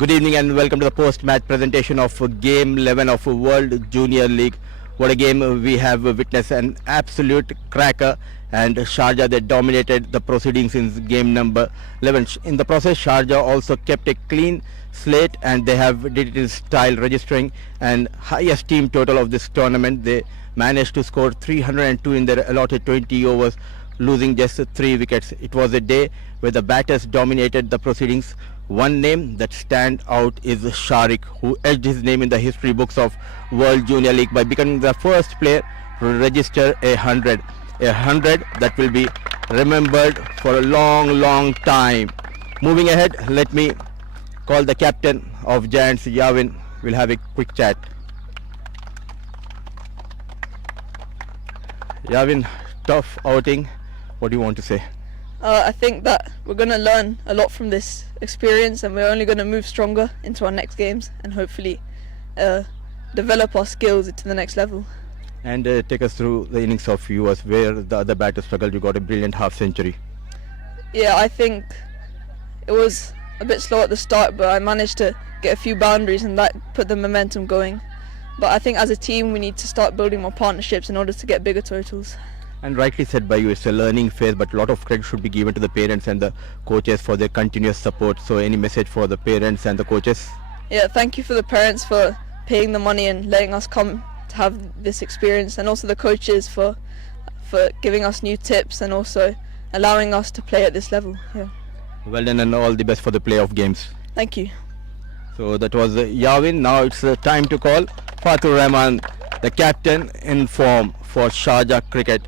Good evening and welcome to the post-match presentation of Game 11 of World Junior League. What a game we have witnessed, an absolute cracker, and Sharjah, they dominated the proceedings in game number 11. In the process, Sharjah also kept a clean slate and they have did it in style, registering an highest team total of this tournament. They managed to score 302 in their allotted 20 overs, losing just 3 wickets. It was a day where the batters dominated the proceedings. One name that stand out is Sharik, who etched his name in the history books of World Junior League by becoming the first player to register 100. 100 that will be remembered for a long time. Moving ahead, let me call the captain of Giants, Yavin. We'll have a quick chat. Yavin, tough outing. What do you want to say? I think that we're going to learn a lot from this experience, and we're only going to move stronger into our next games and hopefully develop our skills into the next level. And take us through the innings of yours where the other batters struggled. You got a brilliant half century. Yeah, I think it was a bit slow at the start, but I managed to get a few boundaries and that put the momentum going. But I think as a team we need to start building more partnerships in order to get bigger totals. And rightly said by you, it's a learning phase, but a lot of credit should be given to the parents and the coaches for their continuous support. So any message for the parents and the coaches? Yeah, thank you for the parents for paying the money and letting us come to have this experience, and also the coaches for giving us new tips and also allowing us to play at this level. Yeah. Well done and all the best for the playoff games. Thank you. So that was Yavin. Now it's time to call Fatur Rahman, the captain in form for Sharjah cricket.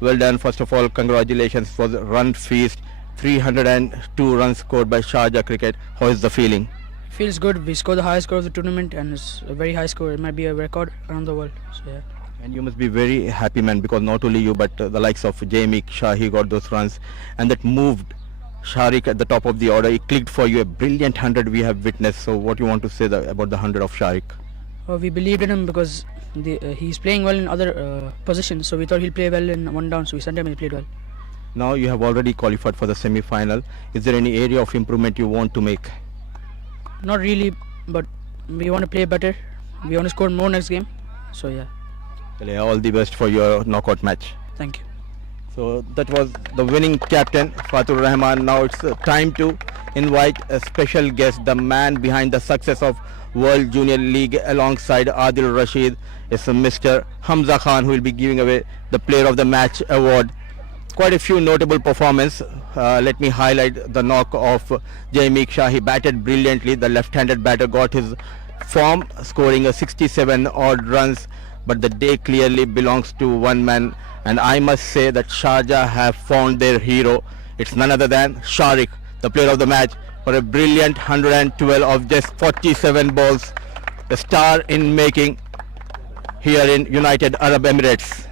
Well done. First of all, congratulations for the run feast. 302 runs scored by Sharjah cricket. How is the feeling? Feels good. We scored the highest score of the tournament, and it's a very high score. It might be a record around the world. So yeah. And you must be very happy, man, because not only you but the likes of Jamie Shahi got those runs, and that moved Sharik at the top of the order. He clicked for you a brilliant 100 we have witnessed. So what do you want to say about the 100 of Sharik? We believed in him because he's playing well in other positions. So we thought he'll play well in one down. So we sent him and he played well. Now you have already qualified for the semi-final. Is there any area of improvement you want to make? Not really, but we want to play better. We want to score more next game. So yeah. Well, all the best for your knockout match. Thank you. So that was the winning captain, Fatur Rahman. Now it's time to invite a special guest, the man behind the success of World Junior League alongside Adil Rashid. It's Mr. Hamza Khan, who will be giving away the Player of the Match award. Quite a few notable performances. Let me highlight the knock of Jamie Shah. He batted brilliantly. The left-handed batter got his form, scoring a 67 odd runs. But the day clearly belongs to one man, and I must say that Sharjah have found their hero. It's none other than Sharik, the player of the match, for a brilliant 112 of just 47 balls. The star in making here in United Arab Emirates.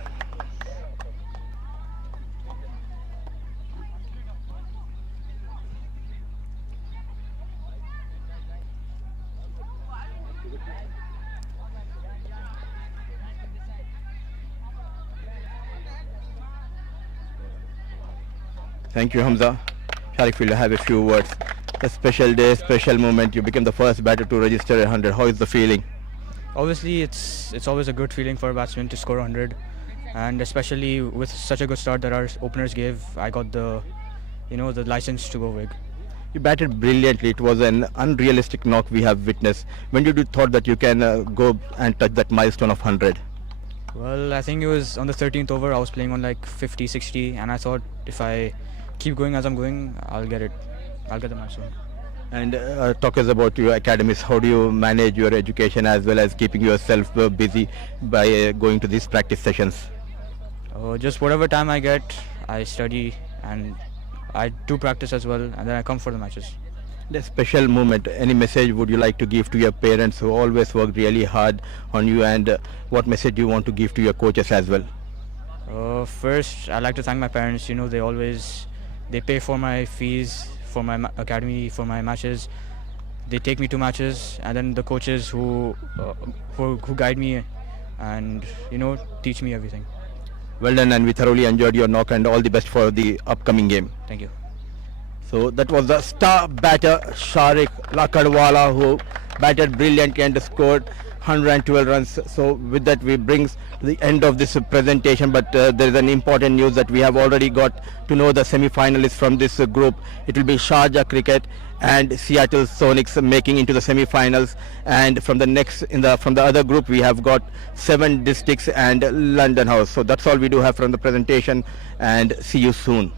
Thank you, Hamza. Sharik, will have a few words. A special day, special moment. You became the first batter to register 100. How is the feeling? Obviously, it's always a good feeling for a batsman to score 100, and especially with such a good start that our openers gave, I got the license to go big. You batted brilliantly. It was an unrealistic knock we have witnessed. When did you thought that you can go and touch that milestone of 100? Well, I think it was on the 13th over. I was playing on like 50, 60, and I thought if I keep going as I'm going, I'll get it. I'll get the milestone. And talk us about your academies. How do you manage your education as well as keeping yourself busy by going to these practice sessions? Just whatever time I get, I study and I do practice as well, and then I come for the matches. The special moment, any message would you like to give to your parents who always worked really hard on you, and what message do you want to give to your coaches as well? First, I'd like to thank my parents. They pay for my fees, for my academy, for my matches. They take me to matches, and then the coaches who guide me and teach me everything. Well done, and we thoroughly enjoyed your knock, and all the best for the upcoming game. Thank you. So that was the star batter Sharik Lakadwala, who batted brilliantly and scored 112 runs. So with that we brings to the end of this presentation, but there is an important news that we have already got to know the semi-finalists from this group. It will be Sharjah Cricket and Seattle Sonics making into the semi-finals, and from the other group we have got 7 districts and London House. So that's all we do have from the presentation, and see you soon.